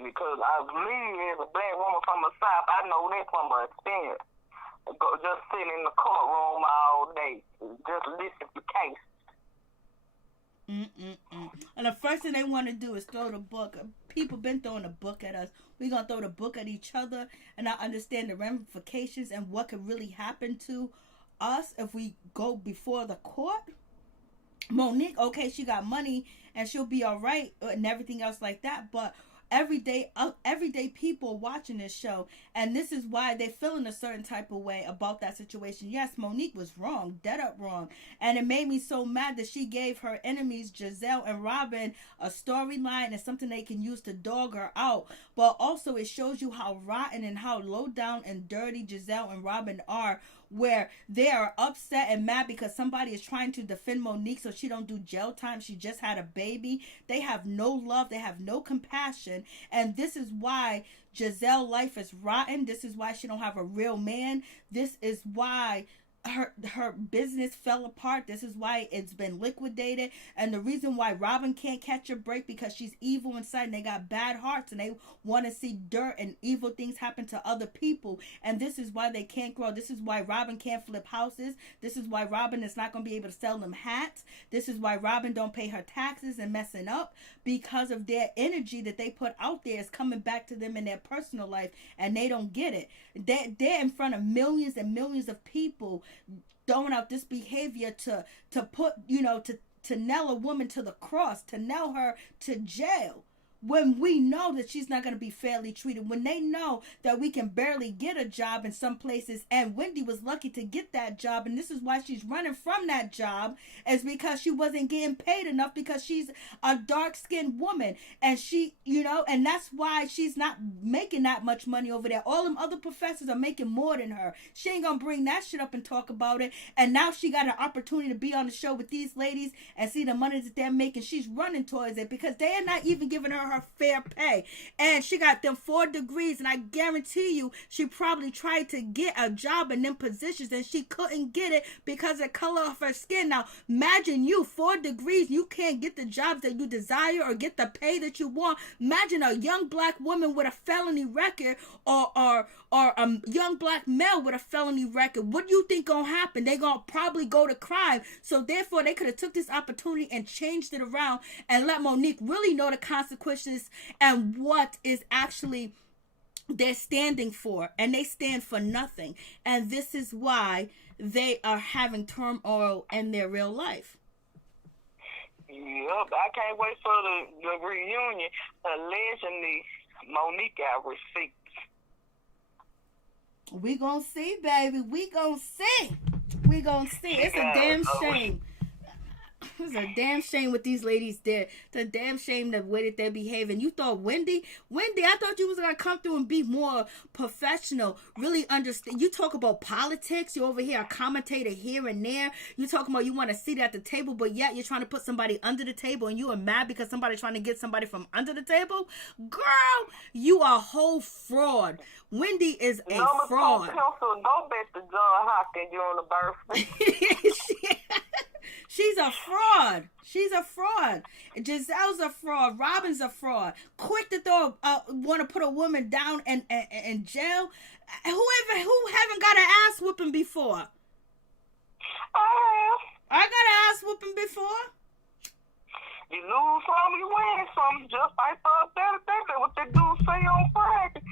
Because me as a black woman from the South, I know that from my experience. go just sit in the courtroom all day, just listen to case. And the first thing they want to do is throw the book. People been throwing the book at us. We're going to throw the book at each other and not understand the ramifications and what could really happen to us if we go before the court. Monique, okay, she got money and she'll be all right and everything else like that, but everyday people watching this show, and this is why they feeling a certain type of way about that situation. Yes, Monique was wrong, dead up wrong, and it made me so mad that she gave her enemies Giselle and Robin a storyline and something they can use to dog her out. But also it shows you how rotten and how low down and dirty Giselle and Robin are, where they are upset and mad because somebody is trying to defend Monique so she don't do jail time. She just had a baby. They have no love. They have no compassion. And this is why Giselle's life is rotten. This is why she don't have a real man. This is why her business fell apart. This is why it's been liquidated. And the reason why Robin can't catch a break, because she's evil inside and they got bad hearts and they want to see dirt and evil things happen to other people. And this is why they can't grow. This is why Robin can't flip houses. This is why Robin is not going to be able to sell them hats. This is why Robin don't pay her taxes and messing up, because of their energy that they put out there is coming back to them in their personal life, and they don't get it. They're in front of millions and millions of people throwing out this behavior to put, to nail a woman to the cross, to nail her to jail, when we know that she's not going to be fairly treated, when they know that we can barely get a job in some places. And Wendy was lucky to get that job, and this is why she's running from that job, is because she wasn't getting paid enough, because she's a dark-skinned woman, and she, and that's why she's not making that much money over there. All them other professors are making more than her. She ain't gonna bring that shit up and talk about it. And now she got an opportunity to be on the show with these ladies and see the money that they're making. She's running towards it, because they are not even giving her fair pay. And she got them 4 degrees, and I guarantee you she probably tried to get a job in them positions and she couldn't get it because of the color of her skin. Now imagine you, 4 degrees, you can't get the jobs that you desire or get the pay that you want. Imagine a young black woman with a felony record, or a young black male with a felony record. What do you think gonna happen? They gonna probably go to crime. So therefore they could have took this opportunity and changed it around and let Monique really know the consequences and what is actually they're standing for. And they stand for nothing. And this is why they are having turmoil in their real life. Yep, I can't wait for the reunion. Allegedly, Monique got receipts. We gonna see, baby. We gonna see. It's a damn shame. It's a damn shame what these ladies did. It's a damn shame the way that they're behaving. You thought Wendy, I thought you was going to come through and be more professional, really understand. You talk about politics. You're over here a commentator here and there. You talking about you want a seat at the table, but yet you're trying to put somebody under the table and you are mad because somebody's trying to get somebody from under the table? Girl, you are a whole fraud. Wendy is a fraud. Go back to John Hopkins University. She's a fraud. Giselle's a fraud. Robin's a fraud. Quick to want to put a woman down in jail. Who haven't got an ass whooping before? I got an ass whooping before. You lose some, you win some. Just like what they do say on Friday.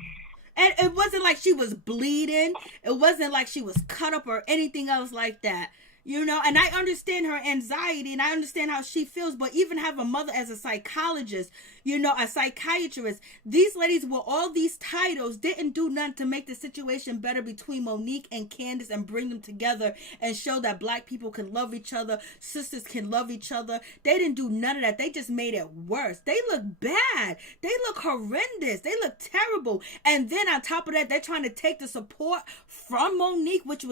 And it wasn't like she was bleeding. It wasn't like she was cut up or anything else like that. And I understand her anxiety and I understand how she feels, but even have a mother as a psychologist, a psychiatrist, these ladies with all these titles didn't do nothing to make the situation better between Monique and Candice and bring them together and show that black people can love each other, sisters can love each other. They didn't do none of that. They just made it worse. They look bad. They look horrendous. They look terrible. And then on top of that, they're trying to take the support from Monique, which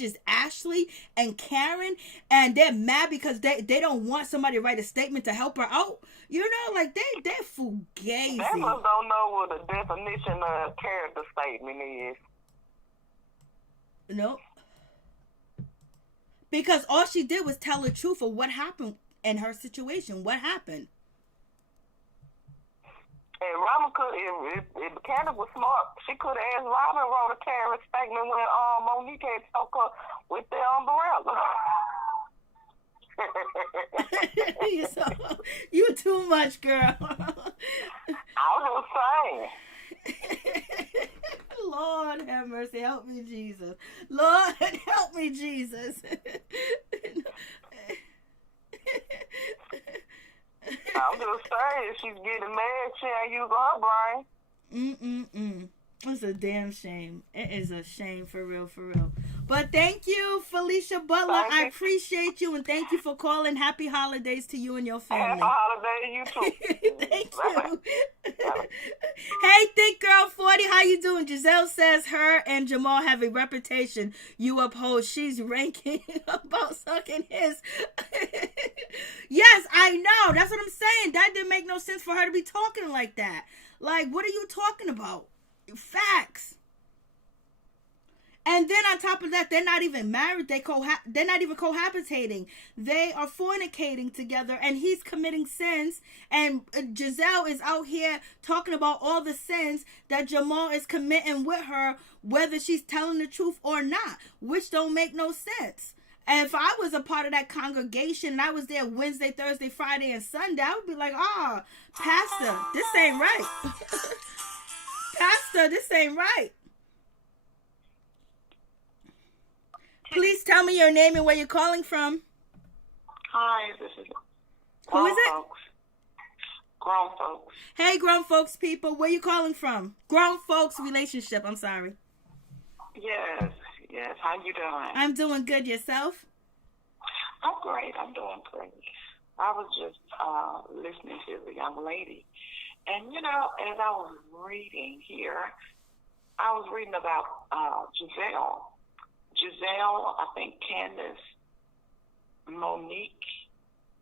is Ashley and Karen, and they're mad because they don't want somebody to write a statement to help her out. They're fugazi. They must don't know what the definition of character statement is. No. Because all she did was tell the truth of what happened in her situation. What happened? And Robin could, if Candace was smart, she could have asked Robin wrote a terrorist statement when Monique had took her with the umbrella. You too much, girl. I was just saying. Lord have mercy, help me, Jesus. Lord help me, Jesus. I'm just saying, she's getting mad. She ain't using her brain. It's a damn shame. It is a shame, for real, for real. But thank you, Felicia Butler. I appreciate you, and thank you for calling. Happy holidays to you and your family. Happy holidays to you too. Thank you. Hey, Thick Girl 40, how you doing? Giselle says her and Jamal have a reputation you uphold. She's ranking about sucking his. Yes, I know. That's what I'm saying. That didn't make no sense for her to be talking like that. Like, what are you talking about? Facts. And then on top of that, they're not even married. They're not even cohabitating. They are fornicating together, and he's committing sins. And Giselle is out here talking about all the sins that Jamal is committing with her, whether she's telling the truth or not, which don't make no sense. And if I was a part of that congregation and I was there Wednesday, Thursday, Friday, and Sunday, I would be like, Pastor, this ain't right. Pastor, this ain't right. Please tell me your name and where you're calling from. Hi, this is Who is it? Folks. Grown folks. Hey, grown folks, people. Where you calling from? Grown folks relationship. I'm sorry. Yes. How you doing? I'm doing good. Yourself? I'm great. I'm doing great. I was just listening to the young lady. And, as I was reading here, I was reading about Giselle. Giselle, I think Candice, Monique,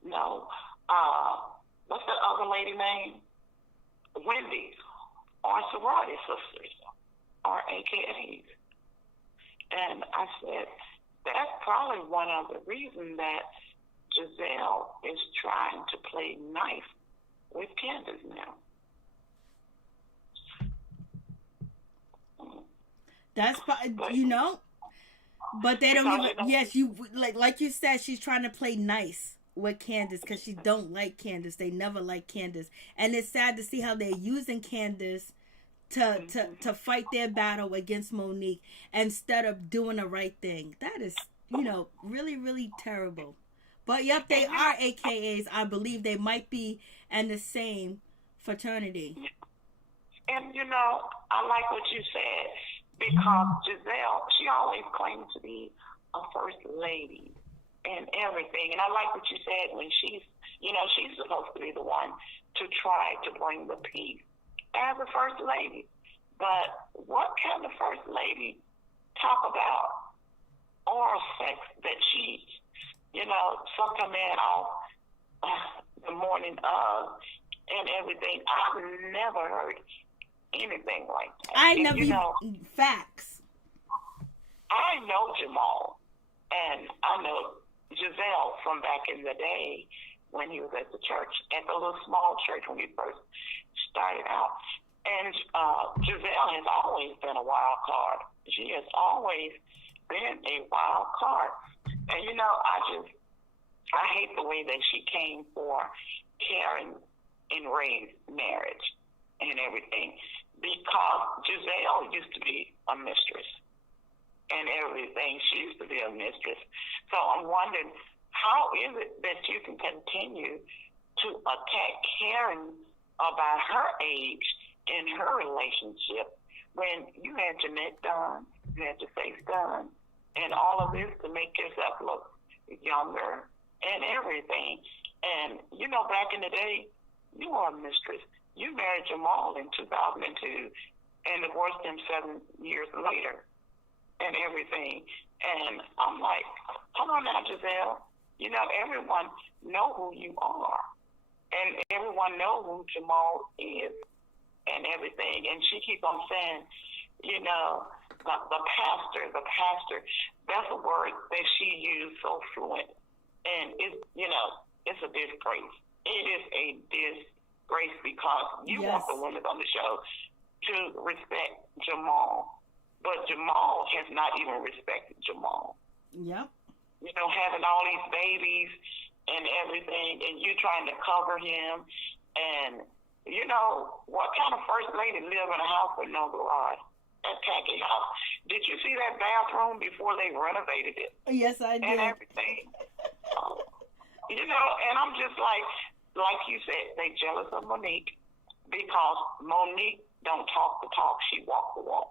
what's that other lady name? Wendy, are sorority sisters, or AKAs. And I said, that's probably one of the reasons that Giselle is trying to play nice with Candice now. That's, but they don't even, yes, you, like you said, she's trying to play nice with Candice because she don't like Candice. They never like Candice. And it's sad to see how they're using Candice to fight their battle against Monique instead of doing the right thing. That is, really, really terrible. But yep, they are AKAs. I believe they might be in the same fraternity. And I like what you said, because Giselle, she always claimed to be a first lady and everything. And I like what you said when she's supposed to be the one to try to bring the peace as a first lady. But what can the first lady talk about oral sex that she, sucked her man off the morning of and everything? I've never heard anything like that. Facts. I know Jamal, and I know Giselle from back in the day when he was at the church, at the little small church when he first started out. And Giselle has always been a wild card. She has always been a wild card. And I hate the way that she came for Karen in Ray's marriage and everything, because Giselle used to be a mistress and everything. She used to be a mistress. So I'm wondering, how is it that you can continue to attack Karen about her age in her relationship when you had your neck done, you had your face done, and all of this to make yourself look younger and everything? And, back in the day, you were a mistress. You married Jamal in 2002 and divorced him 7 years later and everything. And I'm like, come on now, Giselle. Everyone know who you are. And everyone know who Jamal is and everything. And she keeps on saying, the pastor, that's a word that she used so fluent. And it's a disgrace. It is a Grace, because you want the women on the show to respect Jamal. But Jamal has not even respected Jamal. Yep. You know, having all these babies and everything, and you trying to cover him. And, you know, what kind of first lady live in a house with no garage? That tacky house. Did you see that bathroom before they renovated it? Yes, I did. And everything. You know, and I'm just like you said, they jealous of Monique because Monique don't talk the talk, she walk the walk.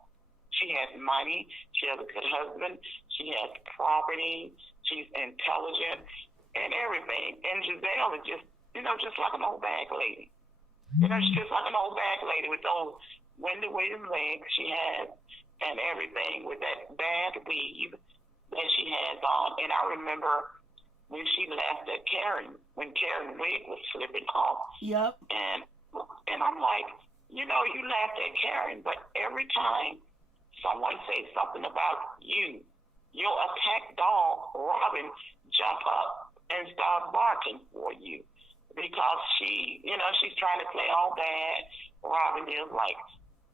She has money, she has a good husband, she has property, she's intelligent and everything. And Giselle is just, you know, just like an old bag lady. You know, she's just like an old bag lady with those Wendy Williams legs she has and everything, with that bad weave that she has on. And I remember when she laughed at Karen, when Karen's wig was slipping off. Yep. And I'm like, you know, you laughed at Karen, but every time someone says something about you, your attack dog, Robin, jump up and start barking for you because she, you know, she's trying to play all bad. Robin is like,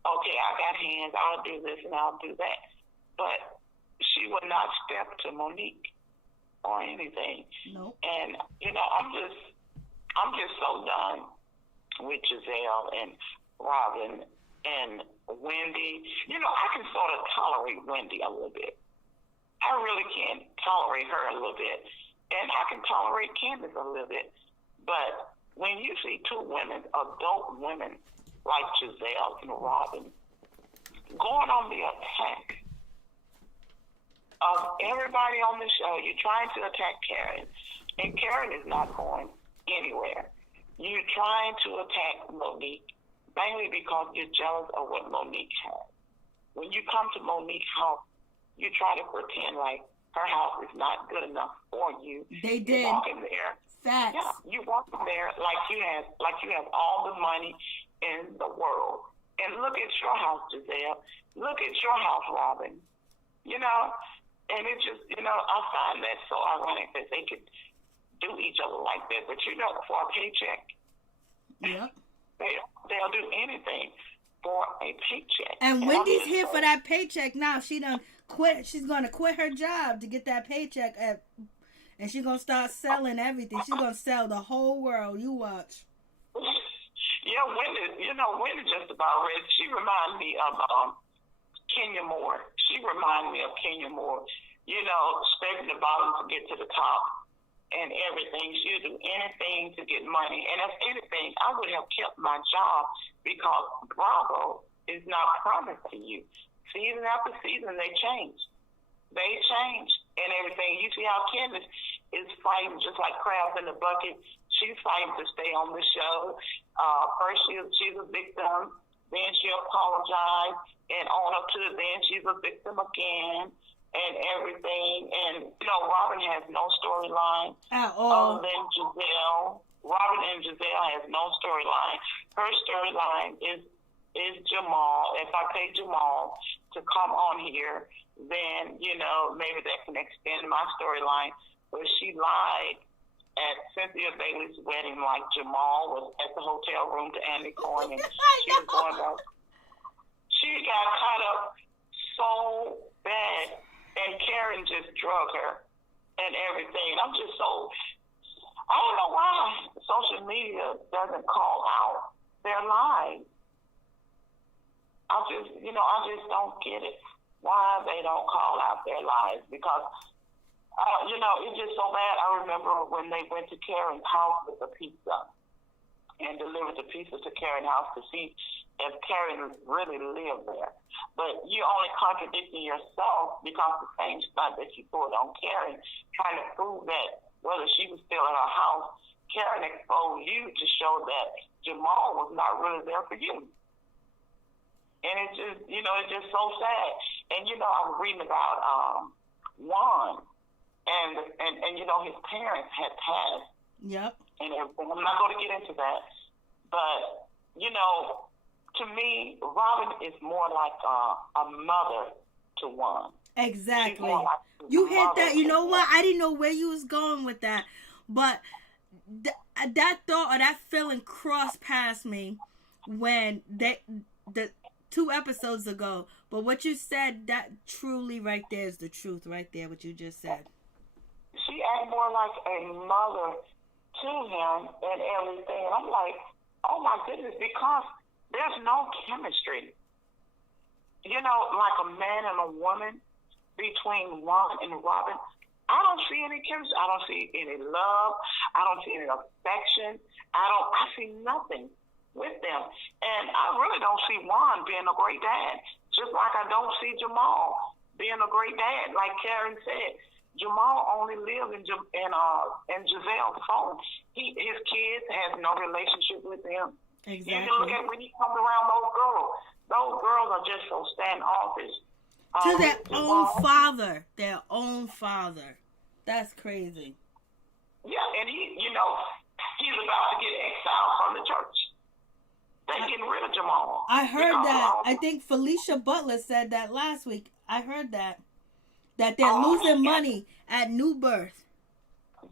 okay, I got hands, I'll do this and I'll do that. But she would not step to Monique or anything. Nope. And, you know, I'm just so done with Giselle and Robin and Wendy. You know, I can sort of tolerate Wendy a little bit. I really can tolerate her a little bit. And I can tolerate Candice a little bit. But when you see two women, adult women, like Giselle and Robin, going on the attack of everybody on the show, you're trying to attack Karen, and Karen is not going anywhere. You're trying to attack Monique, mainly because you're jealous of what Monique has. When you come to Monique's house, you try to pretend like her house is not good enough for you. They did. You walk in there. Facts. Yeah, you walk in there like you have all the money in the world. And look at your house, Giselle. Look at your house, Robin. You know, and it just, you know, I find that so ironic that they could do each other like that. But, you know, for a paycheck, yep, they'll do anything for a paycheck. And Wendy's here for that paycheck now. She done quit. She's going to quit her job to get that paycheck, and she's going to start selling everything. She's going to sell the whole world. You watch. Yeah, Wendy just about ready. She reminds me of Kenya Moore. She reminds me of Kenya Moore. You know, scraping the bottom to get to the top and everything. She'll do anything to get money. And if anything, I would have kept my job because Bravo is not promised to you. Season after season, they change. They change and everything. You see how Candice is fighting just like crabs in the bucket. She's fighting to stay on the show. First, she's a victim. Then she apologized and own up to it. Then she's a victim again and everything. And, you know, Robin has no storyline. At all. Other than Giselle. Robin and Giselle has no storyline. Her storyline is Jamal. If I pay Jamal to come on here, then, you know, maybe that can extend my storyline. But she lied at Cynthia Bailey's wedding like Jamal was at the hotel room to Andy Cohen, and she was going out. She got caught up so bad, and Karen just drug her and everything. I'm just so, I don't know why social media doesn't call out their lies. I just don't get it. Why they don't call out their lies? Because you know, it's just so bad. I remember when they went to Karen's house with the pizza and delivered the pizza to Karen's house to see if Karen really lived there. But you're only contradicting yourself because the same stunt that you put on Karen, trying to prove that whether she was still in her house, Karen exposed you to show that Jamal was not really there for you. And it's just, you know, it's just so sad. And, you know, I was reading about Juan. And you know, his parents had passed. Yep. And everything. I'm not going to get into that. But, you know, to me, Robin is more like a mother to Juan. Exactly. You hit that. You know what? I didn't know where you was going with that. But that thought or that feeling crossed past me when the 2 episodes ago. But what you said, that truly right there is the truth right there, what you just said. She acted more like a mother to him and everything. And I'm like, oh my goodness, because there's no chemistry. You know, like a man and a woman between Juan and Robin. I don't see any chemistry. I don't see any love. I don't see any affection. I see nothing with them. And I really don't see Juan being a great dad. Just like I don't see Jamal being a great dad. Like Karen said, Jamal only lives in Giselle's phone. His kids has no relationship with him. Exactly. You can look at when he comes around those girls. Those girls are just so standoffish. To their own father. Their own father. That's crazy. Yeah, and he's about to get exiled from the church. They're getting rid of Jamal. I heard that. I think Felicia Butler said that last week. I heard that. That they're losing money at New Birth.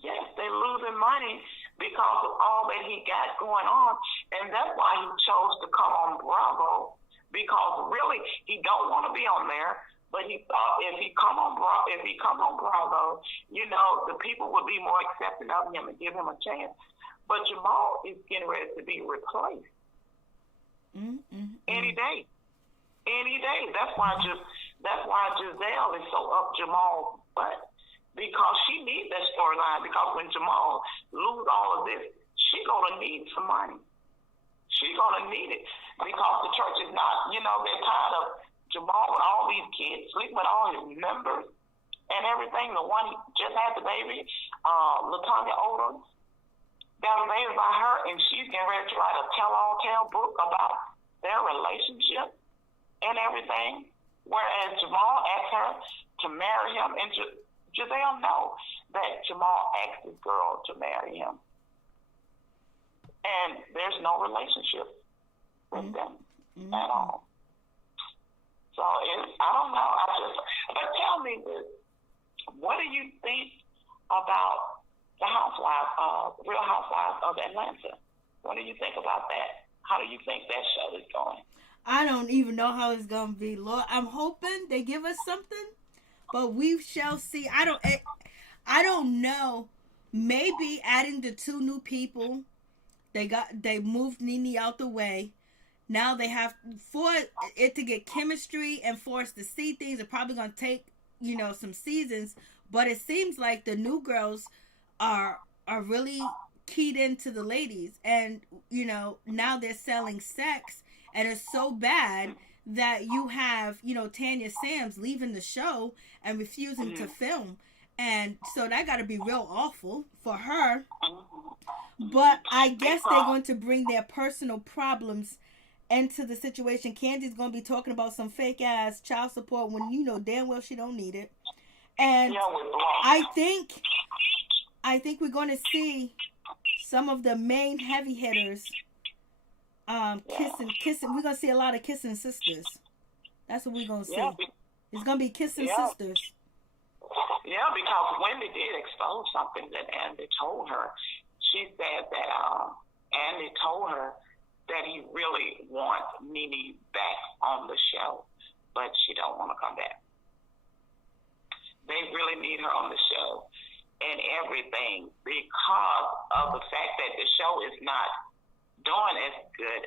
Yes, they're losing money because of all that he got going on. And that's why he chose to come on Bravo, because really he don't want to be on there. But he thought if he come on Bravo, the people would be more accepting of him and give him a chance. But Jamal is getting ready to be replaced any day. That's why Giselle is so up Jamal's butt, because she needs that storyline. Because when Jamal lose all of this, she gonna need some money. She gonna need it because the church is not. They're tired of Jamal with all these kids, sleeping with all his members and everything. The one he just had the baby, Latonya Odom, got a baby by her, and she's getting ready to write a tell-all-tale book about their relationship and everything. Whereas Jamal asked her to marry him, and Giselle knows that Jamal asked this girl to marry him. And there's no relationship with them at all. So I don't know. But tell me this: what do you think about the Real Housewives of Atlanta? What do you think about that? How do you think that show is going? I don't even know how it's gonna be, Lord. I'm hoping they give us something, but we shall see. I don't know. Maybe adding the 2 new people. They moved Nene out the way. Now they have, for it to get chemistry and for us to see things, it's probably going to take, some seasons. But it seems like the new girls are really keyed into the ladies. And, now they're selling sex. And it's so bad that you have, Tanya Sams leaving the show and refusing to film. And so that got to be real awful for her. But I guess they're going to bring their personal problems into the situation. Candy's going to be talking about some fake ass child support when damn well she don't need it. And I think we're going to see some of the main heavy hitters kissing. We're going to see a lot of kissing sisters. That's what we're going to see. It's going to be kissing sisters. Yeah, because Wendy did expose something that Andy told her. She said that Andy told her that he really wants Nene back on the show, but she don't want to come back. They really need her on the show and everything because of the fact that the show is not doing as good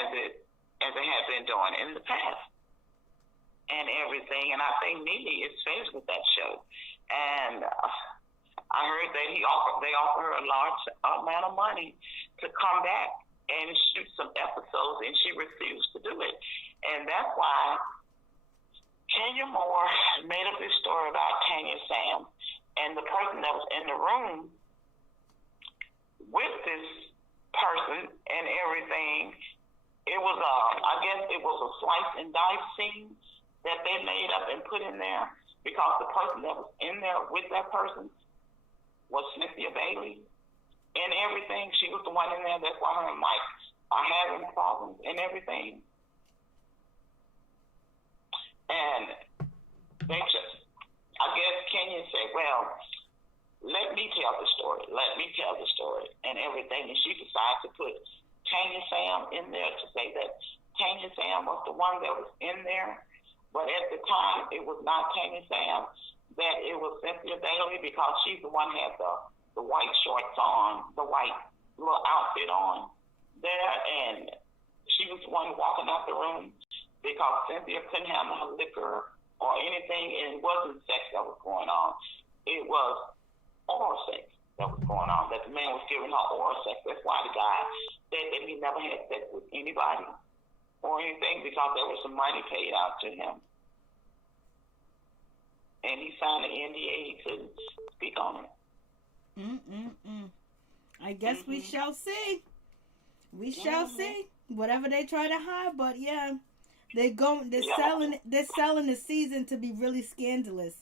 as it has been doing in the past and everything. And I think Nene is finished with that show. And I heard that they offer her a large amount of money to come back and shoot some episodes, and she refused to do it. And that's why Kenya Moore made up this story about Tanya Sam, and the person that was in the room with this person and everything, it was I guess it was a slice and dice scene that they made up and put in there, because the person that was in there with that person was Cynthia Bailey and everything. She was the one in there. That's why her and Mike are having problems and everything. And they just, I guess Kenya said, well, let me tell tell the story. Let me tell the story and everything. And she decided to put Tanya Sam in there to say that Tanya Sam was the one that was in there. But at the time, it was not Tanya Sam, that it was Cynthia Bailey, because she's the one who had the white shorts on, the white little outfit on there. And she was the one walking out the room because Cynthia couldn't handle her liquor or anything, and it wasn't sex that was going on. It was oral sex that was going on, that the man was giving her oral sex. That's why the guy said that he never had sex with anybody or anything, because there was some money paid out to him. And he signed an NDA. He couldn't speak on it. I guess we shall see. We shall see. Whatever they try to hide, but yeah, they're selling the season to be really scandalous.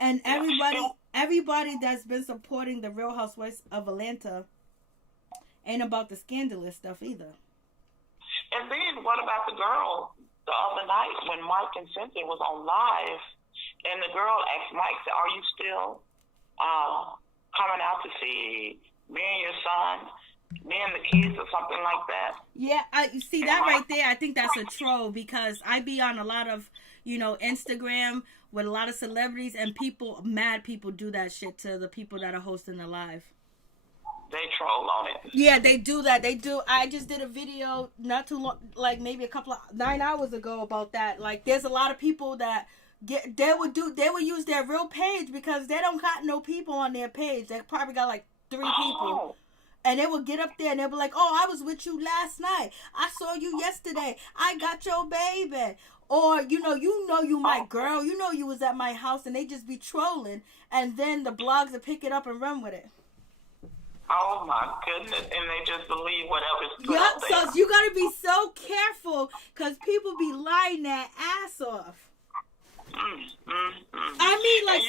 And everybody that's been supporting the Real Housewives of Atlanta ain't about the scandalous stuff either. And then what about the girl the other night when Mike and Cynthia was on live, and the girl asked Mike, said, "Are you still coming out to see me and your son, me and the kids," or something like that? Yeah, you see that right there. I think that's a troll, because I be on a lot of, Instagram with a lot of celebrities, and mad people do that shit to the people that are hosting the live. They troll on it. Yeah, they do that. They do. I just did a video not too long, like maybe 9 hours ago, about that. Like, there's a lot of people that they would use their real page because they don't got no people on their page. They probably got like 3 people. And they would get up there and they'll be like, "Oh, I was with you last night. I saw you yesterday. I got your baby." Or, you my girl. You was at my house. And they just be trolling. And then the blogs will pick it up and run with it. Oh, my goodness. And they just believe whatever's put out there. So you got to be so careful, because people be lying their ass off. I mean, like,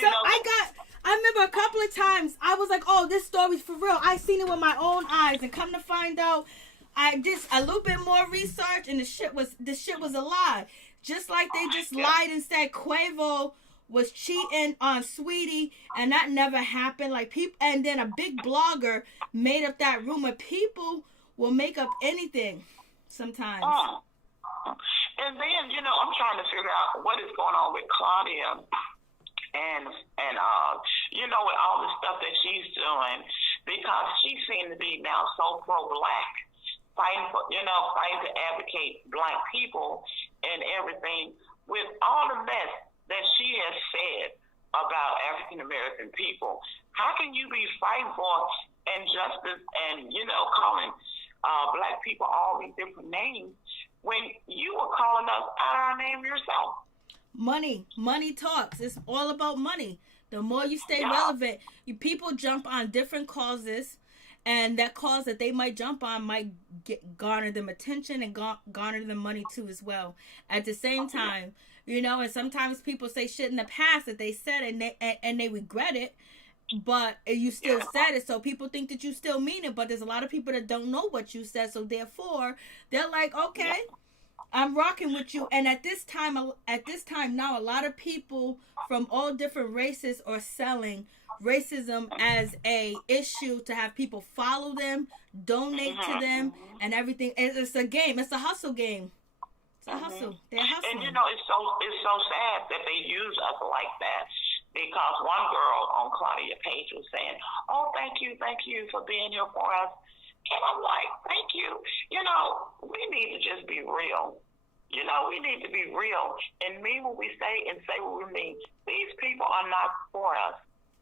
I remember a couple of times I was like, "Oh, this story's for real." I seen it with my own eyes, and come to find out, I did a little bit more research, and the shit was a lie. Just like they just lied and said Quavo was cheating on Sweetie, and that never happened. Like, people, and then a big blogger made up that rumor. People will make up anything sometimes. And then, I'm trying to figure out what is going on with Claudia and with all the stuff that she's doing, because she seems to be now so pro-black, fighting to advocate black people and everything, with all the mess that she has said about African American people. How can you be fighting for injustice and calling black people all these different names when you were calling us out our name yourself? Money talks. It's all about money. The more you stay relevant, people jump on different causes, and that cause that they might jump on might garner them attention and garner them money too as well. At the same time, and sometimes people say shit in the past that they said and they regret it, but you still said it, so people think that you still mean it. But there's a lot of people that don't know what you said, so therefore they're like, "Okay, I'm rocking with you." And at this time now, a lot of people from all different races are selling racism as a issue to have people follow them, donate to them, and everything. It's a game. It's a hustle game. It's a hustle. They're hustling. And it's so sad that they use us like that, because one girl on Claudia's page was saying, "Oh, thank you for being here for us." And I'm like, "Thank you." We need to just be real. We need to be real and mean what we say and say what we mean. These people are not for us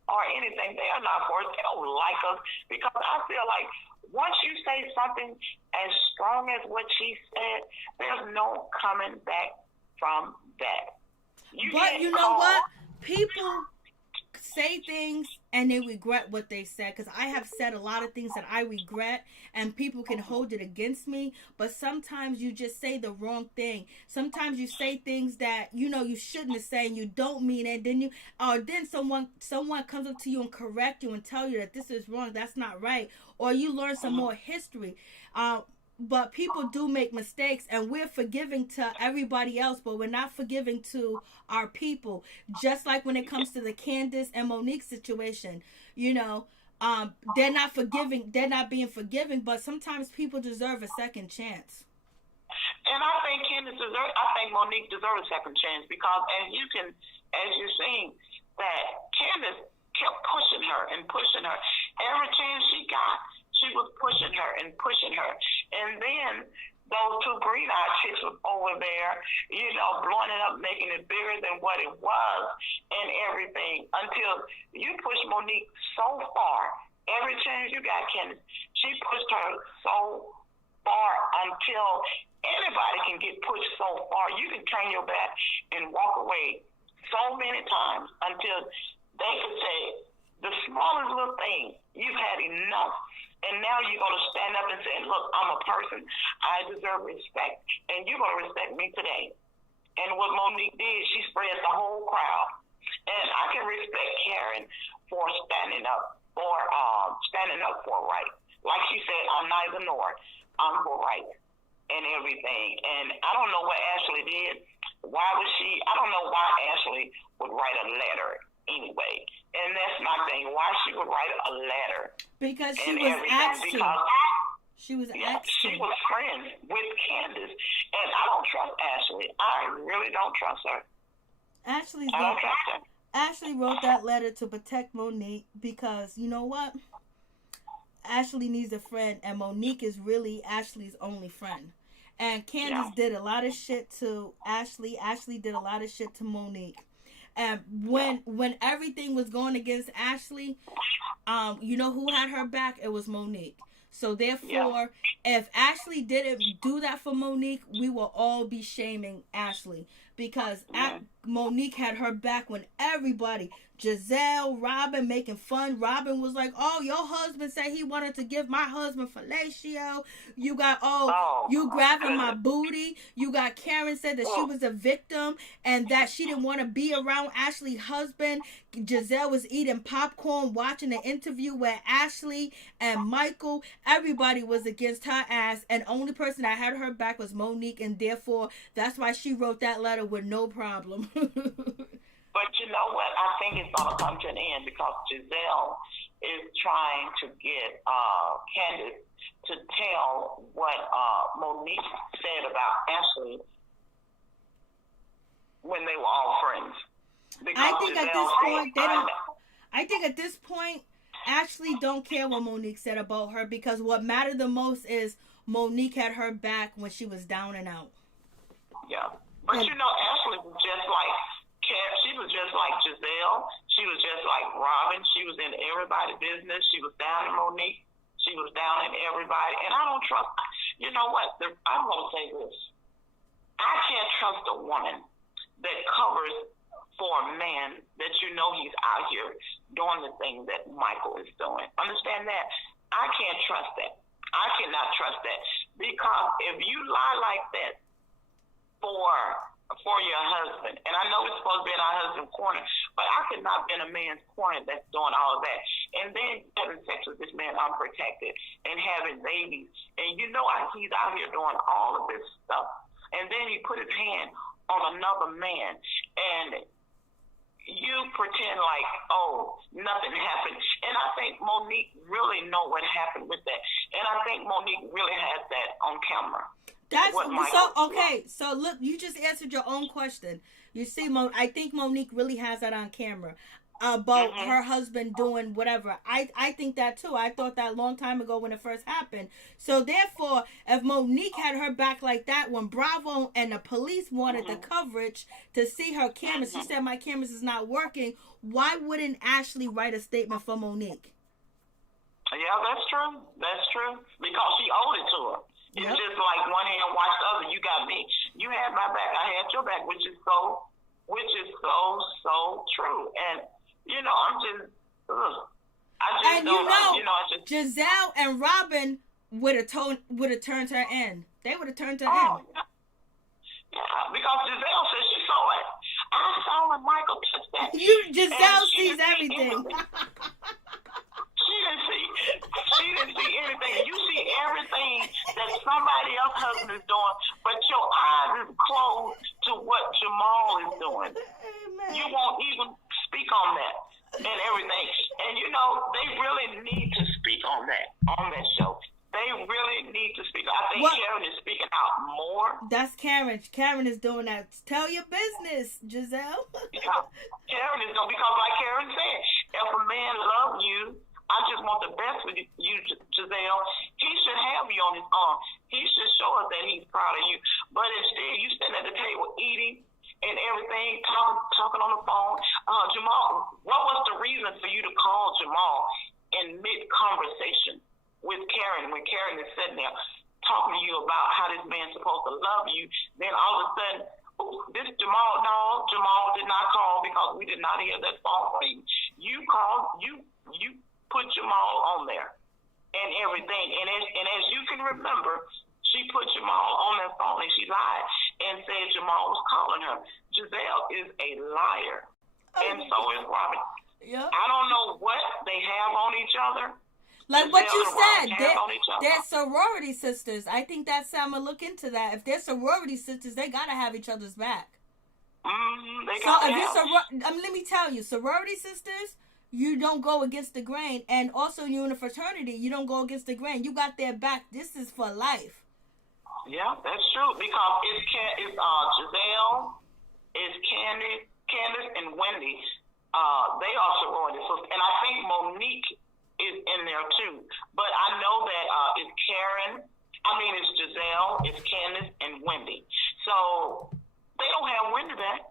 or anything. They are not for us. They don't like us, because I feel like once you say something as strong as what she said, there's no coming back from that. But you know what? People say things and they regret what they said, because I have said a lot of things that I regret, and people can hold it against me. But sometimes you just say the wrong thing. Sometimes you say things that you shouldn't have said, and you don't mean it. Then someone comes up to you and correct you and tell you that this is wrong, that's not right, or you learn some more history. But people do make mistakes, and we're forgiving to everybody else, but we're not forgiving to our people. Just like when it comes to the Candice and Monique situation, they're not forgiving. They're not being forgiving. But sometimes people deserve a second chance. And I think Monique deserves a second chance because as you're seeing, that Candice kept pushing her and pushing her. Every chance she got, she was pushing her and pushing her. And then those two green-eyed chicks were over there, blowing it up, making it bigger than what it was and everything until you pushed Monique so far. Every chance you got, Candice, she pushed her so far until anybody can get pushed so far. You can turn your back and walk away so many times until they can say the smallest little thing, you've had enough. And now you're going to stand up and say, look, I'm a person. I deserve respect. And you're going to respect me today. And what Monique did, she spread the whole crowd. And I can respect Karen for standing up for right. Like she said, I'm neither nor. I'm for right and everything. And I don't know what Ashley did. I don't know why Ashley would write a letter anyway. And that's my thing. Why she would write a letter. Because she was asked to. She was asked to. She was friends with Candice. And I don't trust Ashley. I really don't trust her. I don't trust her. Ashley wrote that letter to protect Monique because, you know what? Ashley needs a friend, and Monique is really Ashley's only friend. And Candice did a lot of shit to Ashley. Ashley did a lot of shit to Monique. And when everything was going against Ashley, you know who had her back? It was Monique. So therefore, if Ashley didn't do that for Monique, we will all be shaming Ashley. Because Monique had her back when everybody, Giselle, Robin, making fun. Robin was like, oh, your husband said he wanted to give my husband fellatio. You got, you grabbing my booty. You got Karen said that she was a victim and that she didn't want to be around Ashley's husband. Giselle was eating popcorn, watching the interview where Ashley and Michael, everybody was against her ass. And only person that had her back was Monique. And therefore, that's why she wrote that letter with no problem. But you know what? I think it's going to come to an end because Giselle is trying to get Candice to tell what Monique said about Ashley when they were all friends. Because I think at this point, Ashley don't care what Monique said about her because what mattered the most is Monique had her back when she was down and out. Yeah. But Ashley was just like she was just like Giselle. She was just like Robin. She was in everybody's business. She was down in Monique. She was down in everybody. And I don't trust. You know what? I'm going to say this. I can't trust a woman that covers for a man that he's out here doing the thing that Michael is doing. Understand that? I can't trust that. I cannot trust that. Because if you lie like that for your husband, and I know it's supposed to be in our husband's corner, but I could not be in a man's corner that's doing all of that. And then having sex with this man unprotected and having babies. And he's out here doing all of this stuff. And then he put his hand on another man. And you pretend like, nothing happened. And I think Monique really know what happened with that. And I think Monique really has that on camera. So look, you just answered your own question. You see, I think Monique really has that on camera about her husband doing whatever. I think that too. I thought that a long time ago when it first happened. So therefore, if Monique had her back like that when Bravo and the police wanted the coverage to see her cameras, she said my cameras is not working. Why wouldn't Ashley write a statement for Monique? Yeah, that's true. That's true. Because she owed it to her. It's just like one hand wash the other. You got me. You had my back. I had your back, which is so true. And I'm just, Giselle and Robin would have turned her in. They would have turned her in. Yeah, because Giselle said she saw it. I saw when Michael touched that. Giselle sees everything. She didn't see anything. You see everything that somebody else's husband is doing, but your eyes is closed to what Jamal is doing. Amen. You won't even speak on that and everything. And they really need think Karen is speaking out more. That's Karen. Karen is doing that. Tell your business, Giselle. Yeah. Karen is going to, because like Karen said, if a man loves you, I just want the best for you, Giselle. He should have you on his arm. He should show us that he's proud of you. But instead, you sitting at the table eating and everything, talking on the phone. Jamal, what was the reason for you to call Jamal in mid-conversation with Karen, when Karen is sitting there talking to you about how this man's supposed to love you? Then all of a sudden, this Jamal did not call because we did not hear that phone ring. You called, you put Jamal on there and everything. And as you can remember, she put Jamal on that phone and she lied and said Jamal was calling her. Giselle is a liar. And so is Robin. Yep. I don't know what they have on each other. Like what you said, they're sorority sisters. I think that's I'm gonna look into that. If they're sorority sisters, they gotta have each other's back. Let me tell you, sorority sisters, you don't go against the grain, and also you in a fraternity, you don't go against the grain. You got their back. This is for life. Yeah, that's true, because it's Giselle, it's Candice, and Wendy. They are sorority sisters, and I think Monique is in there too. But I know that it's Giselle, it's Candice, and Wendy. So they don't have Wendy back.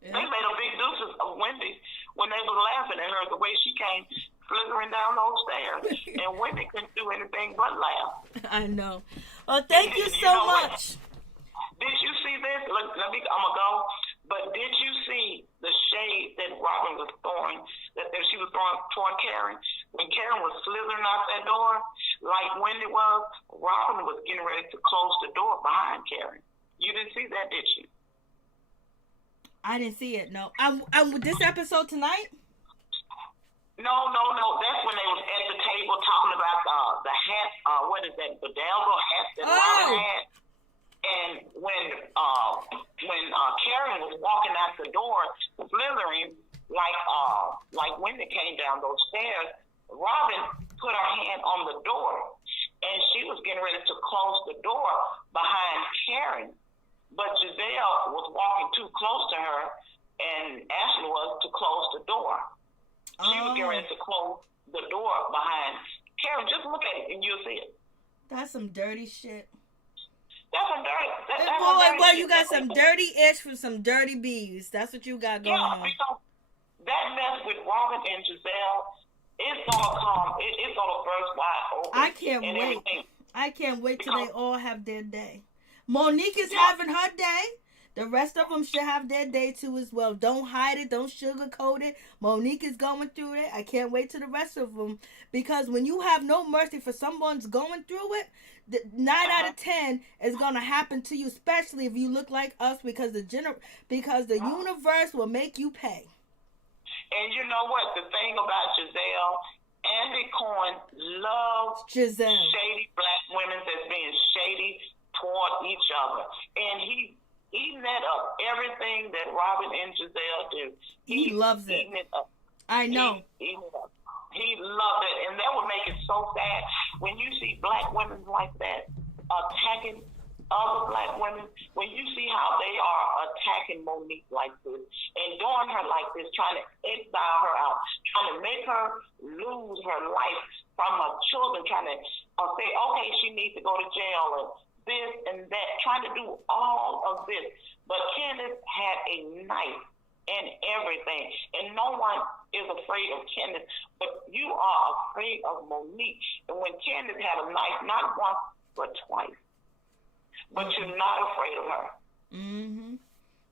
Yeah. They made a big deuces of Wendy when they were laughing at her the way she came slithering down those stairs, and Wendy couldn't do anything but laugh. I know. Well, thank you so much. Did you see this? I'm gonna go. But did you see the shade that Robin was throwing, that she was throwing toward Karen? When Karen was slithering out that door, like Wendy was, Robin was getting ready to close the door behind Karen. You didn't see that, did you? I didn't see it, no. This episode tonight? No. That's when they was at the table talking about the hat, what is that, bedazzled hat that Robin had. And when Karen was walking out the door, slithering like Wendy came down those stairs, Robin put her hand on the door, and she was getting ready to close the door behind Karen. But Giselle was walking too close to her, and Ashley was to close the door. She was getting ready to close the door behind Karen. Just look at it, and you'll see it. That's some dirty shit. That's some dirty. Well, you got some dirty ish from some dirty bees. That's what you got going on. Yeah, because that mess with Robin and Giselle, it's gonna come. It's gonna burst wide open. I can't wait. Everything. I can't wait till they all have their day. Monique is having her day. The rest of them should have their day too as well. Don't hide it. Don't sugarcoat it. Monique is going through it. I can't wait till the rest of them. Because when you have no mercy for someone's going through it, 9 out of 10 is going to happen to you, especially if you look like us, because the universe will make you pay. And you know what? The thing about Giselle, Andy Cohen loves Giselle. Shady black women that's being shady toward each other. And he met up everything that Robin and Giselle do. He loves it. I know. He loved it. And that would make it so sad when you see black women like that attacking other black women, when you see how they are attacking Monique like this and doing her like this, trying to exile her out, trying to make her lose her life from her children, trying to say, okay, she needs to go to jail and this and that, trying to do all of this. But Candice had a knife and everything, and no one is afraid of Candice, but you are afraid of Monique. And when Candice had a knife, not once but twice, but you're not afraid of her. Mm-hmm.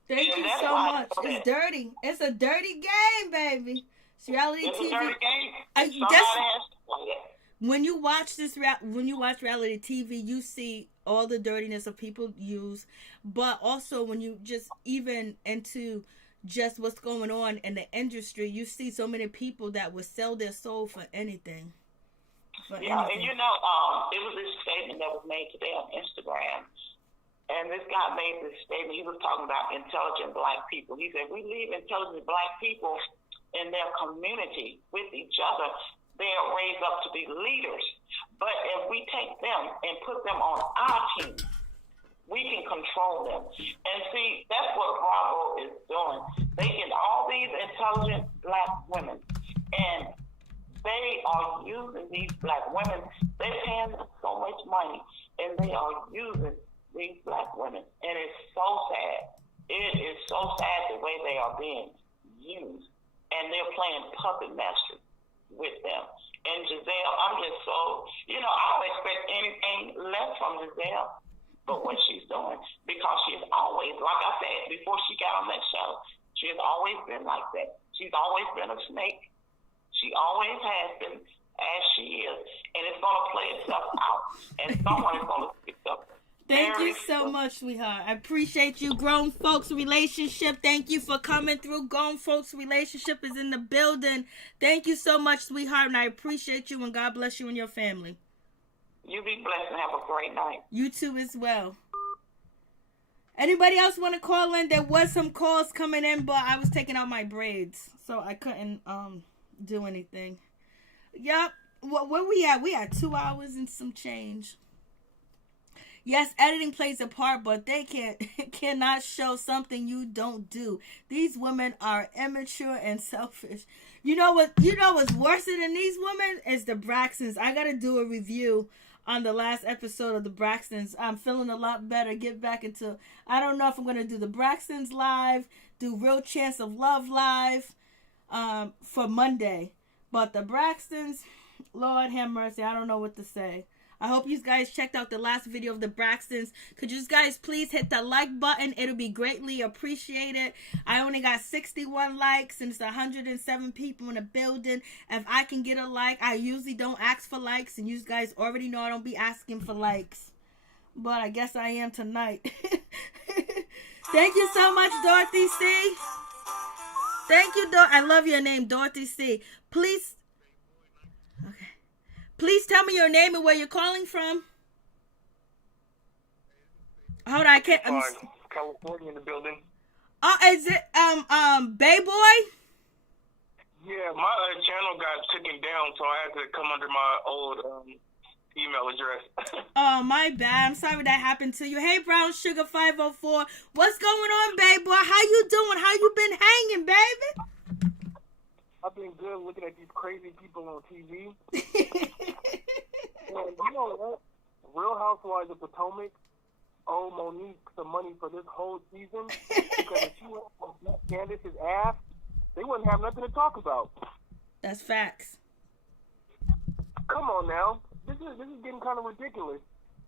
Thank you so much. It's dirty. It's a dirty game, baby. It's reality TV. It's a dirty game. Somebody has to play it. When you watch reality TV, you see all the dirtiness of people use, but also when you just even into just what's going on in the industry, you see so many people that would sell their soul for anything. And you know, it was this statement that was made today on Instagram, and this guy made this statement. He was talking about intelligent black people. He said, we leave intelligent black people in their community with each other. They are raised up to be leaders. But if we take them and put them on our team, we can control them. And see, that's what Bravo is doing. They get all these intelligent black women, and they are using these black women. They're paying them so much money, and they are using these black women. And it's so sad. It is so sad the way they are being used. And they're playing puppet master with them. And Giselle, I'm just so, I don't expect anything less from Giselle but what she's doing. Because she's always, like I said, before she got on that show, she has always been like that. She's always been a snake. She always has been as she is. And it's going to play itself out. And someone is going to pick up. Thank you so much, sweetheart. I appreciate you. Grown Folks Relationship. Thank you for coming through. Grown Folks Relationship is in the building. Thank you so much, sweetheart. And I appreciate you. And God bless you and your family. You be blessed and have a great night. You too as well. Anybody else want to call in? There was some calls coming in, but I was taking out my braids, so I couldn't do anything. Yep. Where we at? We at 2 hours and some change. Yes, editing plays a part, but they cannot show something you don't do. These women are immature and selfish. You know what's worse than these women is the Braxtons. I gotta do a review on the last episode of the Braxtons. I'm feeling a lot better. Get back into, I don't know if I'm gonna do the Braxtons live, do Real Chance of Love live for Monday. But the Braxtons, Lord have mercy, I don't know what to say. I hope you guys checked out the last video of the Braxtons. Could you guys please hit the like button? It'll be greatly appreciated. I only got 61 likes and it's 107 people in the building. If I can get a like, I usually don't ask for likes. And you guys already know I don't be asking for likes. But I guess I am tonight. Thank you so much, Dorothy C. Thank you, I love your name, Dorothy C. Please tell me your name and where you're calling from. Hold on, I can't. California in the building. Oh, is it Bay Boy? Yeah, my channel got taken down, so I had to come under my old email address. Oh, my bad. I'm sorry that happened to you. Hey, Brown Sugar 504. What's going on, Bay Boy? How you doing? How you been hanging, baby? I've been good looking at these crazy people on TV. And you know what? Real Housewives of Potomac owe Monique some money for this whole season because if she went on Candice's ass, they wouldn't have nothing to talk about. That's facts. Come on now. This is getting kind of ridiculous.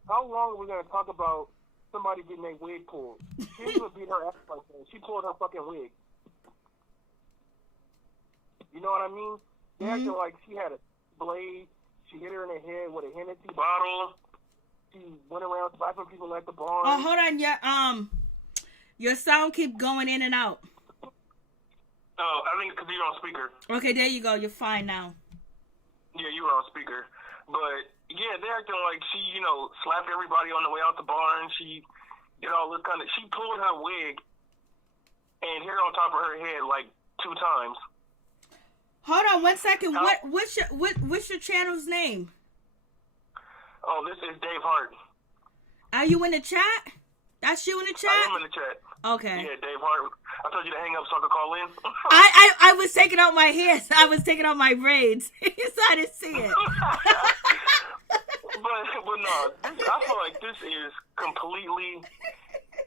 How long are we going to talk about somebody getting their wig pulled? She didn't even beat her ass like that. She pulled her fucking wig. You know what I mean? They acted like she had a blade. She hit her in the head with a Hennessy bottle. She went around slapping people at the bar. Oh, hold on. Your sound keep going in and out. Oh, I think because you're on speaker. Okay, there you go. You're fine now. Yeah, you were on speaker. But, yeah, they're acting like she, slapped everybody on the way out the bar, and she did all this kind of... She pulled her wig and hit her on top of her head like 2 times. Hold on 1 second. What's your channel's name? Oh, this is Dave Hart. Are you in the chat? That's you in the chat? I am in the chat. Okay. Yeah, Dave Hart. I told you to hang up so I could call in. I was taking out my hair. I was taking out my braids. So I didn't see it. but no, I feel like this is completely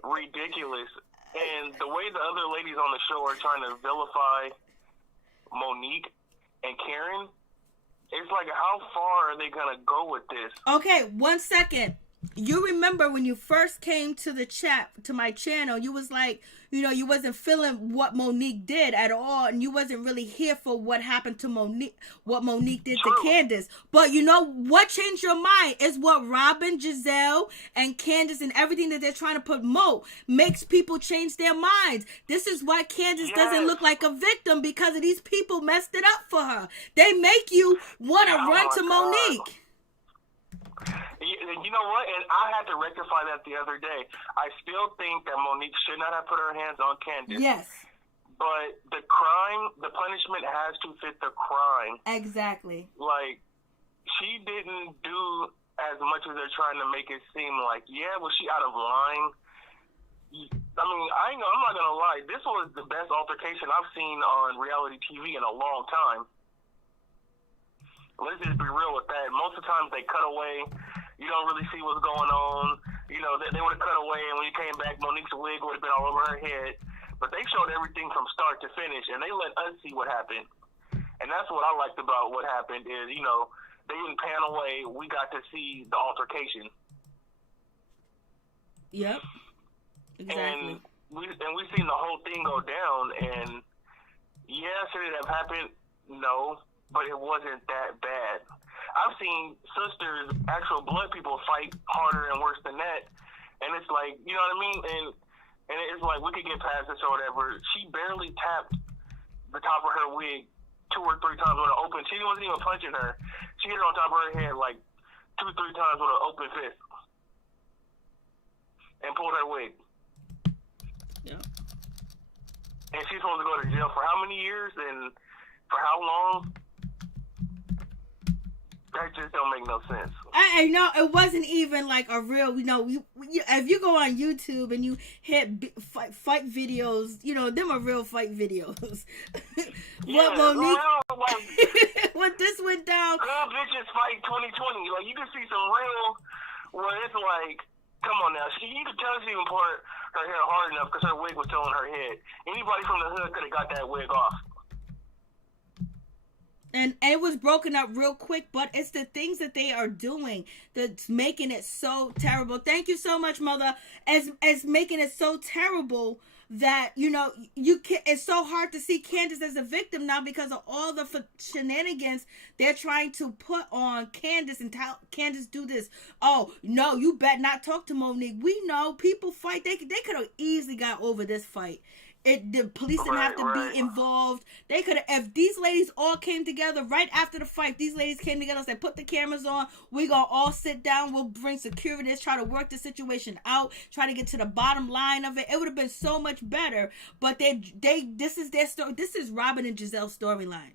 ridiculous. And the way the other ladies on the show are trying to vilify Monique and Karen, it's like, how far are they gonna go with this? Okay, 1 second. You remember when you first came to the chat, to my channel, you was like, you wasn't feeling what Monique did at all, and you wasn't really here for what happened to Monique, what Monique did to Candice. But you know what changed your mind is what Robin, Giselle, and Candice and everything that they're trying to promote makes people change their minds. This is why Candice doesn't look like a victim, because of these people messed it up for her. They make you want to run to Monique. You know what? And I had to rectify that the other day. I still think that Monique should not have put her hands on Candice. Yes. But the punishment has to fit the crime. Exactly. Like, she didn't do as much as they're trying to make it seem like. Yeah, was she out of line? I mean, I'm not gonna lie. This was the best altercation I've seen on reality TV in a long time. Let's just be real with that. Most of the times they cut away. You don't really see what's going on. You know, they would have cut away, and when you came back, Monique's wig would have been all over her head. But they showed everything from start to finish, and they let us see what happened. And that's what I liked about what happened is, you know, they didn't pan away. We got to see the altercation. Yep. Exactly. And we seen the whole thing go down, and yeah, should it have happened? No, but it wasn't that bad. I've seen sisters, actual blood people, fight harder and worse than that, and it's like, you know what I mean? And it's like, we could get past this or whatever. She barely tapped the top of her wig 2 or 3 times with an open. She wasn't even punching her. She hit her on top of her head like 2 or 3 times with an open fist, and pulled her wig. Yeah. And she's supposed to go to jail for how many years and for how long? That just don't make no sense. I know it wasn't even like a real, you know, if you go on YouTube and you hit fight videos, you know, them are real fight videos. Yeah, what Monique, like, when this went down. Good bitches fight 2020. Like, you can see some real, where it's like, come on now. You could tell she even pulled her hair hard enough because her wig was still on her head. Anybody from the hood could have got that wig off. And it was broken up real quick, but it's the things that they are doing that's making it so terrible. Thank you so much, Mother. As making it so terrible that, you know, it's so hard to see Candice as a victim now because of all the shenanigans they're trying to put on Candice and tell Candice do this. Oh, no, you better not talk to Monique. We know people fight. They could have easily got over this fight. The police didn't have to be involved. They could have, if these ladies all came together right after the fight, these ladies came together and said, put the cameras on, we gonna all sit down, we'll bring security, try to work the situation out, try to get to the bottom line of it. It would have been so much better, but this is their story. This is Robin and Giselle's storyline.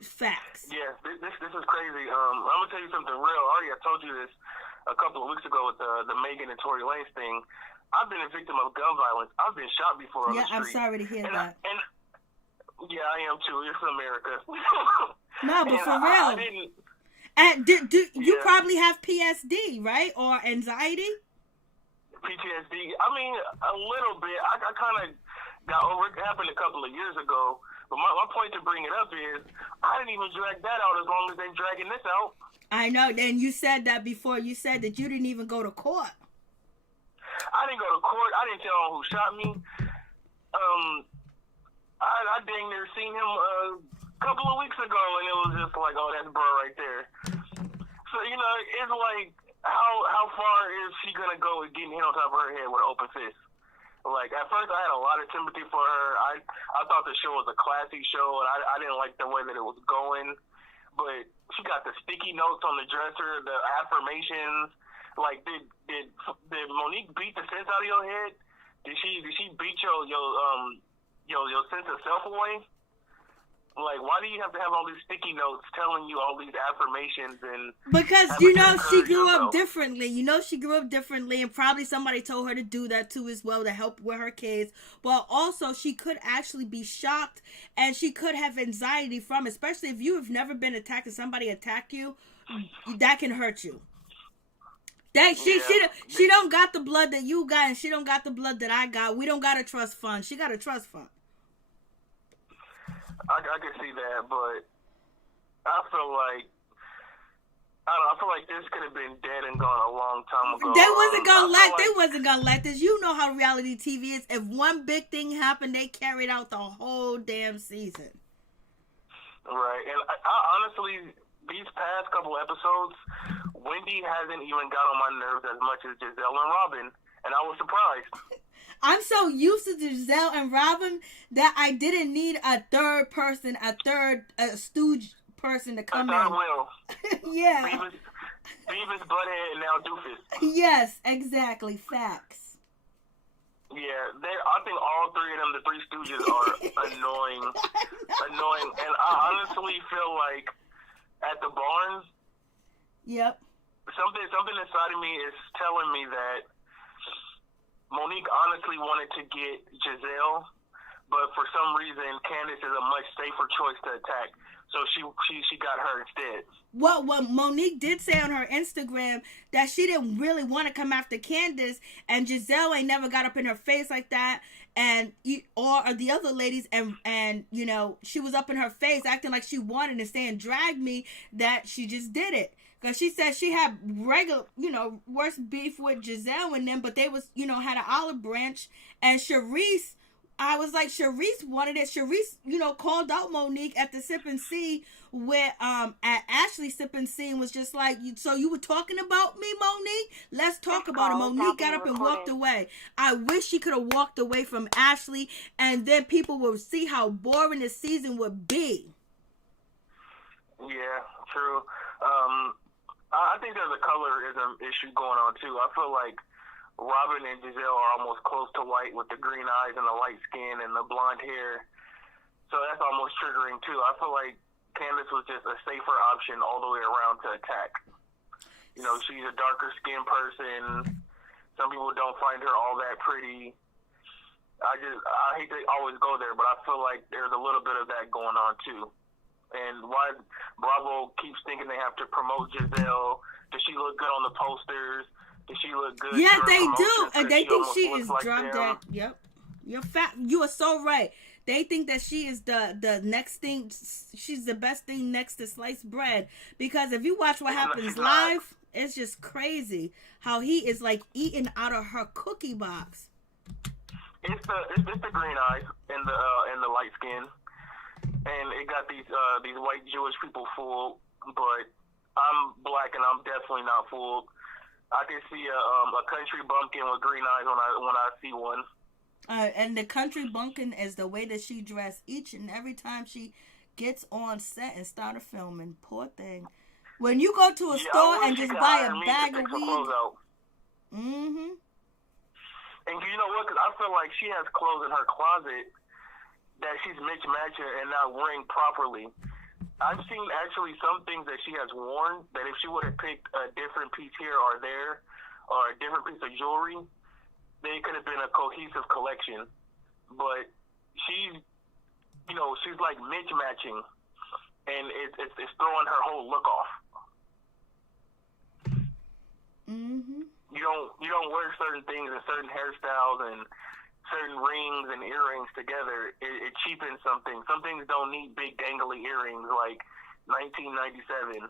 Facts. Yeah, this is crazy. I'm gonna tell you something real. I told you this a couple of weeks ago with the Megan and Tory Lanez thing. I've been a victim of gun violence. I've been shot before on the street. I'm sorry to hear that. Yeah, I am too. It's America. No, but for real. You probably have PSD, right? Or anxiety? PTSD. I mean, a little bit. I kind of got over it. It happened a couple of years ago. But my point to bring it up is, I didn't even drag that out as long as they're dragging this out. I know. And you said that before. You said that you didn't even go to court. I didn't go to court. I didn't tell him who shot me. I dang near seen him a couple of weeks ago, and it was just like, oh, that's bro right there. So, you know, it's like, how far is she gonna go with getting hit on top of her head with an open fist? Like, at first I had a lot of sympathy for her. I thought the show was a classy show, and I didn't like the way that it was going. But she got the sticky notes on the dresser, the affirmations. Like, did Monique beat the sense out of your head? Did she beat your sense of self away? Like, why do you have to have all these sticky notes telling you all these affirmations and? Because you know she grew up differently. You know she grew up differently, and probably somebody told her to do that too as well to help with her kids. But also, she could actually be shocked, and she could have anxiety from it, especially if you have never been attacked and somebody attack you. That can hurt you. She don't got the blood that you got, and she don't got the blood that I got. We don't got a trust fund. She got a trust fund. I can see that, but I feel like this could have been dead and gone a long time ago. They wasn't gonna let this. You know how reality TV is. If one big thing happened, they carried out the whole damn season. Right, and I honestly, these past couple episodes, Wendy hasn't even got on my nerves as much as Giselle and Robin, and I was surprised. I'm so used to Giselle and Robin that I didn't need a third person, a stooge person to come in. Will. Yeah. Beavis, Butthead, and now Doofus. Yes, exactly. Facts. Yeah, I think all three of them, the three stooges, are annoying. And I honestly feel like at the Barnes, Yep. Something inside of me is telling me that Monique honestly wanted to get Giselle, but for some reason Candice is a much safer choice to attack. So she got her instead. Well, Monique did say on her Instagram that she didn't really want to come after Candice, and Giselle ain't never got up in her face like that, and or the other ladies, and you know, she was up in her face acting like she wanted and saying drag me, that she just did it. Because she said she had regular, you know, worse beef with Giselle and them, but they was, you know, had an olive branch, and Charisse, I was like, Charisse wanted it. Charisse, you know, called out Monique at the Sip and See where at Ashley Sip and See and was just like, so you were talking about me, Monique? Let's talk about it. Monique got up and walked away. I wish she could have walked away from Ashley, and then people would see how boring this season would be. Yeah, true. I think there's a colorism issue going on too. I feel like Robin and Giselle are almost close to white with the green eyes and the light skin and the blonde hair. So that's almost triggering too. I feel like Candice was just a safer option all the way around to attack. You know, she's a darker skinned person. Some people don't find her all that pretty. I hate to always go there, but I feel like there's a little bit of that going on too. And why Bravo keeps thinking they have to promote Giselle? Does she look good on the posters? Does she look good? Yeah, they do, and they think she is like drug dead. Yep, you're fat. You are so right. They think that she is the next thing. She's the best thing next to sliced bread. Because if you watch What Happens Live, it's just crazy how he is like eating out of her cookie box. It's the green eyes and the light skin, and it got these white Jewish people fooled. But I'm black and I'm definitely not fooled. I can see a country bumpkin with green eyes when I see one. And the country bumpkin is the way that she dressed each and every time she gets on set and started filming. Poor thing. When you go to a store and just buy a bag of weed. Mm-hmm. And you know what? Because I feel like she has clothes in her closet that she's mismatching and not wearing properly. I've seen actually some things that she has worn that if she would have picked a different piece here or there, or a different piece of jewelry, they could have been a cohesive collection. But she's like mismatching, and it's throwing her whole look off. Mm-hmm. You don't wear certain things and certain hairstyles and certain rings and earrings together. It cheapens something. Some things don't need big dangly earrings like 1997.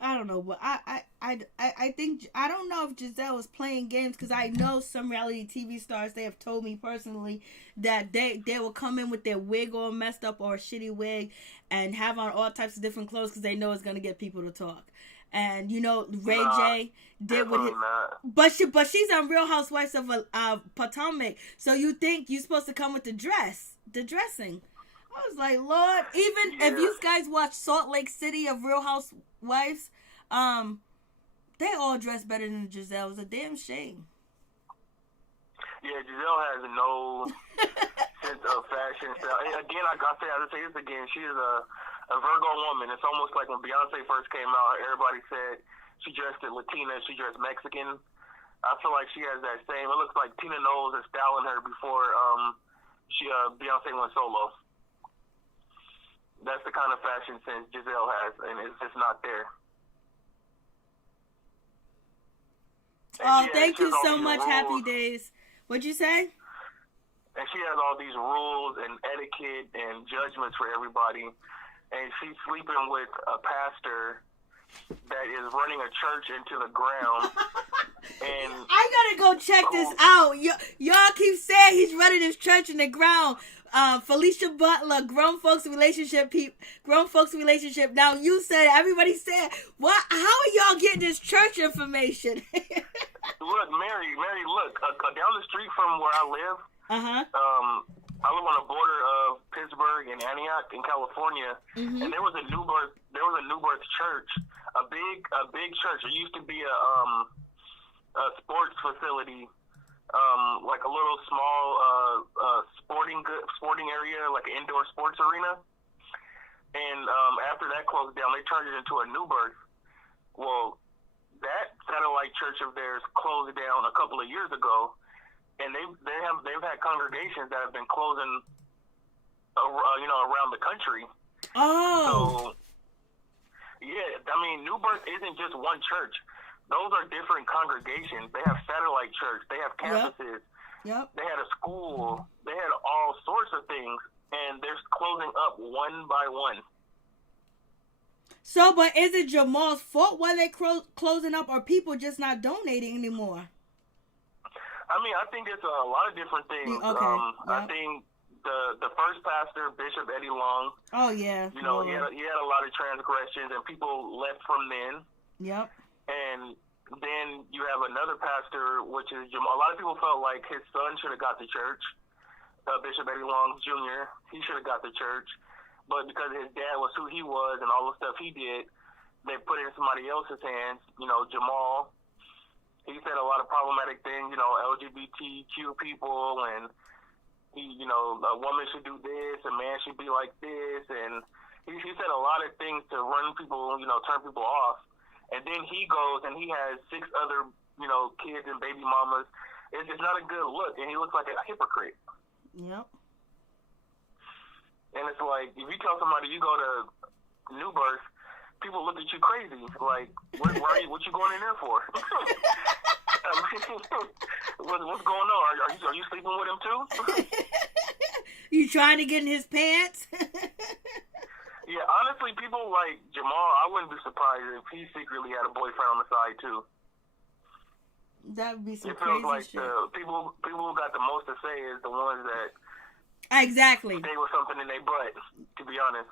I don't know, but I think, I don't know if Giselle is playing games, because I know some reality TV stars, they have told me personally that they will come in with their wig all messed up or a shitty wig and have on all types of different clothes because they know it's going to get people to talk. And you know, Ray J did with it, but she's on Real Housewives of Potomac, so you think you're supposed to come with the dressing. I was like, Lord, even if you guys watch Salt Lake City of Real Housewives, they all dress better than Giselle. It's a damn shame. Yeah, Giselle has no sense of fashion style. And again, I'll say this again. She is a Virgo woman. It's almost like when Beyonce first came out, everybody said she dressed Latina, she dressed Mexican. I feel like she has that same. It looks like Tina Knowles is styling her before Beyonce went solo. That's the kind of fashion sense Giselle has, and it's just not there. Oh, thank you so much. Happy days. What'd you say? And she has all these rules and etiquette and judgments for everybody. And she's sleeping with a pastor that is running a church into the ground. And I gotta go check this out. Y'all keep saying he's running his church in the ground. Felicia Butler, grown folks relationship. Now you said, everybody said, what? How are y'all getting this church information? Look, Mary, look, down the street from where I live. I live on the border of Pittsburgh and Antioch in California, and there was a New Birth church, a big church. It used to be a sports facility, like a little small sporting area, like an indoor sports arena. And after that closed down, they turned it into a New Birth. Well, that satellite church of theirs closed down a couple of years ago, and they've had congregations that have been closing, around the country. Oh. So, yeah, I mean, New Birth isn't just one church. Those are different congregations. They have satellite church. They have campuses. Yep. They had a school. They had all sorts of things, and they're closing up one by one. So, but is it Jamal's fault why they closing up, or people just not donating anymore? I mean, I think it's a lot of different things. Okay. I think the first pastor, Bishop Eddie Long. Oh yeah. He had a lot of transgressions, and people left from then. Yep. And then you have another pastor, which is Jamal. A lot of people felt like his son should have got the church. Bishop Eddie Long Jr. He should have got the church, but because his dad was who he was and all the stuff he did, they put it in somebody else's hands. Jamal. He said a lot of problematic things. LGBTQ people, and a woman should do this, a man should be like this, and he said a lot of things to run people, turn people off. And then he goes and he has 6 other, kids and baby mamas. It's not a good look, and he looks like a hypocrite. Yep. And it's like, if you tell somebody you go to New Birth, people look at you crazy. Like, what you going in there for? What's going on? Are you sleeping with him too? You trying to get in his pants? Yeah, honestly, people like Jamal, I wouldn't be surprised if he secretly had a boyfriend on the side too. That would be some it feels crazy like shit. the people who got the most to say is the ones that exactly stay with something in their butt, to be honest.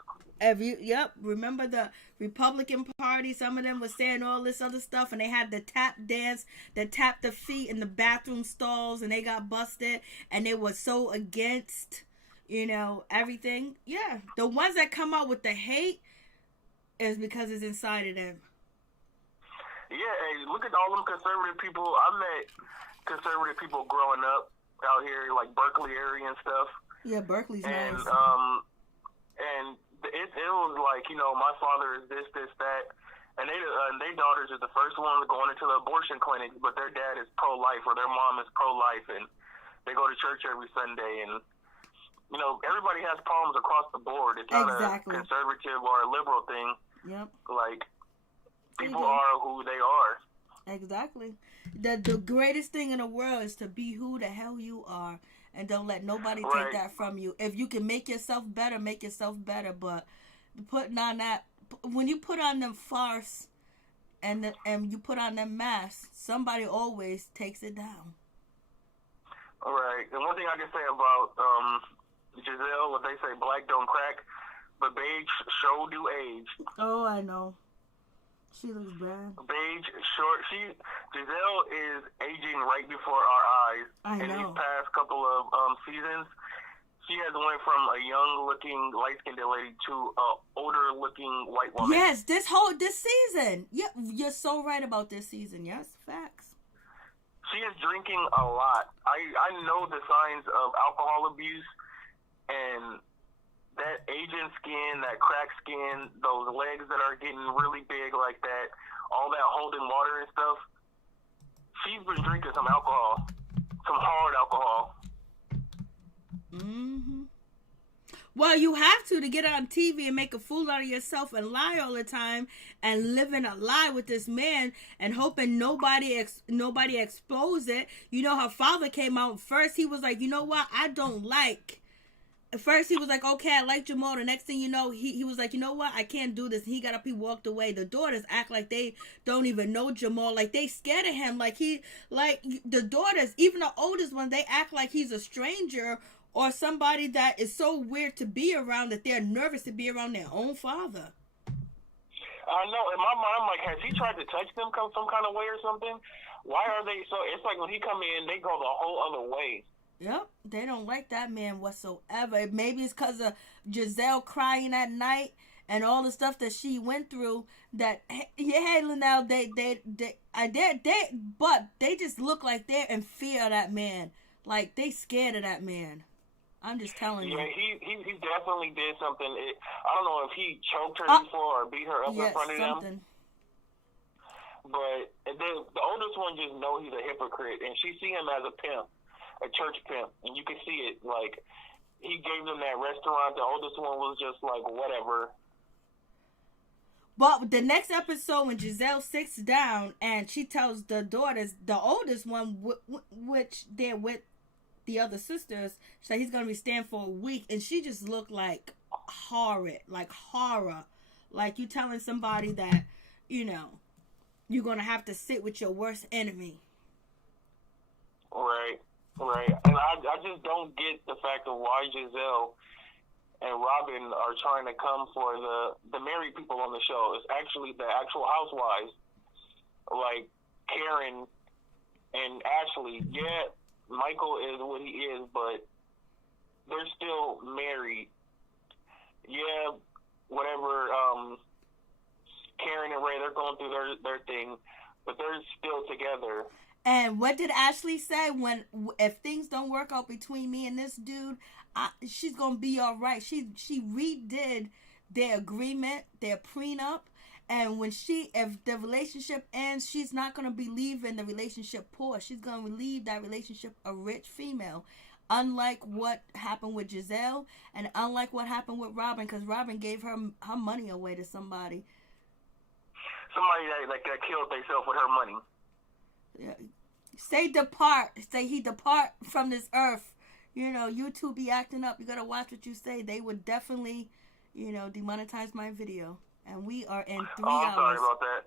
Remember the Republican Party? Some of them were saying all this other stuff, and they had the tap dance, that tapped the feet in the bathroom stalls, and they got busted, and they were so against, everything. Yeah, the ones that come out with the hate is because it's inside of them. Yeah, hey, look at all them conservative people. I met conservative people growing up out here, like Berkeley area and stuff. Yeah, Berkeley's nice. And it was like, my father is this, that, and their daughters are the first ones going into the abortion clinic, but their dad is pro-life or their mom is pro-life, and they go to church every Sunday. And everybody has problems across the board. It's not a conservative or a liberal thing. Yep. Like, people are who they are. Exactly. The greatest thing in the world is to be who the hell you are. And don't let nobody take that from you. If you can make yourself better, make yourself better. But putting on that, when you put on them farce and you put on them masks, somebody always takes it down. All right. And one thing I can say about Giselle, what they say, black don't crack, but beige sure do age. Oh, I know. She looks bad. Beige, short. Giselle is aging right before our eyes. I know. In these past couple of seasons, she has went from a young-looking, light-skinned lady to a older-looking white woman. Yes, this season. Yeah, you're so right about this season. Yes, facts. She is drinking a lot. I know the signs of alcohol abuse, and that aging skin, that cracked skin, those legs that are getting really big like that, all that holding water and stuff, she's been drinking some alcohol, some hard alcohol. Mm-hmm. Well, you have to get on TV and make a fool out of yourself and lie all the time and living a lie with this man and hoping nobody expose it. Her father came out first. He was like, you know what? I don't like. At first, he was like, okay, I like Jamal. The next thing you know, he was like, you know what? I can't do this. He got up, he walked away. The daughters act like they don't even know Jamal. Like, they scared of him. Like, the daughters, even the oldest one, they act like he's a stranger or somebody that is so weird to be around that they're nervous to be around their own father. I know. In my mind, I'm like, has he tried to touch them some kind of way or something? Why are they so... It's like when he come in, they go the whole other way. Yep, they don't like that man whatsoever. Maybe it's because of Giselle crying at night and all the stuff that she went through. That now but they just look like they're in fear of that man. Like they scared of that man. I'm just telling you. Yeah, he definitely did something. I don't know if he choked her before or beat her up in front of them. But the oldest one just know he's a hypocrite, and she see him as a pimp, a church pimp, and you can see it. Like, he gave them that restaurant. The oldest one was just like, whatever. But the next episode, when Giselle sits down and she tells the daughters, the oldest one, which they're with the other sisters, that he's going to be staying for a week, and she just looked like horror. Like you telling somebody that, you know, you're going to have to sit with your worst enemy. Right. And I just don't get the fact of why Giselle and Robin are trying to come for the married people on the show. It's actually the actual housewives, like Karen and Ashley. Yeah, Michael is what he is, but they're still married. Yeah, whatever. Karen and Ray, they're going through their thing, but they're still together. And what did Ashley say? If things don't work out between me and this dude, she's gonna be all right. She redid their agreement, their prenup, and if the relationship ends, she's not gonna be leaving the relationship poor. She's gonna leave that relationship a rich female. Unlike what happened with Giselle, and unlike what happened with Robin, because Robin gave her money away to somebody. Somebody that killed themselves with her money. Yeah. Say he depart from this earth. You know, you two be acting up. You gotta watch what you say. They would definitely, you know, demonetize my video. And we are in 3 hours. I'm sorry about that.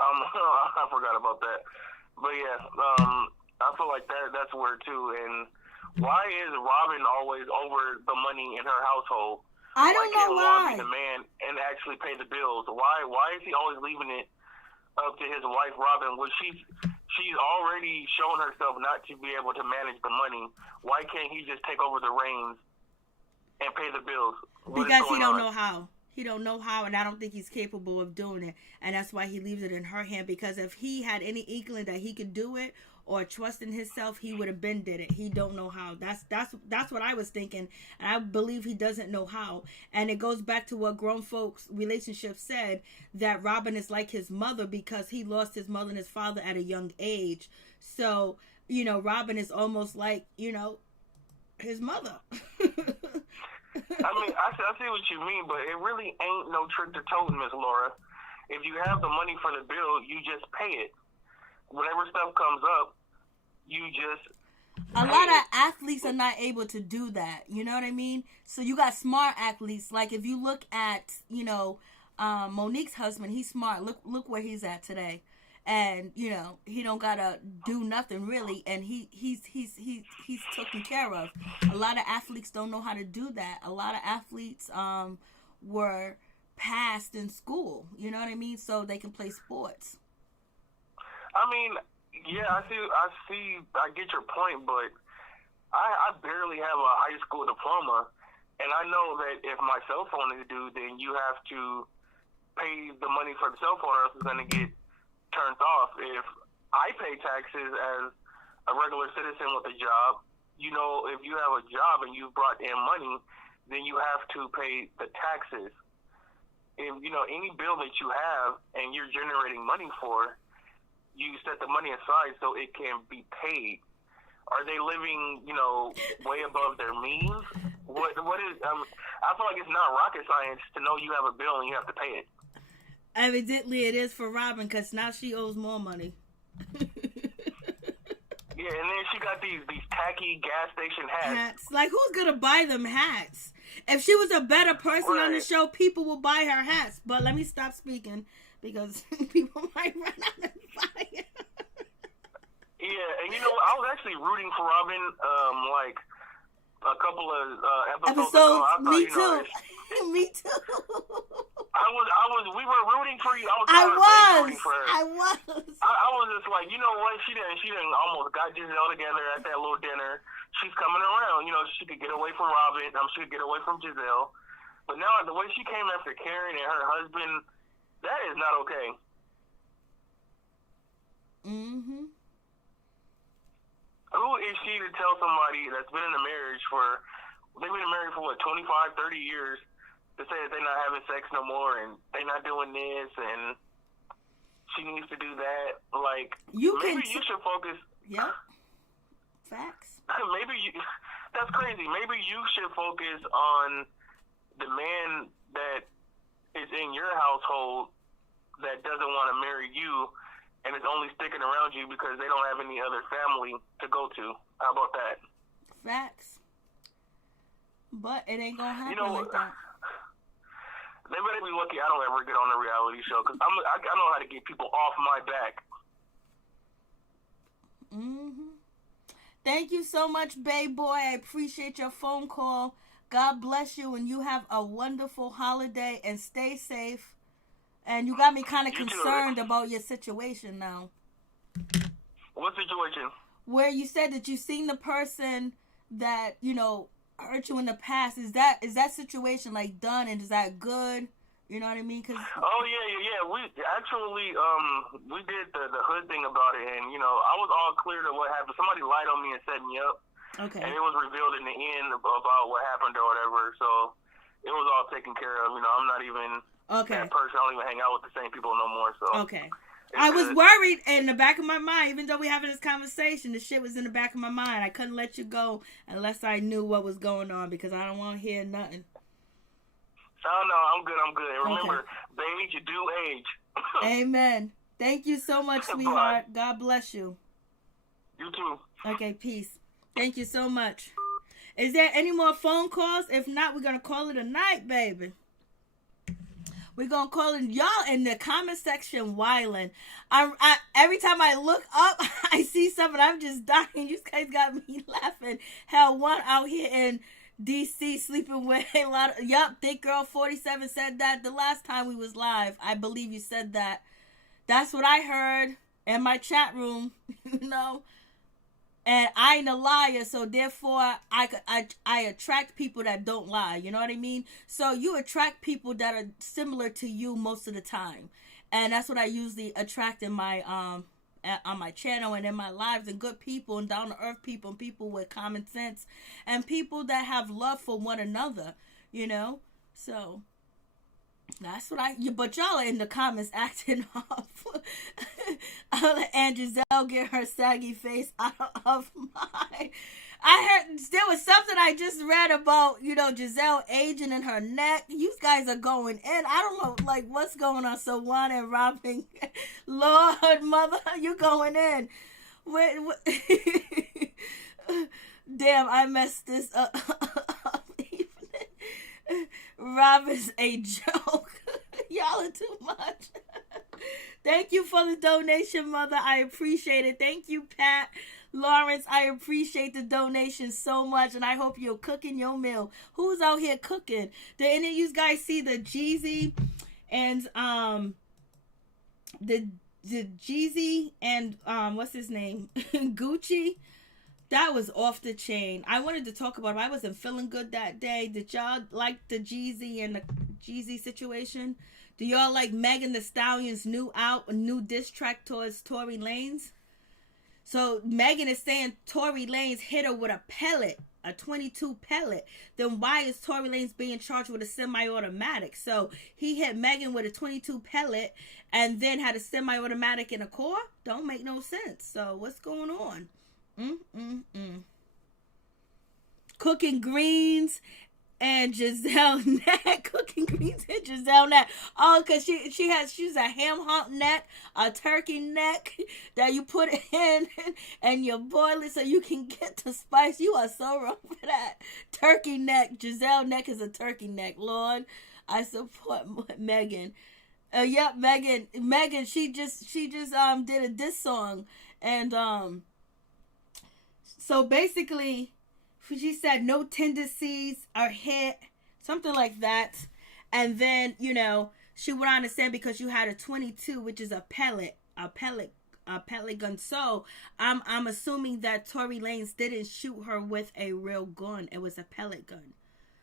I forgot about that. But yeah, I feel like that's weird too. And why is Robin always over the money in her household? I don't know why. Why can't Juan be the man and actually pay the bills? Why is he always leaving it up to his wife Robin, which she's already shown herself not to be able to manage the money? Why can't he just take over the reins and pay the bills? Because he don't know how. He don't know how, and I don't think he's capable of doing it. And that's why he leaves it in her hand, because if he had any inkling that he could do it or trust in himself, he would have been did it. He don't know how. That's what I was thinking, and I believe he doesn't know how. And it goes back to what Grown Folks Relationship said, that Robin is like his mother because he lost his mother and his father at a young age. So, you know, Robin is almost like, you know, his mother. I mean, I see what you mean, but it really ain't no trick to toting, Miss Laura. If you have the money for the bill, you just pay it. Whatever stuff comes up, you just a lot of athletes are not able to do that. You know what I mean? So you got smart athletes. Like if you look at, you know, Monique's husband, he's smart. Look where he's at today. And, you know, he don't gotta do nothing really, and he's taken care of. A lot of athletes don't know how to do that. A lot of athletes were passed in school, you know what I mean, so they can play sports. I mean, yeah, I get your point, but I barely have a high school diploma, and I know that if my cell phone is due, then you have to pay the money for the cell phone, or else it's gonna get turned off. If I pay taxes as a regular citizen with a job, you know, if you have a job and you've brought in money, then you have to pay the taxes. If, you know, any bill that you have and you're generating money for, you set the money aside so it can be paid. Are they living, you know, way above their means? What is, I feel like it's not rocket science to know you have a bill and you have to pay it. Evidently it is for Robin, because now she owes more money. Yeah, and then she got these tacky gas station hats. Like, who's gonna buy them hats? If she was a better person on the show, people will buy her hats. But let me stop speaking, because people might run out of buy it. Yeah, and you know, I was actually rooting for Robin, like a couple of episodes ago. I thought, me you too. know, Me too. we were rooting for you. I was. Rooting for her. I was just like, you know what? She didn't almost got Giselle together at that little dinner. She's coming around. You know, she could get away from Robin. She could get away from Giselle. But now the way she came after Karen and her husband, that is not okay. Mm-hmm. Who is she to tell somebody that's been in a marriage for, they've been married for what, 25, 30 years, to say that they're not having sex no more and they're not doing this and she needs to do that? Like, you should focus. Yep. Facts. That's crazy. Maybe you should focus on the man that is in your household that doesn't want to marry you and is only sticking around you because they don't have any other family to go to. How about that? Facts. But it ain't gonna happen like that. They better be lucky I don't ever get on a reality show, because I know how to get people off my back. Mm-hmm. Thank you so much, babe boy. I appreciate your phone call. God bless you, and you have a wonderful holiday, and stay safe. And you got me kind of concerned about your situation now. What situation? Where you said that you seen the person that, you know, hurt you in the past. Is that situation like done, and is that good? You know what I mean? Oh yeah. We actually we did the hood thing about it, and you know, I was all clear to what happened. Somebody lied on me and set me up. Okay. And it was revealed in the end about what happened or whatever. So it was all taken care of. You know, I'm not even that person. I don't even hang out with the same people no more. So okay. I was worried in the back of my mind, even though we having this conversation, the shit was in the back of my mind. I couldn't let you go unless I knew what was going on, because I don't want to hear nothing. Oh, no, I'm good. Remember, baby, you do age. Amen. Thank you so much, sweetheart. Bye. God bless you. You too. Okay, peace. Thank you so much. Is there any more phone calls? If not, we're going to call it a night, baby. We're going to call it, y'all in the comment section wildin'. I every time I look up, I see something. I'm just dying. You guys got me laughing. Hell, one out here in DC sleeping with a lot of, Thick Girl 47 said that the last time we was live. I believe you said that. That's what I heard in my chat room, you know. And I ain't a liar, so therefore I attract people that don't lie. You know what I mean? So you attract people that are similar to you most of the time, and that's what I usually attract in my on my channel and in my lives, and good people and down to earth people and people with common sense and people that have love for one another. You know, so. That's what but y'all are in the comments acting off. I'll let Aunt Giselle get her saggy face out of mine. I heard there was something I just read about, you know, Giselle aging in her neck. You guys are going in. I don't know, like, what's going on. So Juan and Robin, Lord, mother, you going in. Damn, I messed this up. Robin's a joke. Y'all are too much. Thank you for the donation, mother. I appreciate it. Thank you, Pat Lawrence. I appreciate the donation so much, and I hope you're cooking your meal. Who's out here cooking? Did any of you guys see the Jeezy and the Jeezy and what's his name? Gucci? That was off the chain. I wanted to talk about it. I wasn't feeling good that day. Did y'all like the Jeezy and the Jeezy situation? Do y'all like Megan Thee Stallion's new diss track towards Tory Lanez? So Megan is saying Tory Lanez hit her with a pellet, a 22 pellet. Then why is Tory Lanez being charged with a semi-automatic? So he hit Megan with a 22 pellet and then had a semi-automatic in a car? Don't make no sense. So what's going on? Cooking greens and Giselle neck. Cooking greens and Giselle neck. Oh, because she's a ham hock neck, a turkey neck that you put in and you boil it so you can get the spice. You are so wrong for that. Turkey neck. Giselle neck is a turkey neck. Lord, I support Megan. Yep, Megan. She just did a diss song, and so basically, she said no tendencies are hit, something like that. And then, you know, she went on to say because you had a 22, which is a pellet gun. So I'm assuming that Tory Lanez didn't shoot her with a real gun. It was a pellet gun.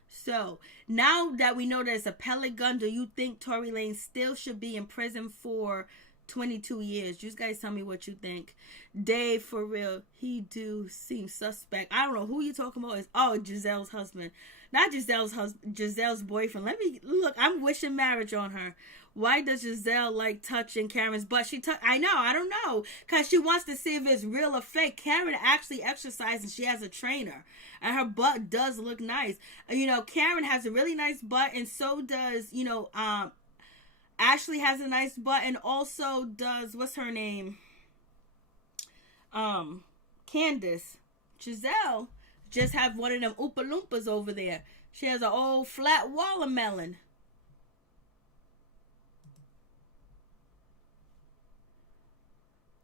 So now that we know there's a pellet gun, do you think Tory Lanez still should be in prison for 22 years. You guys tell me what you think. Dave, for real, he do seem suspect. I don't know who you talking about. Giselle's husband. Not Giselle's husband, Giselle's boyfriend. Let me look. I'm wishing marriage on her. Why does Giselle like touching Karen's butt? I don't know. Because she wants to see if it's real or fake. Karen actually exercises. She has a trainer. And her butt does look nice. Karen has a really nice butt. And so does, Ashley has a nice butt. And also does, what's her name? Candice. Giselle just have one of them Oompa Loompas over there. She has an old flat watermelon.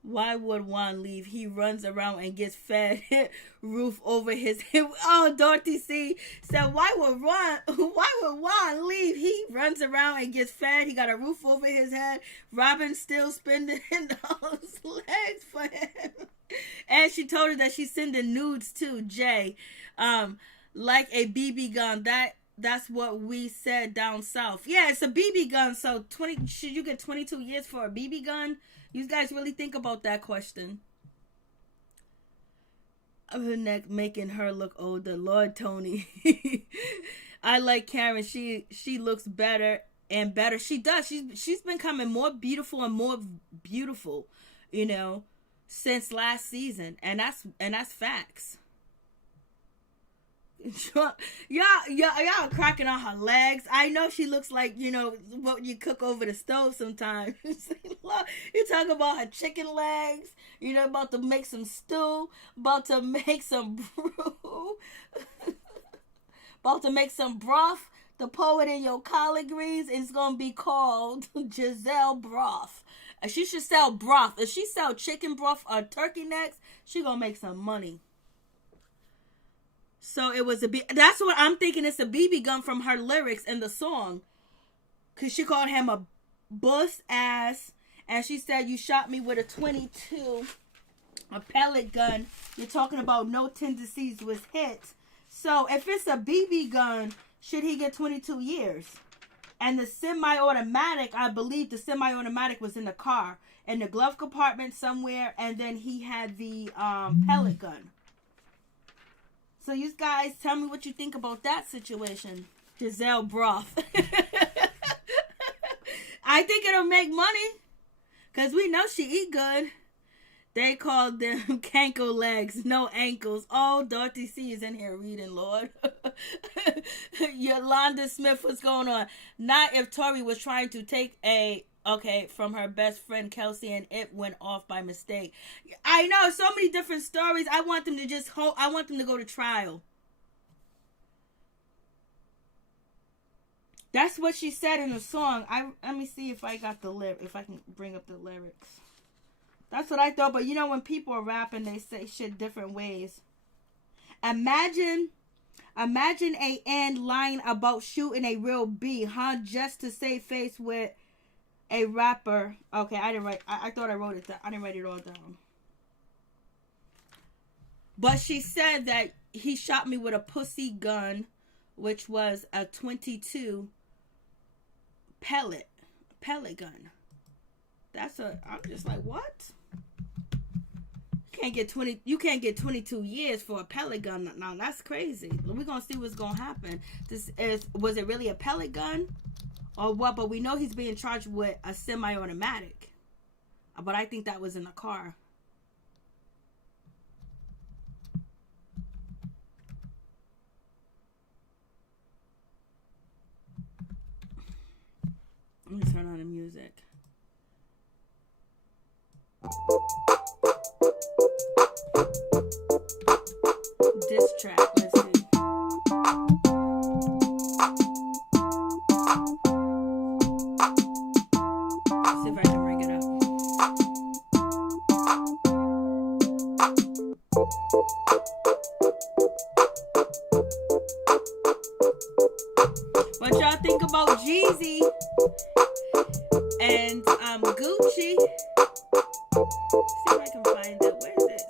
Why would Juan leave? He runs around and gets fed. Roof over his head. Oh, Dorothy C said, why would Juan leave? He runs around and gets fed. He got a roof over his head. Robin's still spending those legs for him. And she told her that she's sending nudes too, Jay. Like a BB gun. That's what we said down south. Yeah, it's a BB gun. So should you get 22 years for a BB gun? You guys really think about that question. Her neck making her look older. Lord Tony. I like Karen. She looks better and better. She does. She's becoming more beautiful and more beautiful, since last season. And that's facts. Y'all cracking on her legs. I know she looks like, what you cook over the stove sometimes. You talk about her chicken legs, about to make some stew, about to make some brew, about to make some broth to pour it in your collard greens. It's going to be called Giselle Broth. And she should sell broth. If she sell chicken broth or turkey necks, she going to make some money. So it was that's what I'm thinking. It's a BB gun from her lyrics in the song. Because she called him a bus ass. And she said, you shot me with a 22, a pellet gun. You're talking about no tendencies was hit. So if it's a BB gun, should he get 22 years? And the semi-automatic, I believe the semi-automatic was in the car. In the glove compartment somewhere. And then he had the pellet gun. So you guys tell me what you think about that situation. Giselle Broth. I think it'll make money. Because we know she eat good. They called them canko legs, no ankles. Oh, Dorothy C is in here reading, Lord. Yolanda Smith, what's going on? Not if Tori was trying to take from her best friend Kelsey and it went off by mistake. I know, so many different stories. I want them to I want them to go to trial. That's what she said in the song. Let me see if I got if I can bring up the lyrics. That's what I thought, but when people are rapping, they say shit different ways. Imagine a N lying about shooting a real B, huh? Just to save face with a rapper. Okay, I didn't write. I thought I wrote it down. I didn't write it all down. But she said that he shot me with a pussy gun, which was a 22 pellet gun. I'm just like, what? You can't get 22 years for a pellet gun. Now that's crazy. We're gonna see what's gonna happen. Was it really a pellet gun? Or what? But we know he's being charged with a semi-automatic. But I think that was in the car. Let me turn on the music. Diss track, let's see. See if I can bring it up. What y'all think about Jeezy and Gucci? See if I can find it. Where is this?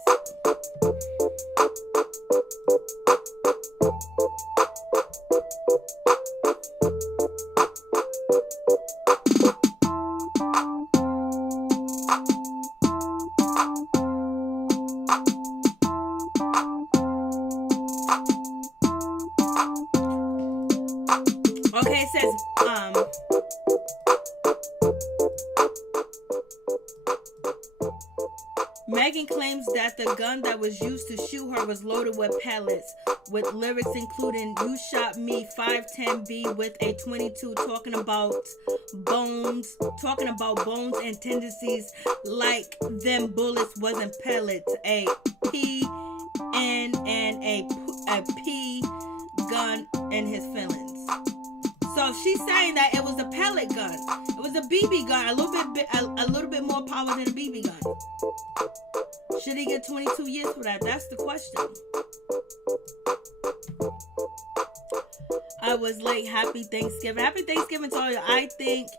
Megan claims that the gun that was used to shoot her was loaded with pellets, with lyrics including "You shot me 510B with a 22," talking about bones and tendencies like them bullets wasn't pellets, a P and a P gun in his feelings. So she's saying that it was a pellet gun. It was a BB gun, a little bit more power than a BB gun. Should he get 22 years for that? That's the question. I was late. Happy Thanksgiving. Happy Thanksgiving to all you. I think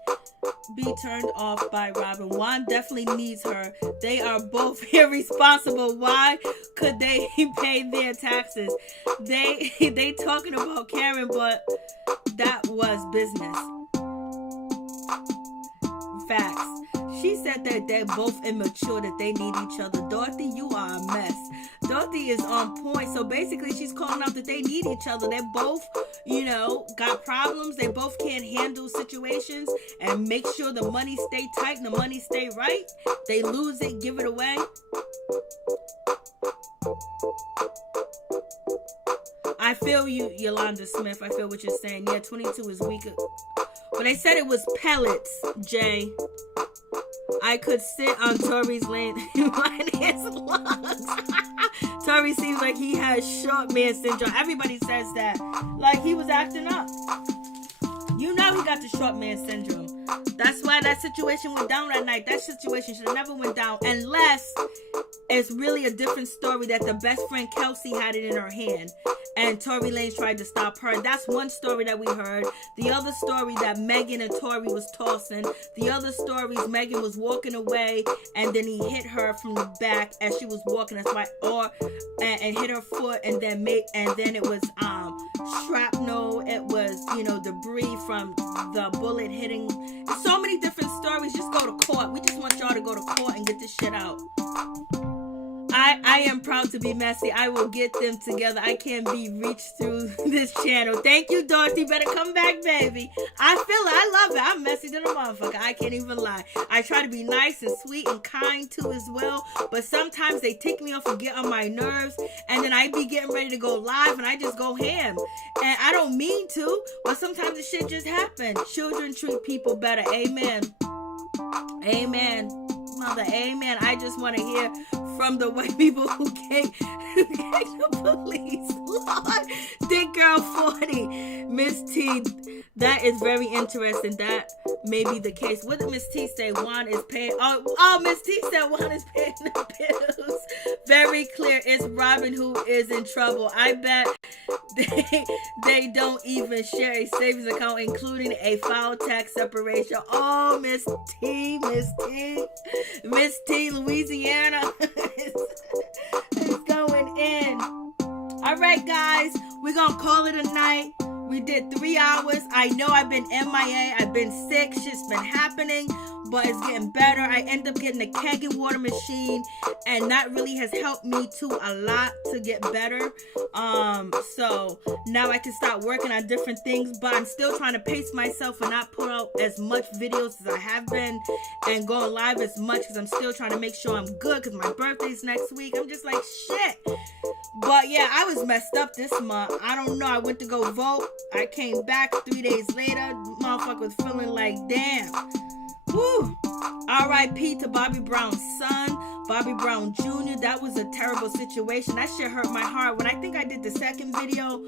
be turned off by Robin. Juan definitely needs her. They are both irresponsible. Why could they pay their taxes? They talking about Karen, but that was business. Facts. She said that they're both immature, that they need each other. Dorothy, you are a mess. Dorothy is on point. So basically, she's calling out that they need each other. They're both, got problems. They both can't handle situations and make sure the money stay tight and the money stay right. They lose it, give it away. I feel you, Yolanda Smith. I feel what you're saying. Yeah, 22 is weaker. But they said it was pellets, Jay. I could sit on Tory's lane and mind his lungs. Tory seems like he has short man syndrome. Everybody says that. Like he was acting up. You know he got the short man syndrome. That's why that situation went down that night. That situation should have never went down unless it's really a different story that the best friend Kelsey had it in her hand and Tory Lanez tried to stop her. That's one story that we heard. The other story that Megan and Tory was tossing. The other stories, Megan was walking away and then he hit her from the back as she was walking. That's why, and hit her foot and then it was shrapnel. It was debris from the bullet hitting. So many different stories. Just go to court. We just want y'all to go to court and get this shit out. I am proud to be messy. I will get them together. I can't be reached through this channel. Thank you, Dorothy. Better come back, baby. I feel it. I love it. I'm messy than a motherfucker. I can't even lie. I try to be nice and sweet and kind too as well. But sometimes they tick me off and get on my nerves. And then I be getting ready to go live and I just go ham. And I don't mean to. But sometimes the shit just happens. Children treat people better. Amen. Amen. Mother, amen. I just want to hear from the white people who came the police. Lord, Thick Girl 40. Miss T, that is very interesting. That may be the case. What did Miss T say? Juan is paying. Oh, Miss T said Juan is paying the bills. Very clear. It's Robin who is in trouble. I bet they don't even share a savings account, including a foul tax separation. Oh, Miss T, Miss T, Louisiana is going in. All right, guys, we're gonna call it a night. We did 3 hours. I know I've been MIA. I've been sick. Shit's been happening, but it's getting better. I end up getting a keg and water machine, and that really has helped me too a lot to get better. So now I can start working on different things, but I'm still trying to pace myself and not put out as much videos as I have been and going live as much because I'm still trying to make sure I'm good because my birthday's next week. I'm just like, shit. But yeah, I was messed up this month. I don't know. I went to go vote. I came back 3 days later. Motherfucker was feeling like, damn. Woo. R.I.P. to Bobby Brown's son, Bobby Brown Jr. That was a terrible situation. That shit hurt my heart. When I think I did the second video,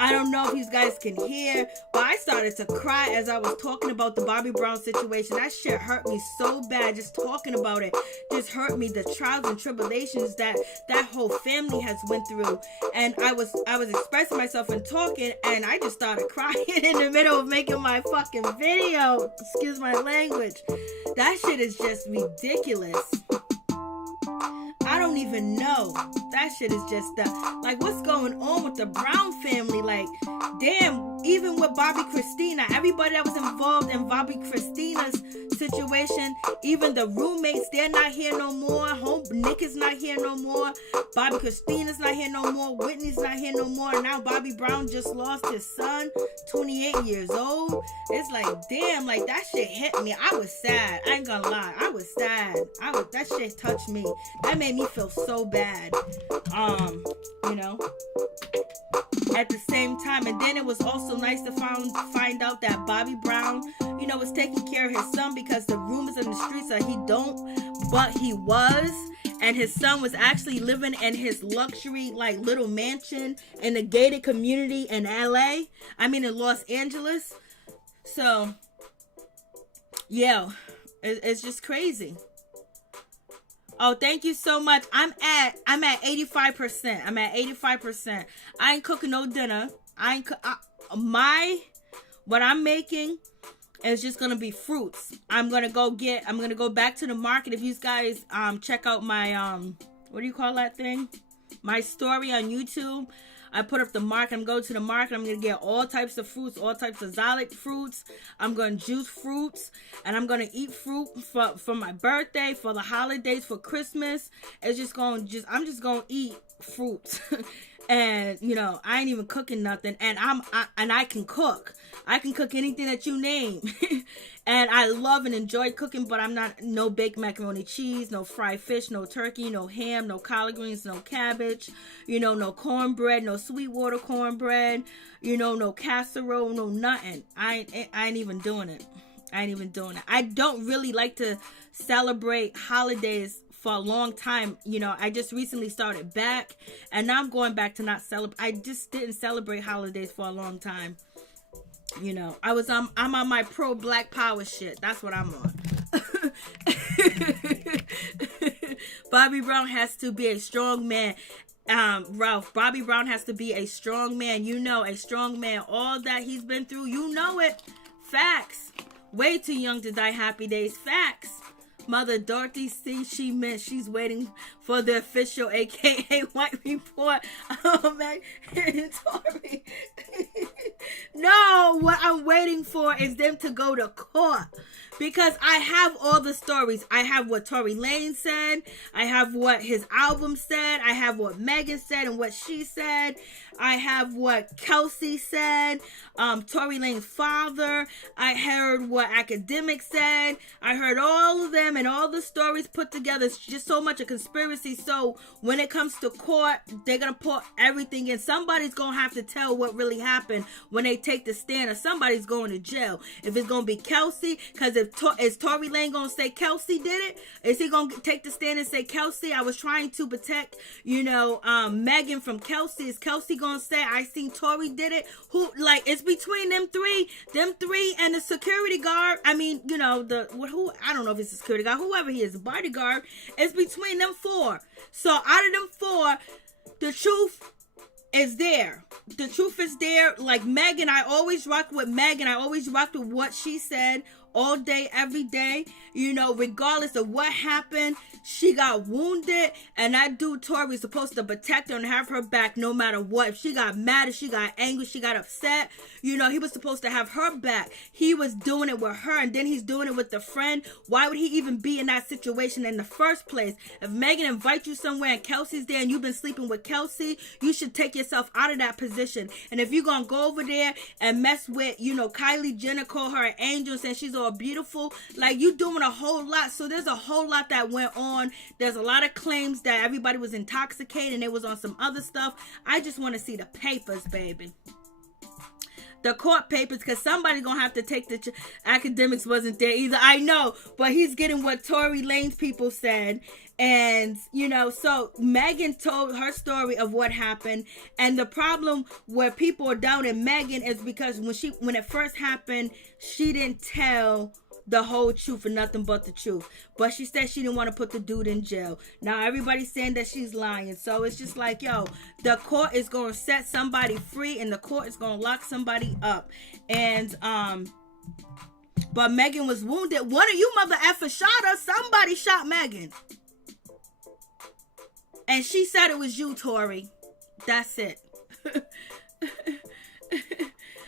I don't know if you guys can hear, but I started to cry as I was talking about the Bobby Brown situation. That shit hurt me so bad. Just talking about it just hurt me. The trials and tribulations that whole family has went through. And I was expressing myself and talking, and I just started crying in the middle of making my fucking video. Excuse my language. That shit is just ridiculous. I I don't even know. That shit is just like, what's going on with the Brown family? Like, damn, even with Bobby Christina, everybody that was involved in Bobby Christina's situation, even the roommates, they're not here no more. Nick is not here no more. Bobby Christina's not here no more. Whitney's not here no more. Now Bobby Brown just lost his son, 28 years old. It's like, damn, like, that shit hit me. I was sad. I ain't gonna lie. I was sad. That shit touched me. That made me feel so bad. You know, at the same time. And then it was also nice to find out that Bobby Brown, you know, was taking care of his son, because the rumors in the streets are he don't, but he was. And his son was actually living in his luxury, like, little mansion in a gated community in LA. I mean, in Los Angeles. So, yeah, it's just crazy. Oh, thank you so much. I'm at 85%. I'm at 85%. I ain't cooking no dinner. What I'm making is just gonna be fruits. I'm gonna go back to the market. If you guys check out my what do you call that thing? My story on YouTube. I put up the market. I'm going to the market. I'm going to get all types of fruits, all types of exotic fruits. I'm going to juice fruits, and I'm going to eat fruit for my birthday, for the holidays, for Christmas. I'm just going to eat fruits. And, you know, I ain't even cooking nothing. And I can cook. I can cook anything that you name. And I love and enjoy cooking, but I'm not no baked macaroni cheese, no fried fish, no turkey, no ham, no collard greens, no cabbage, you know, no cornbread, no Sweetwater cornbread, you know, no casserole, no nothing. I ain't even doing it. I don't really like to celebrate holidays for a long time. You know, I just recently started back, and now I'm going back to not celebrate. I just didn't celebrate holidays for a long time. You know, I'm on my pro Black Power shit. That's what I'm on. Bobby Brown has to be a strong man. Ralph, Bobby Brown has to be a strong man. You know, a strong man. All that he's been through, you know it. Facts. Way too young to die happy days. Facts. Mother Dorothy C. She missed. She's waiting for the official, aka White Report. Oh man, Tori. No, what I'm waiting for is them to go to court. Because I have all the stories. I have what Tory Lanez said. I have what his album said. I have what Megan said and what she said. I have what Kelsey said. Tory Lanez's father. I heard what Academic said. I heard all of them and all the stories put together. It's just so much a conspiracy. So when it comes to court, they're going to put everything in. Somebody's going to have to tell what really happened when they take the stand, or somebody's going to jail. If it's going to be Kelsey, because is Tory Lanez going to say Kelsey did it? Is he going to take the stand and say Kelsey? I was trying to protect, you know, Megan from Kelsey. Is Kelsey going to say I seen Tory did it? Who, like, it's between them three and the security guard. I mean, you know, who, I don't know if it's a security guard, whoever he is, a bodyguard. It's between them four. So out of them four, the truth is there. The truth is there. Like Megan, I always rocked with Megan. I always rocked with what she said all day, every day. You know, regardless of what happened, she got wounded, and that dude Tory is supposed to protect her and have her back no matter what. If she got mad, if she got angry, she got upset, you know, he was supposed to have her back. He was doing it with her, and then he's doing it with the friend. Why would he even be in that situation in the first place? If Megan invites you somewhere and Kelsey's there and you've been sleeping with Kelsey, you should take yourself out of that position. And if you're gonna go over there and mess with, you know, Kylie Jenner, call her an angel, saying she's all beautiful, like, you doing a whole lot. So there's a whole lot that went on. There's a lot of claims that everybody was intoxicated and it was on some other stuff. I just want to see the papers, baby. The court papers, because somebody's gonna have to take the Academics wasn't there either. I know, but he's getting what Tory Lanez people said. And, you know, so Megan told her story of what happened. And the problem where people are doubting Megan is because when it first happened, she didn't tell the whole truth and nothing but the truth. But she said she didn't want to put the dude in jail. Now everybody's saying that she's lying. So it's just like, yo, the court is going to set somebody free and the court is going to lock somebody up. And, but Megan was wounded. One of you mother effers shot her. Somebody shot Megan. And she said it was you, Tori. That's it.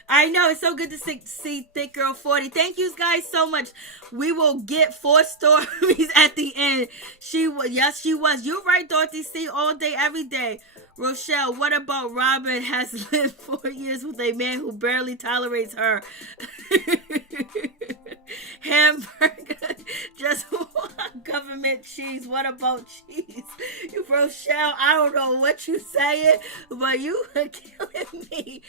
I know, it's so good to see Thick Girl 40. Thank you guys so much. We will get 4 stories at the end. She was, yes, she was. You're right, Dorothy C. All day, every day. Rochelle, what about Robin has lived 4 years with a man who barely tolerates her? Hamburger, just government cheese. What about cheese? Rochelle, I don't know what you saying, but you are killing me.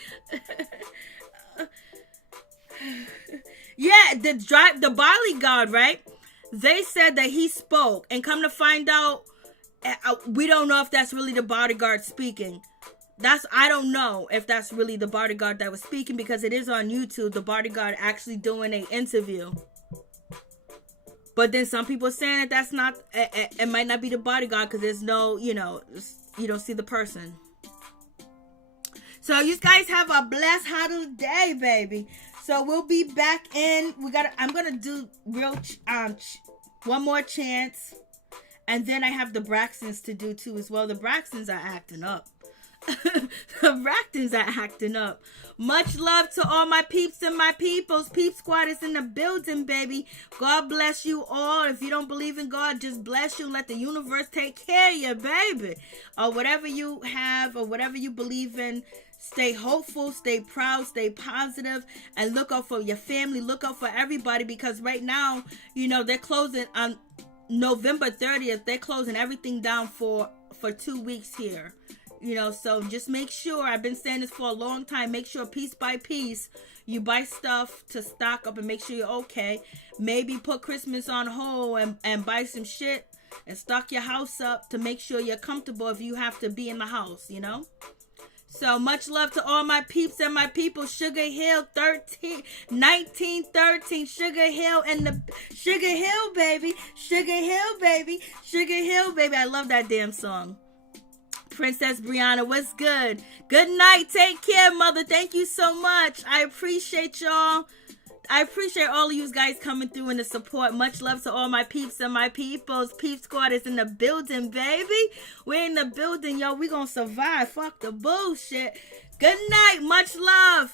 Yeah, the bodyguard, right? They said that he spoke, and come to find out, we don't know if that's really the bodyguard speaking. I don't know if that's really the bodyguard that was speaking, because it is on YouTube, the bodyguard actually doing an interview. But then some people saying that that's not, it might not be the bodyguard, because there's no, you don't see the person. So you guys have a blessed holiday, baby. So we'll be back in. I'm gonna do one more chance, and then I have the Braxtons to do too as well. The Braxtons are acting up. Much love to all my peeps and my peoples. Peep Squad is in the building, baby. God bless you all. If you don't believe in God, just bless you. Let the universe take care of you, baby. Or whatever you have, or whatever you believe in. Stay hopeful, stay proud, stay positive, and look out for your family. Look out for everybody, because right now, they're closing on November 30th. They're closing everything down for 2 weeks here. So just make sure, I've been saying this for a long time, make sure piece by piece you buy stuff to stock up and make sure you're okay. Maybe put Christmas on hold and buy some shit and stock your house up to make sure you're comfortable if you have to be in the house, So much love to all my peeps and my people. Sugar Hill 1913. Sugar Hill and the Sugar Hill, baby. Sugar Hill, baby. Sugar Hill, baby. I love that damn song. Princess Brianna, what's good? Good night. Take care, mother. Thank you so much. I appreciate y'all. I appreciate all of you guys coming through and the support. Much love to all my peeps and my peoples. Peep Squad is in the building, baby. We're in the building, yo. We gonna survive. Fuck the bullshit. Good night. Much love.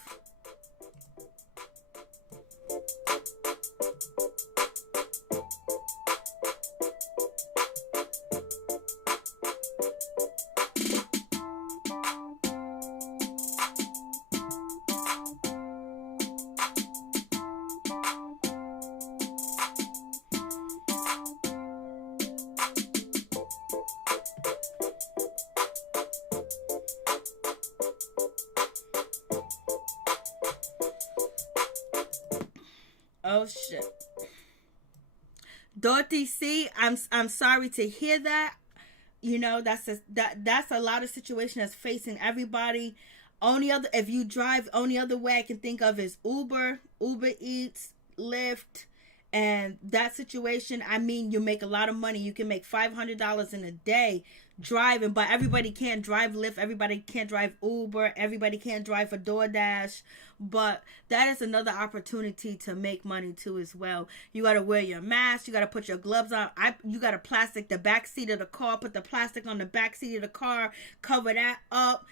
Oh shit. Dorothy C, I'm sorry to hear that. That's a lot of situation that's facing everybody. If you drive, only other way I can think of is Uber Eats, Lyft, and that situation. I mean, you make a lot of money. You can make $500 in a day driving, but everybody can't drive Lyft. Everybody can't drive Uber. Everybody can't drive a DoorDash. But that is another opportunity to make money too as well. You got to wear your mask. You got to put your gloves on. You got to plastic the back seat of the car. Put the plastic on the back seat of the car. Cover that up.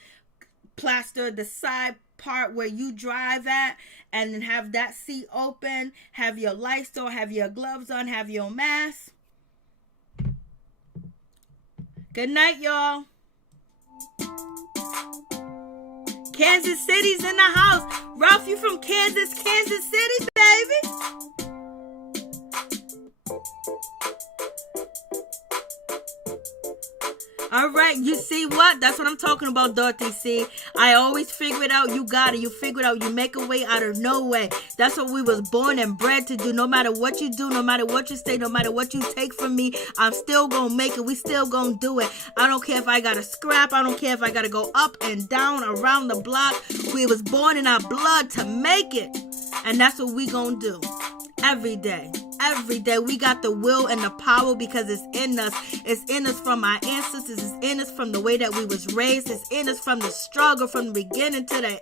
Plaster the side part where you drive at. And then have that seat open. Have your light store. Have your gloves on. Have your mask. Good night, y'all. Kansas City's in the house. Ralph, you from Kansas City, baby? All right, you see what? That's what I'm talking about, Dorothy. See, I always figure it out. You got it. You figure it out. You make a way out of no way. That's what we was born and bred to do. No matter what you do, no matter what you say, no matter what you take from me, I'm still gonna make it. We still gonna do it. I don't care if I gotta scrap. I don't care if I gotta go up and down around the block. We was born in our blood to make it. And that's what we gonna do. Every day. Every day we got the will and the power because it's in us. It's in us from our ancestors. It's in us from the way that we was raised. It's in us from the struggle from the beginning to the end.